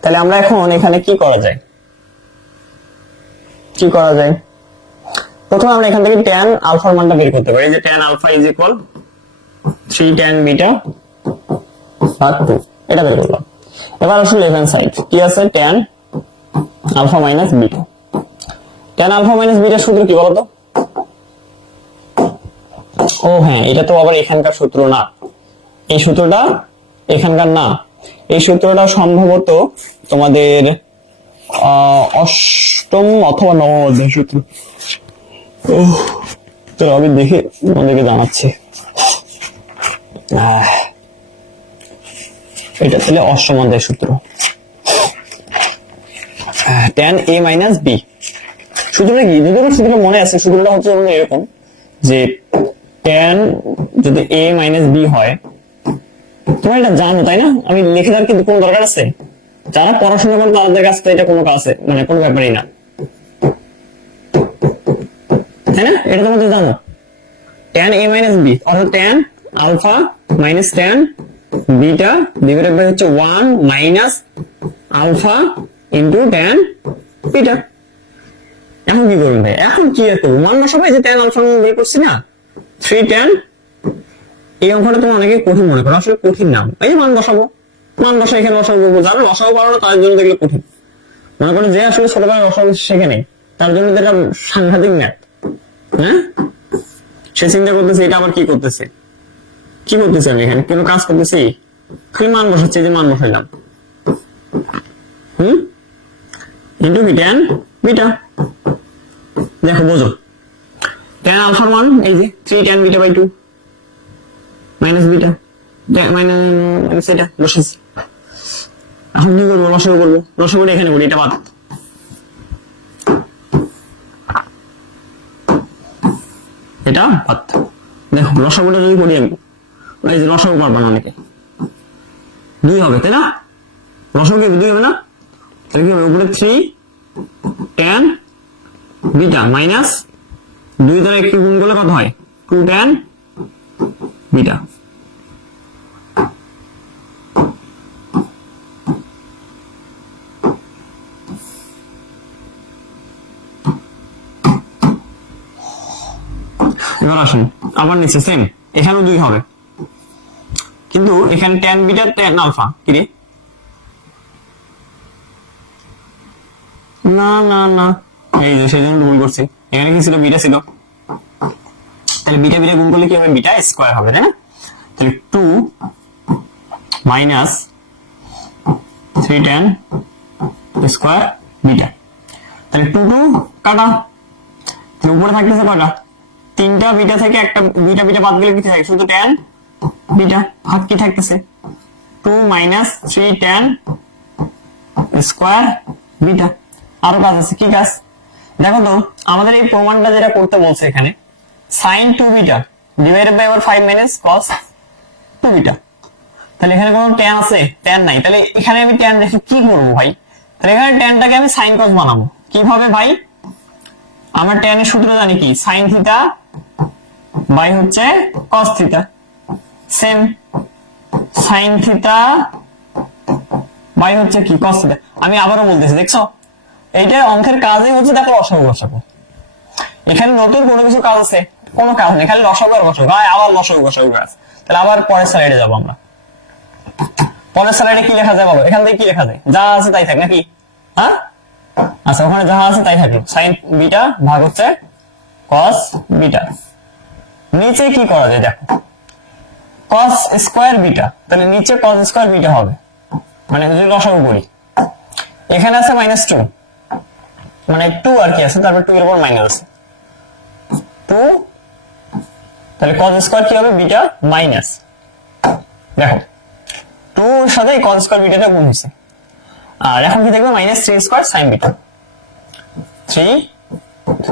তাহলে আমরা এখন এখানে কি করা যায়, কি করা যায়? প্রথমে আমরা এখান থেকে tan আলফার মানটা বের করতে পারি, যে tan alpha is equal 3 tan beta ভাগ 2, এটা বের করলাম। এবার আসলে লেফট হ্যান্ড সাইড কি আছে, tan alpha minus beta. tan alpha minus beta সূত্র কি বলতো? ও হ্যাঁ, এটা তো আবার এখানকার সূত্র না, এই সূত্রটা এখানকার না, এই সূত্রটা সম্ভবত তোমাদের অষ্টম অথবা নবম অধ্যায় সূত্র। তো আমি দেখে তোমাদেরকে জানাচ্ছি। এটা তাহলে অষ্টম অধ্যায় সূত্র, tan a মাইনাস b। সূত্রটা কি, যদি সূত্রটা মনে আছে, সূত্রটা হচ্ছে এরকম যে tan যদি a মাইনাস b হয়, তোমরা এটা জানো তাই না? আমি লিখে দেওয়ার কিন্তু কোনো দরকার আছে? যারা পড়াশোনা করে তাদের কাছে এটা কোনো কাজ আছে, মানে কোনো ব্যাপারই না, তাই না? এটা তোমরা জানো, tan a মাইনাস b অর্থাৎ tan alpha minus tan beta divided by হচ্ছে 1 minus alpha into tan beta. এখন কি করবেন ভাই? এখন কি এত মান বসাবো, যে tan আলফা বের করছি না 3 tan, এই অঙ্কটা তোমার অনেকে কঠিন মনে করো, আসলে কঠিন নাম। এই যে মান বসাবো, মান বসা এখানে বসাবো, যারা বসাবো পারো না তাদের জন্য দেখলে কঠিন। মনে করো যে আসলে ছোটবেলায় বসাবো শেখে নেই, তার জন্য এটা সাংঘাতিক ম্যাথ। হ্যাঁ, সে চিন্তা করতেছে এটা আবার কি করতেছে, কি করতেছি আমি এখানে, কোনো কাজ করতেছি, খালি মান বসাচ্ছি, যে মান বসাইলাম ইন্টু কি tan বিটা। দেখো বোঝো, tan আলফার মান এই যে 3 tan beta by 2 minus beta minus এটা বসেছি। এখন কি করবো, লসাগু করবো, লসাগুটা এখানে করি, এটা বাদ। এটা বাদ। দেখো লসাগুটা যদি করি আমি, এই যে লসাগু পারবেন অনেকে, 2 হবে তাই না? লসাগু 2 হবে না? তাহলে কি হবে, উপরে 3 tan বিটা মাইনাস 2 দ্বারা একটু গুণ করলে কত হয়, 2 tan বিটা। এবার আসুন আবার নিচে সেম, এখানেও 2 হবে, কিন্তু এখানে tan বিটা tan আলফা কি রে, না না না, এই যে সেই জন্য ভুল করছি, এখানে কি ছিল, বিটা ছিল, তাহলে বিটা বিটা গুণ করলে কি হবে, বিটা স্কয়ার হবে তাই না? তাহলে 2 মাইনাস 3 tan স্কয়ার বিটা, তাহলে 2 2 কাটা, তাহলে উপরে থাকতেছে কটা, 3টা বিটা থেকে একটা বিটা বিটা বাদ গেলে কি থাকে, শুধু tan বিটা, ভাগ কি থাকতেছে 2 মাইনাস 3 tan স্কয়ার বিটা। আরো কাজ আছে, কি কাজ দেখো তো, আমাদের এই প্রমাণটা যেটা করতে বলছে এখানে sin 2 beta divided by 5 minus cos 2 beta. তাহলে এখানে কোনো tan আছে, tan নাই, তাহলে এখানে আমি tan রেখে কি করব ভাই? তাহলে এখানে tanটাকে আমি sin cos বানাবো, কিভাবে ভাই? আমার tan এর সূত্র জানি কি, sin থিটা বাই হচ্ছে cos theta, same sin theta by হচ্ছে কি cos থিটা। আমি আবারও বলতেছি, দেখছো এইটা অঙ্কের কাজই হচ্ছে দেখো লসাগু বসাবো, এখানে নতুন কোনো কিছু কাজ আছে, কোনো কাজ নেই, খালি লসাগু আর বসাবো, আবার লসাগু বসাবো কাজ। তাহলে আবার পরের স্লাইডে যাবো আমরা, পরের স্লাইডে কি লেখা যায় বলো, এখান থেকে কি লেখা যায়, যা আছে তাই থাক নাকি? হ্যাঁ আচ্ছা, ওখানে যা আছে তাই থাকলো, sin বিটা ভাগ হচ্ছে cos বিটা। নিচে কি করা যায় দেখো, cos স্কয়ার বিটা, তাহলে নিচে cos স্কয়ার বিটা হবে, মানে যদি লসাগু করি, এখানে আছে -2, মানে 2 আর কি আছে, তারপর 2 এর উপর মাইনাস আছে 2, তাহলে cos স্কয়ার কি হবে, বিটা মাইনাস, দেখো 2 এর সাথে cos স্কয়ার বিটাটা গুণ হইছে, আর এখন কি দেখবে -3 স্কয়ার sin বিটা। 3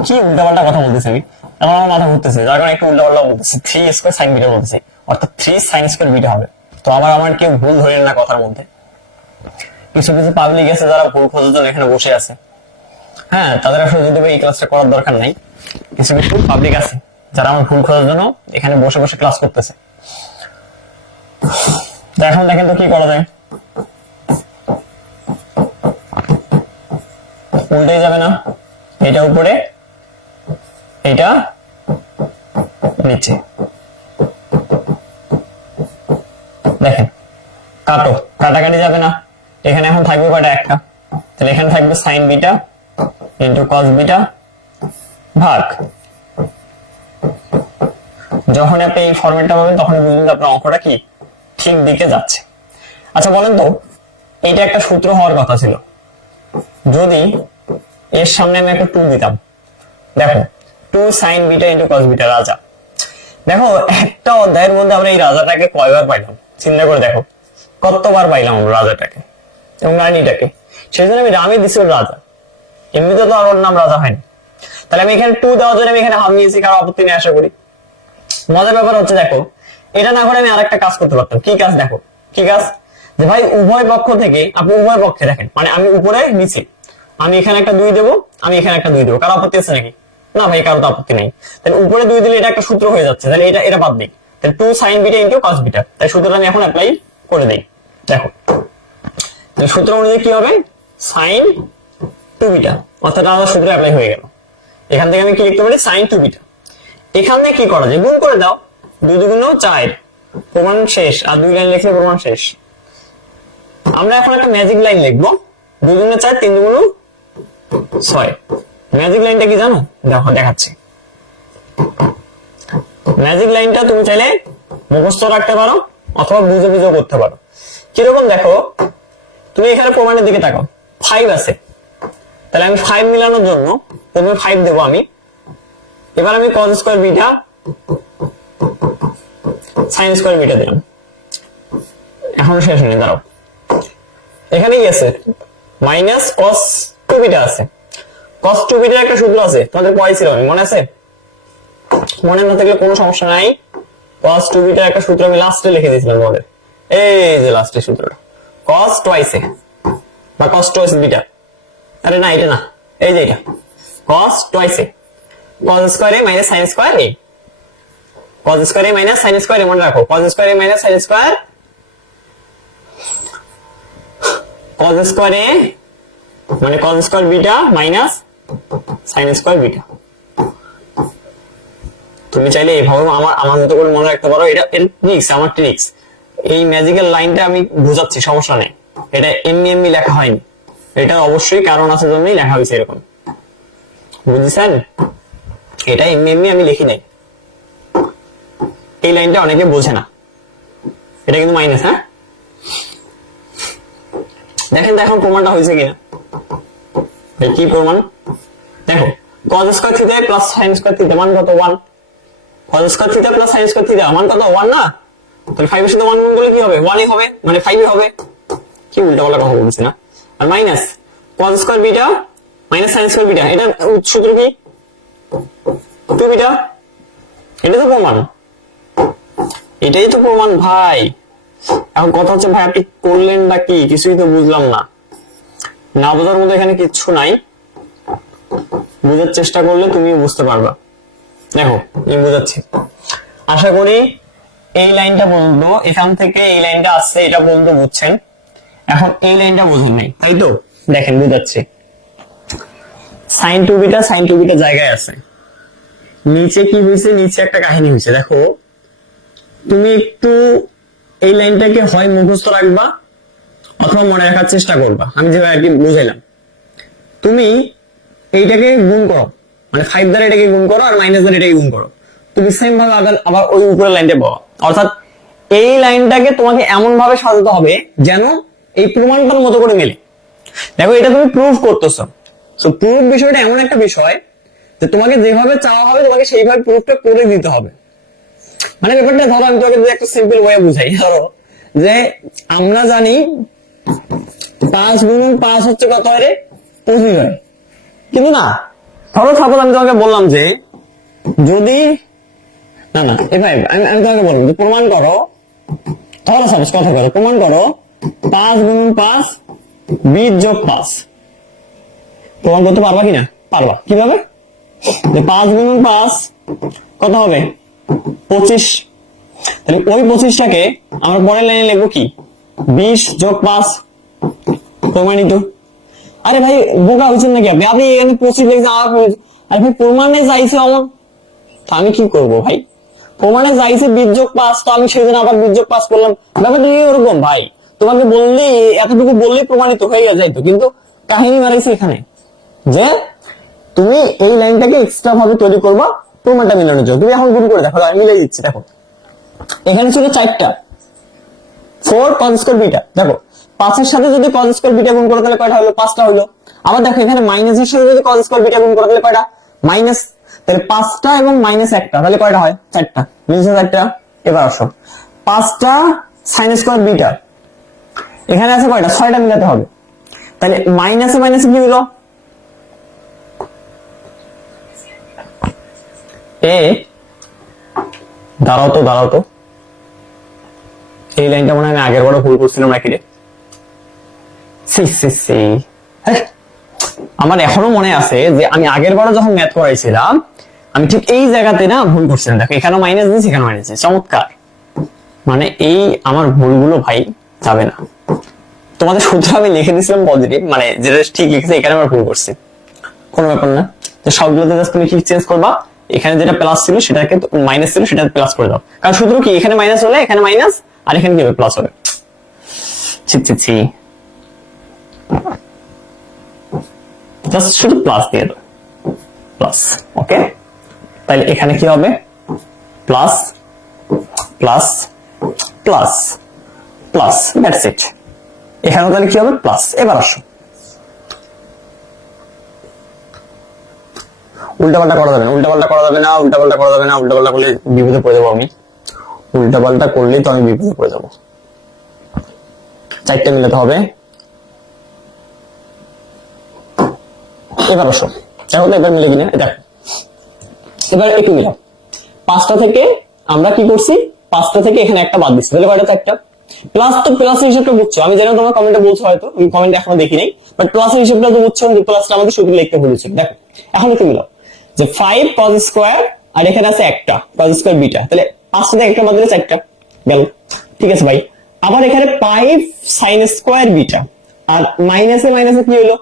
কি উল্টাপাল্টা কথা বলতেছি আমি, আমার মাথা ঘুরতেছে, যার কারণে একটু উল্টাপাল্টা বলতেছি, 3 স্কয়ার sin বিটা বলতেছি, অর্থাৎ 3 sin স্কয়ার বিটা হবে। তো আমার কেউ ভুল ধরেন না কথার মধ্যে, কিছু কিছু পাবলিক আছে যারা ভুল খোঁজার জন্য এখানে বসে আছে, হ্যাঁ তাদের আসলে যদি এই ক্লাসটা করার দরকার নাই, কিছু কিছু পাবলিক আছে যারা আমার ভুল খোঁজার জন্য এখানে বসে বসে ক্লাস করতেছে। তো এখন দেখেন তো কি করা যায়, উল্টে যাবে না, এটা উপরে, এটা নিচে। দেখেন কাটো, কাটাকাটি যাবে না, এখানে এখন থাকবে কয়টা, একটা, তাহলে এখানে থাকবে sign beta into cos beta ভাগ, যখন আপনি এই ফরম্যাটটা পাবেন তখন বুঝবেন যে আপনার অঙ্কটা কি ঠিক দিকে যাচ্ছে। আচ্ছা বলেন তো, এইটা একটা সূত্র হওয়ার কথা ছিল, যদি এর সামনে আমি একটা 2 দিতাম, দেখো 2 sign beta into cos beta রাজা। দেখো একটা অধ্যায়ের মধ্যে আমরা এই রাজাটাকে কয়বার পাইলাম চিন্তা করে দেখো, কতবার পাইলাম আমরা রাজাটাকে এবং রানীটাকে, সেই জন্য আমি দিছি ওর রাজা, এমনিতে তো আর ওর নাম রাজা হয়নি। তাহলে আমি এখানে 2 দেওয়ার জন্য আমি এখানে হাফ নিয়েছি, কারো আপত্তি নেই আশা করি। মজার ব্যাপার হচ্ছে দেখো, এটা না করে আমি আরেকটা কাজ করতে পারতাম। কি কাজ দেখো, কি কাজ, যে ভাই উভয় পক্ষ থেকে আপনি উভয় পক্ষে দেখেন, মানে আমি উপরে নিচে, আমি এখানে একটা 2 দেবো, আমি এখানে একটা 2 দেবো, কারো আপত্তি আছে নাকি? না ভাই, কারো তো আপত্তি নেই। তাহলে উপরে 2 দিলে এটা একটা সূত্র হয়ে যাচ্ছে, তাহলে এটা বাদ দিই, তাহলে 2 সাইন বিটা ইনটু কস বিটা, তাই সূত্রটা আমি এখন অ্যাপ্লাই করে দেই। দেখো সূত্র অনুযায়ী কি হবে, সাইন 2 বিটা, অর্থাৎ আমার সূত্র অ্যাপ্লাই হয়ে গেল। এখান থেকে আমি কি লিখতে পারি, সাইন 2 বিটা। এখান থেকে কি করা যায়, গুণ করে দাও, 2 দুগুণ 4, প্রমাণ শেষ, আর 2 লাইন লিখলে প্রমাণ শেষ। আমরা এখন একটা ম্যাজিক লাইন লিখবো, 2 দুগুণ 4, 3 দুগুণ 6। ম্যাজিক লাইনটা কি জানো, দেখো দেখাচ্ছি। ম্যাজিক লাইনটা তুমি চাইলে মুখস্থ রাখতে পারো অথবা বুঝে বুঝেও করতে পারো। কিরকম দেখো, তুমি এখানে প্রমাণের দিকে তাকাও, 5 আছে, তাহলে আমি 5 মিলানোর জন্য প্রথমে 5 দেবো আমি, এবার আমি cos square beta sin square beta দিলাম। এখনো শেষ হয়নি, দাঁড়াও, এখানে কি আছে, মাইনাস cos 2 বিটা আছে। cos 2 বিটার একটা সূত্র আছে, তোমাদের পড়াইছিলাম, মনে আছে? মনে না থাকলে কোনো সমস্যা নাই, cos 2 বিটার একটা সূত্র আমি লাস্টে লিখে দিয়েছিলাম তোমাদের, এই যে লাস্টের সূত্রটা, cos twice বা cos twice বিটা, আরে না এটা না, এই যে এটা cos twice cos square a minus sin square a, cos square a minus sin square a, মনে রাখো cos square a minus sin square, cos square a মানে cos square beta minus sin square beta. তুমি চাইলে এইভাবে আমার মতো করে মনে রাখতে পারো, এটা ট্রিক্স, আমার ট্রিক্স। এই ম্যাজিক্যাল লাইনটা আমি বুঝাচ্ছি, সমস্যা নেই, এটা এমনি এমনি লেখা হয়নি, এটা অবশ্যই কারণ আছে জন্যই লেখা হয়েছে এরকম, বুঝেছেন? এটা এমনি এমনি আমি লিখি নাই, এই লাইনটা অনেকে বোঝে না, এটা কিন্তু মাইনাস। হ্যাঁ দেখেন তো এখন প্রমাণটা হয়েছে কিনা, কি প্রমাণ দেখো, cos square theta plus sin square theta মান কত, 1, cos square theta plus sin square theta মান কত, 1 না? তাহলে 5 এর সাথে 1 গুণ করলে কি হবে, 1 ই হবে, মানে 5 ই হবে। কি উল্টা পাল্টা কথা বলছি না? আর minus cos square beta minus sin square beta, এটা সূত্র কি, 2 বিটা, এটা তো প্রমাণ, এটাই তো প্রমাণ ভাই। এখন কথা হচ্ছে ভাই আপনি করলেন না কি, কিছুই তো বুঝলাম না। না বোঝার মধ্যে এখানে কিচ্ছু নাই, বুঝার চেষ্টা করলে তুমি বুঝতে পারবা। দেখো আমি বুঝাচ্ছি, আশা করি এই লাইনটা বলবো, এখান থেকে এই লাইনটা আসছে, এটা বলতে বুঝছেন। এখন এই লাইনটা বোঝেন নাই, তাই তো? দেখেন বুঝাচ্ছি, sin 2 বিটা জায়গায় আছে, নিচে কি হয়েছে, নিচে একটা কাহিনী হয়েছে। দেখো তুমি একটু এই লাইনটাকে হয় মুখস্থ রাখবা অথবা মনে রাখার চেষ্টা করবা, আমি যেভাবে আর কি বুঝাইলাম। তুমি এইটাকে গুণ করো, মানে 5 দ্বারা এটাকে গুণ করো আর মাইনাস দ্বারা এটাকে গুণ করো, তুমি সেম ভাবে আবার ওই উপরের লাইনটা পাও। অর্থাৎ এই লাইনটাকে তোমাকে এমন ভাবে সাজাতে হবে যেন এই প্রমাণটার মতো করে মেলে। দেখো এটা তুমি প্রুফ করতেছো, তো প্রুফ বিষয়টা এমন একটা বিষয় যে তোমাকে যেভাবে চাওয়া হবে তোমাকে সেইভাবে প্রুফটা করে দিতে হবে। মানে ব্যাপারটা ধরো, আমি তোমাকে একটা সিম্পল ওয়ে বুঝাই। ধরো যে আমরা জানি 5 গুণ 5 হচ্ছে কত হয় রে, 25 হয়, কিন্তু না, ধরো সাপোজ আমি তোমাকে বললাম যে যদি না এ ভাই আমি তোমাকে বললাম যে প্রমাণ করো, ধরো সাপোজ কথা করো, প্রমাণ করো 5 গুণ 5 20 যোগ 5, প্রমাণ করতে পারবা কিনা? পারবা। কিভাবে? যে 5 গুণ 5 কত হবে, 25। তাহলে ওই 25টাকে আমরা পরের লাইনে লিখবো কি, 20 যোগ 5, প্রমাণিত। আরে ভাই বোকা হয়েছেন নাকি আপনি? আপনি এখানে 25 লিখছেন, আরে ভাই প্রমাণে চাইছে আমার, তো আমি কি করব ভাই? প্রমাণে চাইছে বীজযোগ 5, তো আমি সেদিন আবার বীজযোগ 5 করলাম। ব্যাপারটা এরকম ভাই, তোমাকে বললে এতটুকু বললেই প্রমাণিত হয়ে যাইতো, কিন্তু কাহিনী মারাইছে এখানে যে তুমি এই লাইনটাকে এক্সট্রা ভাবে তৈরি করবা প্রমাণটা মিলানোর জন্য। তুমি এখন গুণ করে দেখো, আমি মিলাই দিচ্ছি। দেখো এখানে ছিল 4টা 4 cos স্কয়ার বিটা, দেখো 5 এর সাথে যদি cos স্কয়ার বিটা গুণ করো তাহলে কয়টা হলো? 5টা হলো। আবার দেখো এখানে মাইনাসের সাথে যদি cos স্কয়ার বিটা গুণ করো তাহলে কয়টা? মাইনাস। তাহলে 5টা এবং মাইনাস 1টা, তাহলে কয়টা হয়? 4টা। মিলছে 4টা। এবার আসো 5টা sin স্কয়ার বিটা, এখানে আছে কয়টা? 6টা মিলাতে হবে। তাহলে মাইনাসে মাইনাসে কি হলো? এ দাঁড়াও তো এই লাইনটা মনে হয় আমি আগের বারও ভুল করছিলাম নাকি রে? আমার এখনো মনে আছে যে আমি আগের বারও যখন ম্যাথ করাইছিলাম আমি ঠিক এই জায়গাতে না ভুল করছিলাম। দেখো এখানে মাইনাস দিয়েছি, এখানে মাইনাস দিয়েছি, চমৎকার। মানে এই আমার ভুলগুলো ভাই যাবে না। তোমাদের সূত্র আমি লিখে দিয়েছিলাম পজিটিভ, মানে যেটা ঠিক লিখেছে এখানে আমার ভুল করছি, কোনো ব্যাপার না। তো সবগুলোতে জাস্ট তুমি কি চেঞ্জ করবা, এখানে যেটা প্লাস ছিল সেটাকে মাইনাস ছিল সেটা প্লাস করে দাও। কারণ সূত্র কি, এখানে মাইনাস হলে এখানে মাইনাস, আর এখানে কি হবে? প্লাস হবে। ছি জাস্ট শুধু প্লাস দিয়ে দাও, প্লাস। ওকে, তাহলে এখানে কি হবে? Plus plus plus plus, that's it. এখানেও তাহলে কি হবে? প্লাস। এবার আসো উল্টাপাল্টা করা যাবে না, উল্টাপাল্টা করলে বিপদে পড়ে যাবো আমি। উল্টাপাল্টা করলেই তো আমি বিপদে পড়ে যাবো। 4টা মিলাতে হবে। এবার আসো দেখো তো এবার মিলে কিনা, এটা এবার একটু মিলাও। 5টা থেকে আমরা কি করছি? 5টা থেকে এখানে একটা বাদ দিচ্ছি, তাহলে কয়টা? 4টা। প্লাস তো প্লাসের হিসাবটা বুঝছো, আমি জানি তোমার কমেন্টে বলছো, হয়তো আমি কমেন্ট এখনো দেখি নাই, বাট প্লাসের হিসাবটা তো বুঝছো যে প্লাসটা আমাদের শুধু লিখতে ভুলেছিল। দেখো এখন একটু মিলাও যে 5 cos স্কয়ার আর এখানে আছে একটা cos স্কয়ার বিটা, তাহলে 5টা থেকে একটা বাদ দিলে 4টা গেল। ঠিক আছে ভাই। আবার এখানে 5 sin স্কয়ার বিটা, আর মাইনাসে মাইনাসে কি হলো?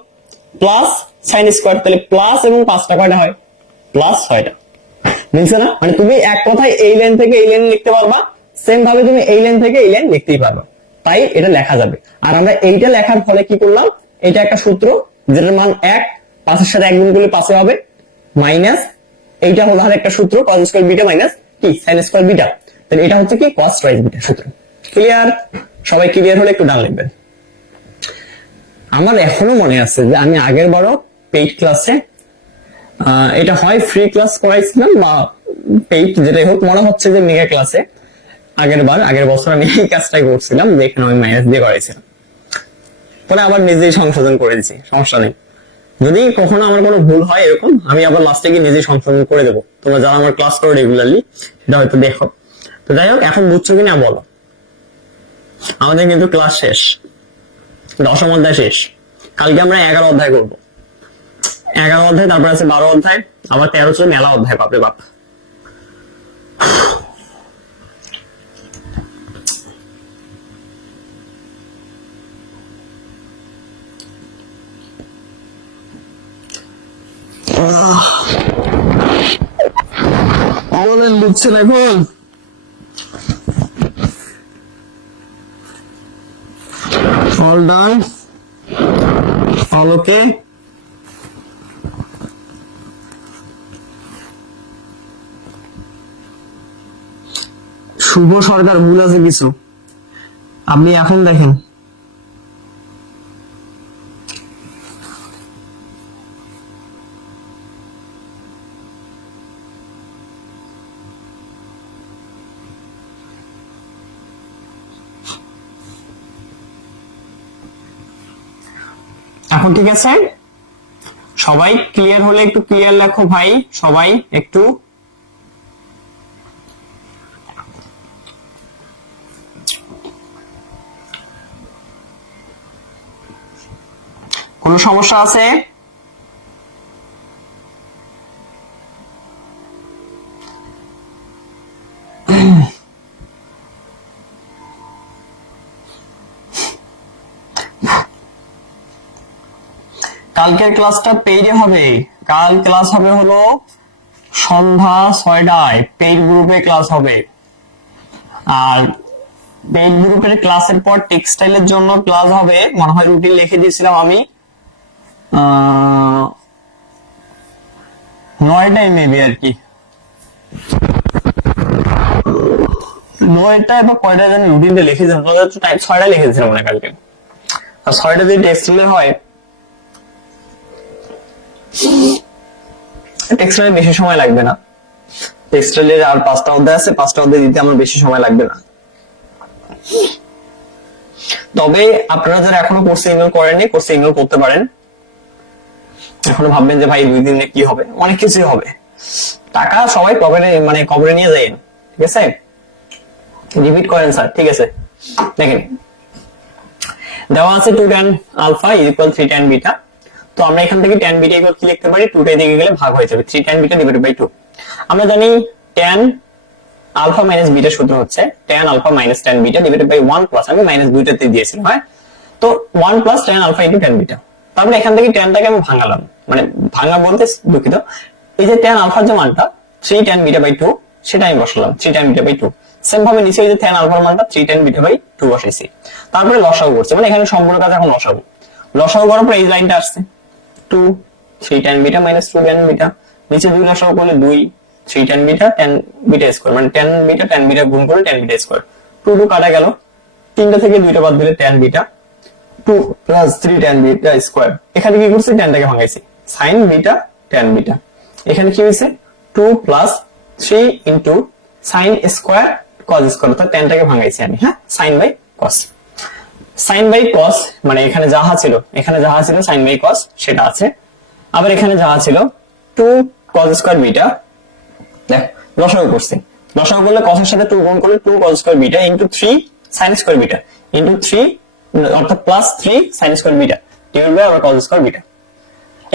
প্লাস sin স্কয়ার, তাহলে প্লাস এবং 5টা কয়টা হয়? প্লাস 6টা। বুঝছো না? মানে তুমি এক কথায় এই লাইন থেকে এই লাইন লিখতে পারবা, সেম ভাবে তুমি এই লাইন থেকে এই লাইন লিখতেই পারবা, তাই এটা লেখা যাবে। আর আমরা এইটা লেখার ফলে কি করলাম? এটা একটা সূত্র যেটার মান 1, 5 এর সাথে 1 গুণ করলে 5 হবে, মাইনাস এইটা হলো আর একটা সূত্র cos স্কয়ার বিটা মাইনাস কি sin স্কয়ার বিটা, তাহলে এটা হচ্ছে কি cos টুয়াইস বিটা সূত্র। ক্লিয়ার? সবাই ক্লিয়ার হলে একটু ডান লিখবেন। আমার এখনো মনে আছে যে আমি আগের বারও পেইড ক্লাসে এটা হয় ফ্রি ক্লাস করাইছিলাম বা পেইড, যেটাই হোক, মনে হচ্ছে যে মেগা ক্লাসে আগের বছর আমি এই কাজটাই করছিলাম, যে এখানে আমি মাইনাস দিয়ে করাইছিলাম, পরে আবার নিজেই সংশোধন করে দিচ্ছি, সমস্যা নেই। যদি কখনো আমার কোনো ভুল হয় এরকম, আমি আবার লাস্টে গিয়ে নিজেই সংশোধন করে দেবো। তোমরা যারা আমার ক্লাস করো রেগুলারলি সেটা হয়তো দেখো। তো যাই হোক, এখন বুঝছো কিনা বলো। আমাদের কিন্তু ক্লাস শেষ, 10ম অধ্যায় শেষ। কালকে আমরা 11 অধ্যায় করবো। 11 অধ্যায়, তারপর আছে 12 অধ্যায়, আবার 13 ছিল মেলা অধ্যায়। বাপরে বাপ। বলেন বুঝছেন এখন? All done, all okay. শুভ সরকার ভুল আছে কিছু, আপনি এখন দেখেন। এখন ঠিক আছে? সবাই ক্লিয়ার হলে একটু ক্লিয়ার লেখো ভাই, সবাই একটু। কোনো সমস্যা আছে? কালকের ক্লাসটা পেইডে হবে। কাল ক্লাস হবে হলো সন্ধ্যা 6টায়, পেইড গ্রুপে ক্লাস হবে। আর পেইড গ্রুপের ক্লাসের পর টেক্সটাইলের জন্য ক্লাস হবে, মনে হয় রুটিন লিখে দিয়েছিলাম আমি 9টায় মেবি আর কি, 9টা বা কয়টা জানি রুটিনটা লিখেছিলাম, 6টা লিখেছিলাম না কালকে। আর 6টা যদি টেক্সটাইলে হয়, টেক্সটাইলে বেশি সময় লাগবে না। টেক্সটাইলের আর 5টা অধ্যায় আছে, 5টা অধ্যায় দিতে আমার বেশি সময় লাগবে না। তবে আপনারা যারা এখনো কোর্সে এনরোল করেননি, কোর্সে এনরোল করতে পারেন। এখনো ভাববেন যে ভাই 2 দিনে কি হবে, অনেক কিছুই হবে। টাকা সবাই কবরে নিয়ে যায়, ঠিক আছে? রিপিট করেন স্যার, ঠিক আছে? দেখেন দেওয়া আছে 2 tan alpha equal 3 tan beta. তো আমরা এখান থেকে tan বিটা ইকুয়াল কি লিখতে পারি, 2টা দিকে গেলে ভাগ হয়ে যাবে, 3 tan বিটা ডিভাইডেড বাই 2। আমরা জানি tan আলফা মাইনাস বিটা সূত্র হচ্ছে tan alpha minus tan beta divided by 1 plus, আমি মাইনাস 2টাতে দিয়েছিলাম, হ্যাঁ? তো 1 plus tan alpha into tan beta. তারপরে এখান থেকে tanটাকে আমি ভাঙালাম, মানে ভাঙা বলতে দুঃখিত, এই যে tan আলফার যে মানটা 3 tan বিটা বাই 2 সেটা আমি বসালাম 3 tan বিটা বাই 2। সেম ভাবে নিচে এই যে tan আলফার মানটা 3 tan বিটা বাই 2 বসাইছি। তারপরে লসাগু করছে, মানে এখানে সম্পূর্ণ কাজ এখন লসাগু। লসাগু করার পর এই লাইনটা আসছে 2 3 tan beta minus 2 tan beta, নিচে 2 লসাগু করলে 2 3 tan beta tan beta square, মানে tan বিটা গুণ করে tan বিটা স্কয়ার। 2 কাটা গেল, 3টা থেকে 2টা বাদ দিলে tan beta 2 plus 3 tan beta square. এখানে কি করছি, tanটাকে ভাঙাইছি, sin বিটা tan বিটা। এখানে কি হইছে 2 plus 3 into sin square cos square, অর্থাৎ tanটাকে ভাঙাইছি আমি, হ্যাঁ? sin by cos, sin by cos মানে এখানে যাহা ছিল sin বাই cos সেটা আছে। আবার এখানে যাহা ছিল 2 cos স্কয়ার বিটা, দেখ লসাগু করছি, লসাগু করলে cos এর সাথে 2 গুণ করলে 2 cos square beta into 3 sin square beta into 3, অর্থাৎ plus 3 sin square beta divide by আবার cos স্কয়ার বিটা।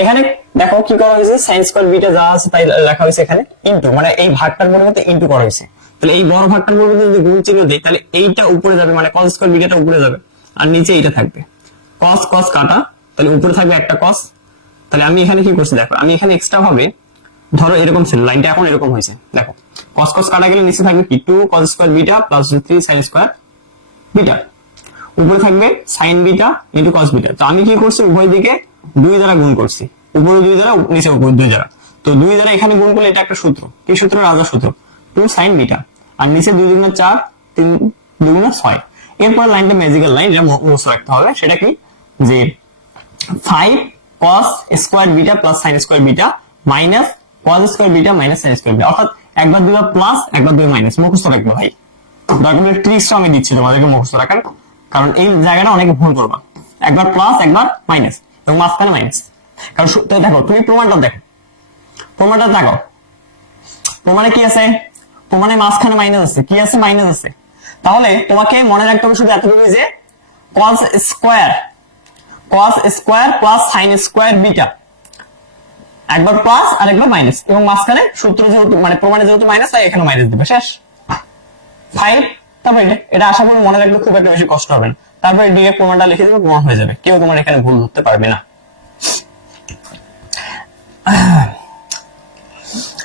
এখানে দেখো কি করা হয়েছে, sin স্কয়ার বিটা যা আছে তাই লেখা হয়েছে এখানে, ইনটু মানে এই ভাগটার মধ্যে ইনটু করা হয়েছে। তাহলে এই বড় ভাগটার মধ্যে যদি গুণ চিহ্ন দেই, তাহলে এইটা উপরে যাবে, মানে cos স্কয়ার বিটাটা উপরে যাবে, আর নিচে এইটা থাকবে। cos cos কাটা, তাহলে উপরে থাকবে একটা cos। তাহলে আমি এখানে কি করছি দেখো, আমি এখানে এক্সট্রা ভাবে ধরো এরকম ছিল লাইনটা, এখন এরকম হয়েছে, দেখো cos cos কাটা গেলে নিচে থাকবে কি 2 cos square beta plus 3 sin square beta, উপরে থাকবে sin beta into cos beta. তো আমি কি করছি, উভয় দিকে 2 দ্বারা গুণ করছি, উপরে 2 দ্বারা নিচে 2 দ্বারা। তো 2 দ্বারা এখানে গুণ করলে এটা একটা সূত্র, কি সূত্র, রাজা সূত্র, 2 sin বিটা, আর নিচে 2 দুগুণে 4 3 দুগুণে 6। এরপর লাইনটা ম্যাজিক্যাল লাইন, এটা মুছে রাখতে হবে, সেটা কি যে 5 cos square beta plus sin square beta minus cos square beta minus sin square beta, অর্থাৎ একবার দুইবার প্লাস একবার দুই মাইনাস। মুখস্থ রাখবে ভাই, দরকার 30টা আমি দিচ্ছি তোমাদেরকে মুখস্থ রাখার, কারণ এই জায়গাটা অনেকে ভুল করবা, একবার প্লাস একবার মাইনাস এবং মাঝখানে মাইনাস। কারণ দেখো তুমি প্রমাণটা দেখো, প্রমাণটা দেখো, প্রমাণে কি আছে, প্রমাণে মাঝখানে মাইনাস আছে, কি আছে, মাইনাস আছে। তাহলে তোমাকে মনে রাখতে হবে শুধু এতটুকু যে cos square plus sin square beta, একবার প্লাস আর একবার মাইনাস, এবং মাঝখানে সূত্র যেহেতু মানে প্রমাণে যেহেতু মাইনাস, তাই এখানে মাইনাস দিবে, শেষ। 5, তারপর এটা আশা করি মনে রাখলে খুব একটা বেশি কষ্ট হবে না। তারপরে ডিরেক্ট প্রমাণটা লিখে দেবে, প্রমাণ হয়ে যাবে, কেউ তোমার এখানে ভুল ধরতে পারবে না।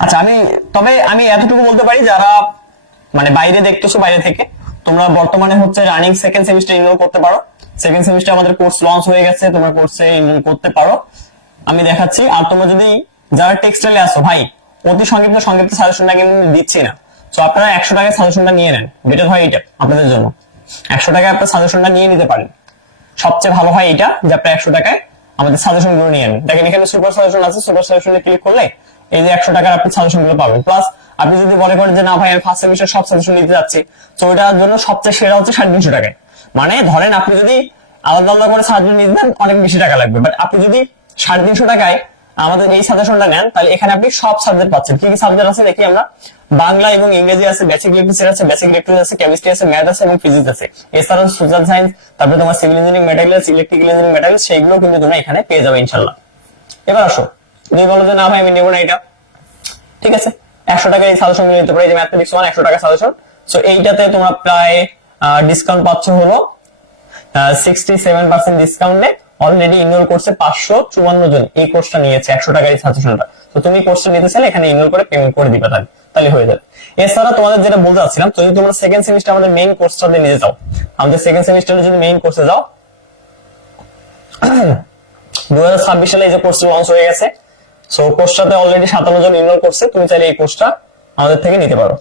আচ্ছা, আমি এতটুকু বলতে পারি, যারা মানে বাইরে দেখতেছো, বাইরে থেকে তোমরা বর্তমানে হচ্ছে রানিং সেকেন্ড সেমিস্টার এনরোল করতে পারো। সেকেন্ড সেমিস্টার আমাদের কোর্স লঞ্চ হয়ে গেছে, তোমরা কোর্সে এনরোল করতে পারো, আমি দেখাচ্ছি। আর তোমরা যদি যারা টেক্সটাইলে আসো ভাই, অতি সংক্ষিপ্ত সাজেশনটা কিন্তু দিচ্ছি না, তো আপনারা 100 টাকায় সাজেশনটা নিয়ে নেন, বেটার হয় এটা আপনাদের জন্য। 100 টাকায় আপনার সাজেশনটা নিয়ে নিতে পারেন, সবচেয়ে ভালো হয় এটা যে আপনার 100 টাকায় আমাদের সাজেশন গুলো নিয়ে নেন। দেখেন এখানে সুপার সাজেশন আছে, সুপার সাজেশনে ক্লিক করলে এই যে 100 টাকার আপনি সাজেশন গুলো পাবেন। প্লাস আপনি যদি মনে করেন যে না ভাই আমি ফার্স্ট সেমিস্টার সব সাজেশন নিতে যাচ্ছি, তো ওটার জন্য সবচেয়ে সেরা হচ্ছে 350 টাকায়। মানে ধরেন আপনি যদি আলাদা আলাদা করে সাজেশন নিতে দেন অনেক বেশি টাকা লাগবে, বাট আপনি যদি 350 টাকায় আমাদের এই সাজেশনটা নেন, তাহলে এখানে আপনি সব সাবজেক্ট পাচ্ছেন। কি কি সাবজেক্ট আছে দেখি আমরা, বাংলা এবং ইংরেজি আছে, বেসিক ইলেকট্রিক আছে, বেসিক ইলেকট্রিক আছে, কেমিস্ট্রি আছে, ম্যাথ আছে এবং ফিজিক্স আছে। এছাড়াও সোশ্যাল সায়েন্স, তারপরে তোমার civil engineering materials, electrical engineering materials, সেইগুলো কিন্তু তোমরা এখানে পেয়ে যাবে ইনশাআল্লাহ। এবার আসো, তুমি বলো যে না ভাই আমি নেব না এটা, ঠিক আছে, 100 টাকায় এই সাজেশন নিতে পারো। এই যে ম্যাথমেটিক্স 1 100 টাকা সাজেশন, সো এইটাতে তোমরা প্রায় ডিসকাউন্ট পাচ্ছ হলো 67% ডিসকাউন্টে অলরেডি ইনরোল করছে 554 জন, এই কোর্সটা নিয়েছে 100 টাকার সাজেশনটা। তো তুমি কোর্সটা নিতে চাইলে এখানে ইনরোল করে পেমেন্ট করে দিবা, তাহলে হয়ে যাবে। এছাড়া তোমাদের যেটা বলতে চাচ্ছিলাম, যদি তোমরা সেকেন্ড সেমিস্টার আমাদের মেইন কোর্সটাতে নিতে চাও, আমাদের সেকেন্ড সেমিস্টারে যদি মেইন কোর্সে যাও 2026 সালে এই যে কোর্সটা লঞ্চ হয়ে গেছে। সো কোর্সটাতে অলরেডি 57 জন ইনরোল করছে, তুমি চাইলে এই কোর্সটা আমাদের থেকে নিতে পারো।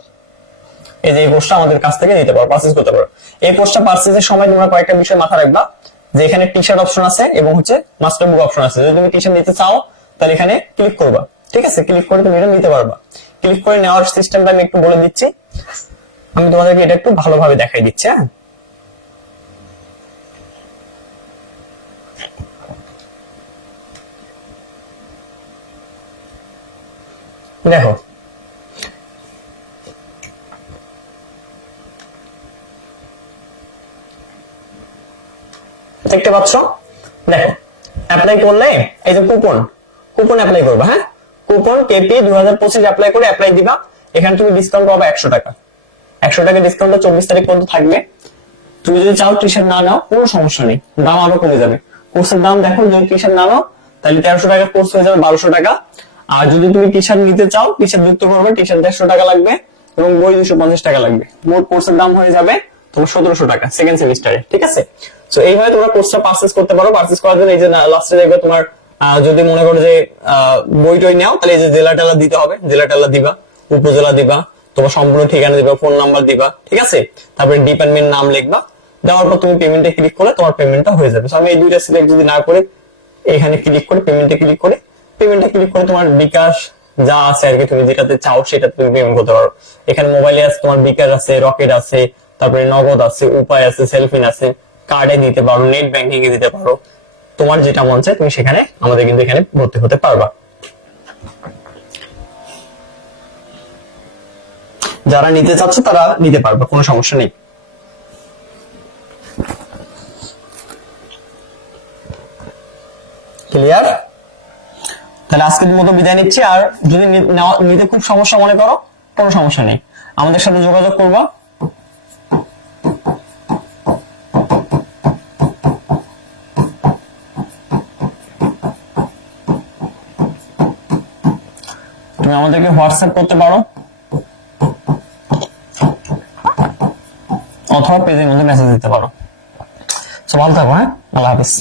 এই যে এই কোর্সটা আমাদের কাছ থেকে নিতে পারো, পারচেজ করতে পারো। এই কোর্সটা পারচেজের সময় তোমরা কয়েকটা বিষয় মাথায় রাখবা, যে এখানে টি শার্ট অপশন আছে এবং হচ্ছে মাস্টার বুক অপশন আছে। যদি তুমি টি শার্ট নিতে চাও তাহলে এখানে ক্লিক করবা, ঠিক আছে? ক্লিক করে তুমি এটা নিতে পারবা। ক্লিক করে নেওয়ার সিস্টেমটা আমি একটু বলে দিচ্ছি, আমি তোমাদেরকে এটা একটু ভালোভাবে দেখাই দিচ্ছি। হ্যাঁ, দেখো দেখতে পাচ্ছ, দেখো অ্যাপ্লাই করলে এই যে কুপন অ্যাপ্লাই করবা। হ্যাঁ, কুপন কেপি 2025 অ্যাপ্লাই করে অ্যাপ্লাই দিবা। এখানে তুমি ডিসকাউন্ট পাবা 100 টাকা। 100 টাকা ডিসকাউন্টটা 24 তারিখ পর্যন্ত থাকবে। তুমি যদি চাও টি শার্ট না নাও কোনো সমস্যা নেই, দাম আরো কমে যাবে। কোর্সের দাম দেখো, যদি টি শার্ট না নাও তাহলে 1300 টাকা কোর্স হয়ে যাবে 1200 টাকা। আর যদি তুমি টি শার্ট নিতে চাও, টি শার্ট যুক্ত করবে, টি শার্ট 150 টাকা লাগবে এবং বই 250 টাকা লাগবে। মোট কোর্সের দাম হয়ে যাবে তোমার 1700 টাকা সেকেন্ড সেমিস্টারে, ঠিক আছে? সো এইভাবে তোমরা কোর্সটা পারচেজ করতে পারো। পারচেজ করার জন্য এই যে লাস্টে দেখবে তোমার যদি মনে করো যে বই টই নাও, তাহলে এই যে জেলা টেলা দিতে হবে, জেলা টেলা দিবা, উপজেলা দিবা, তোমার সম্পূর্ণ ঠিকানা দিবা, ফোন নাম্বার দিবা, ঠিক আছে? তারপরে ডিপার্টমেন্ট নাম লিখবা, দেওয়ার পর তুমি পেমেন্টে ক্লিক করলে তোমার পেমেন্টটা হয়ে যাবে। আমি এই দুইটা সিলেক্ট যদি না করে এখানে ক্লিক করে পেমেন্টে ক্লিক করে তোমার বিকাশ যা আছে আর কি, তুমি যেটাতে চাও সেটা তুমি পেমেন্ট করতে পারো। এখানে মোবাইলে আছে তোমার বিকাশ আছে, রকেট আছে, তারপরে নগদ আছে, উপায় আছে, সেলফিন আছে, কার্ডে দিতে পারো, নেট ব্যাংকিং এ দিতে পারো। তোমার যেটা মন চায় তুমি সেখানে আমাদের কিন্তু এখানে ভর্তি হতে পারবা। যারা নিতে চাচ্ছ তারা নিতে পারবে, কোনো সমস্যা নেই। ক্লিয়ার? তাহলে আজকের মতো বিদায় নিচ্ছি। আর যদি নিতে খুব সমস্যা মনে করো, কোনো সমস্যা নেই, আমাদের সাথে যোগাযোগ করবা। তুমি আমাদেরকে হোয়াটসঅ্যাপ করতে পারো অথবা পেজের মধ্যে মেসেজ দিতে পারো। সো ভালো থাকো। হ্যাঁ, আল্লাহ হাফিজ।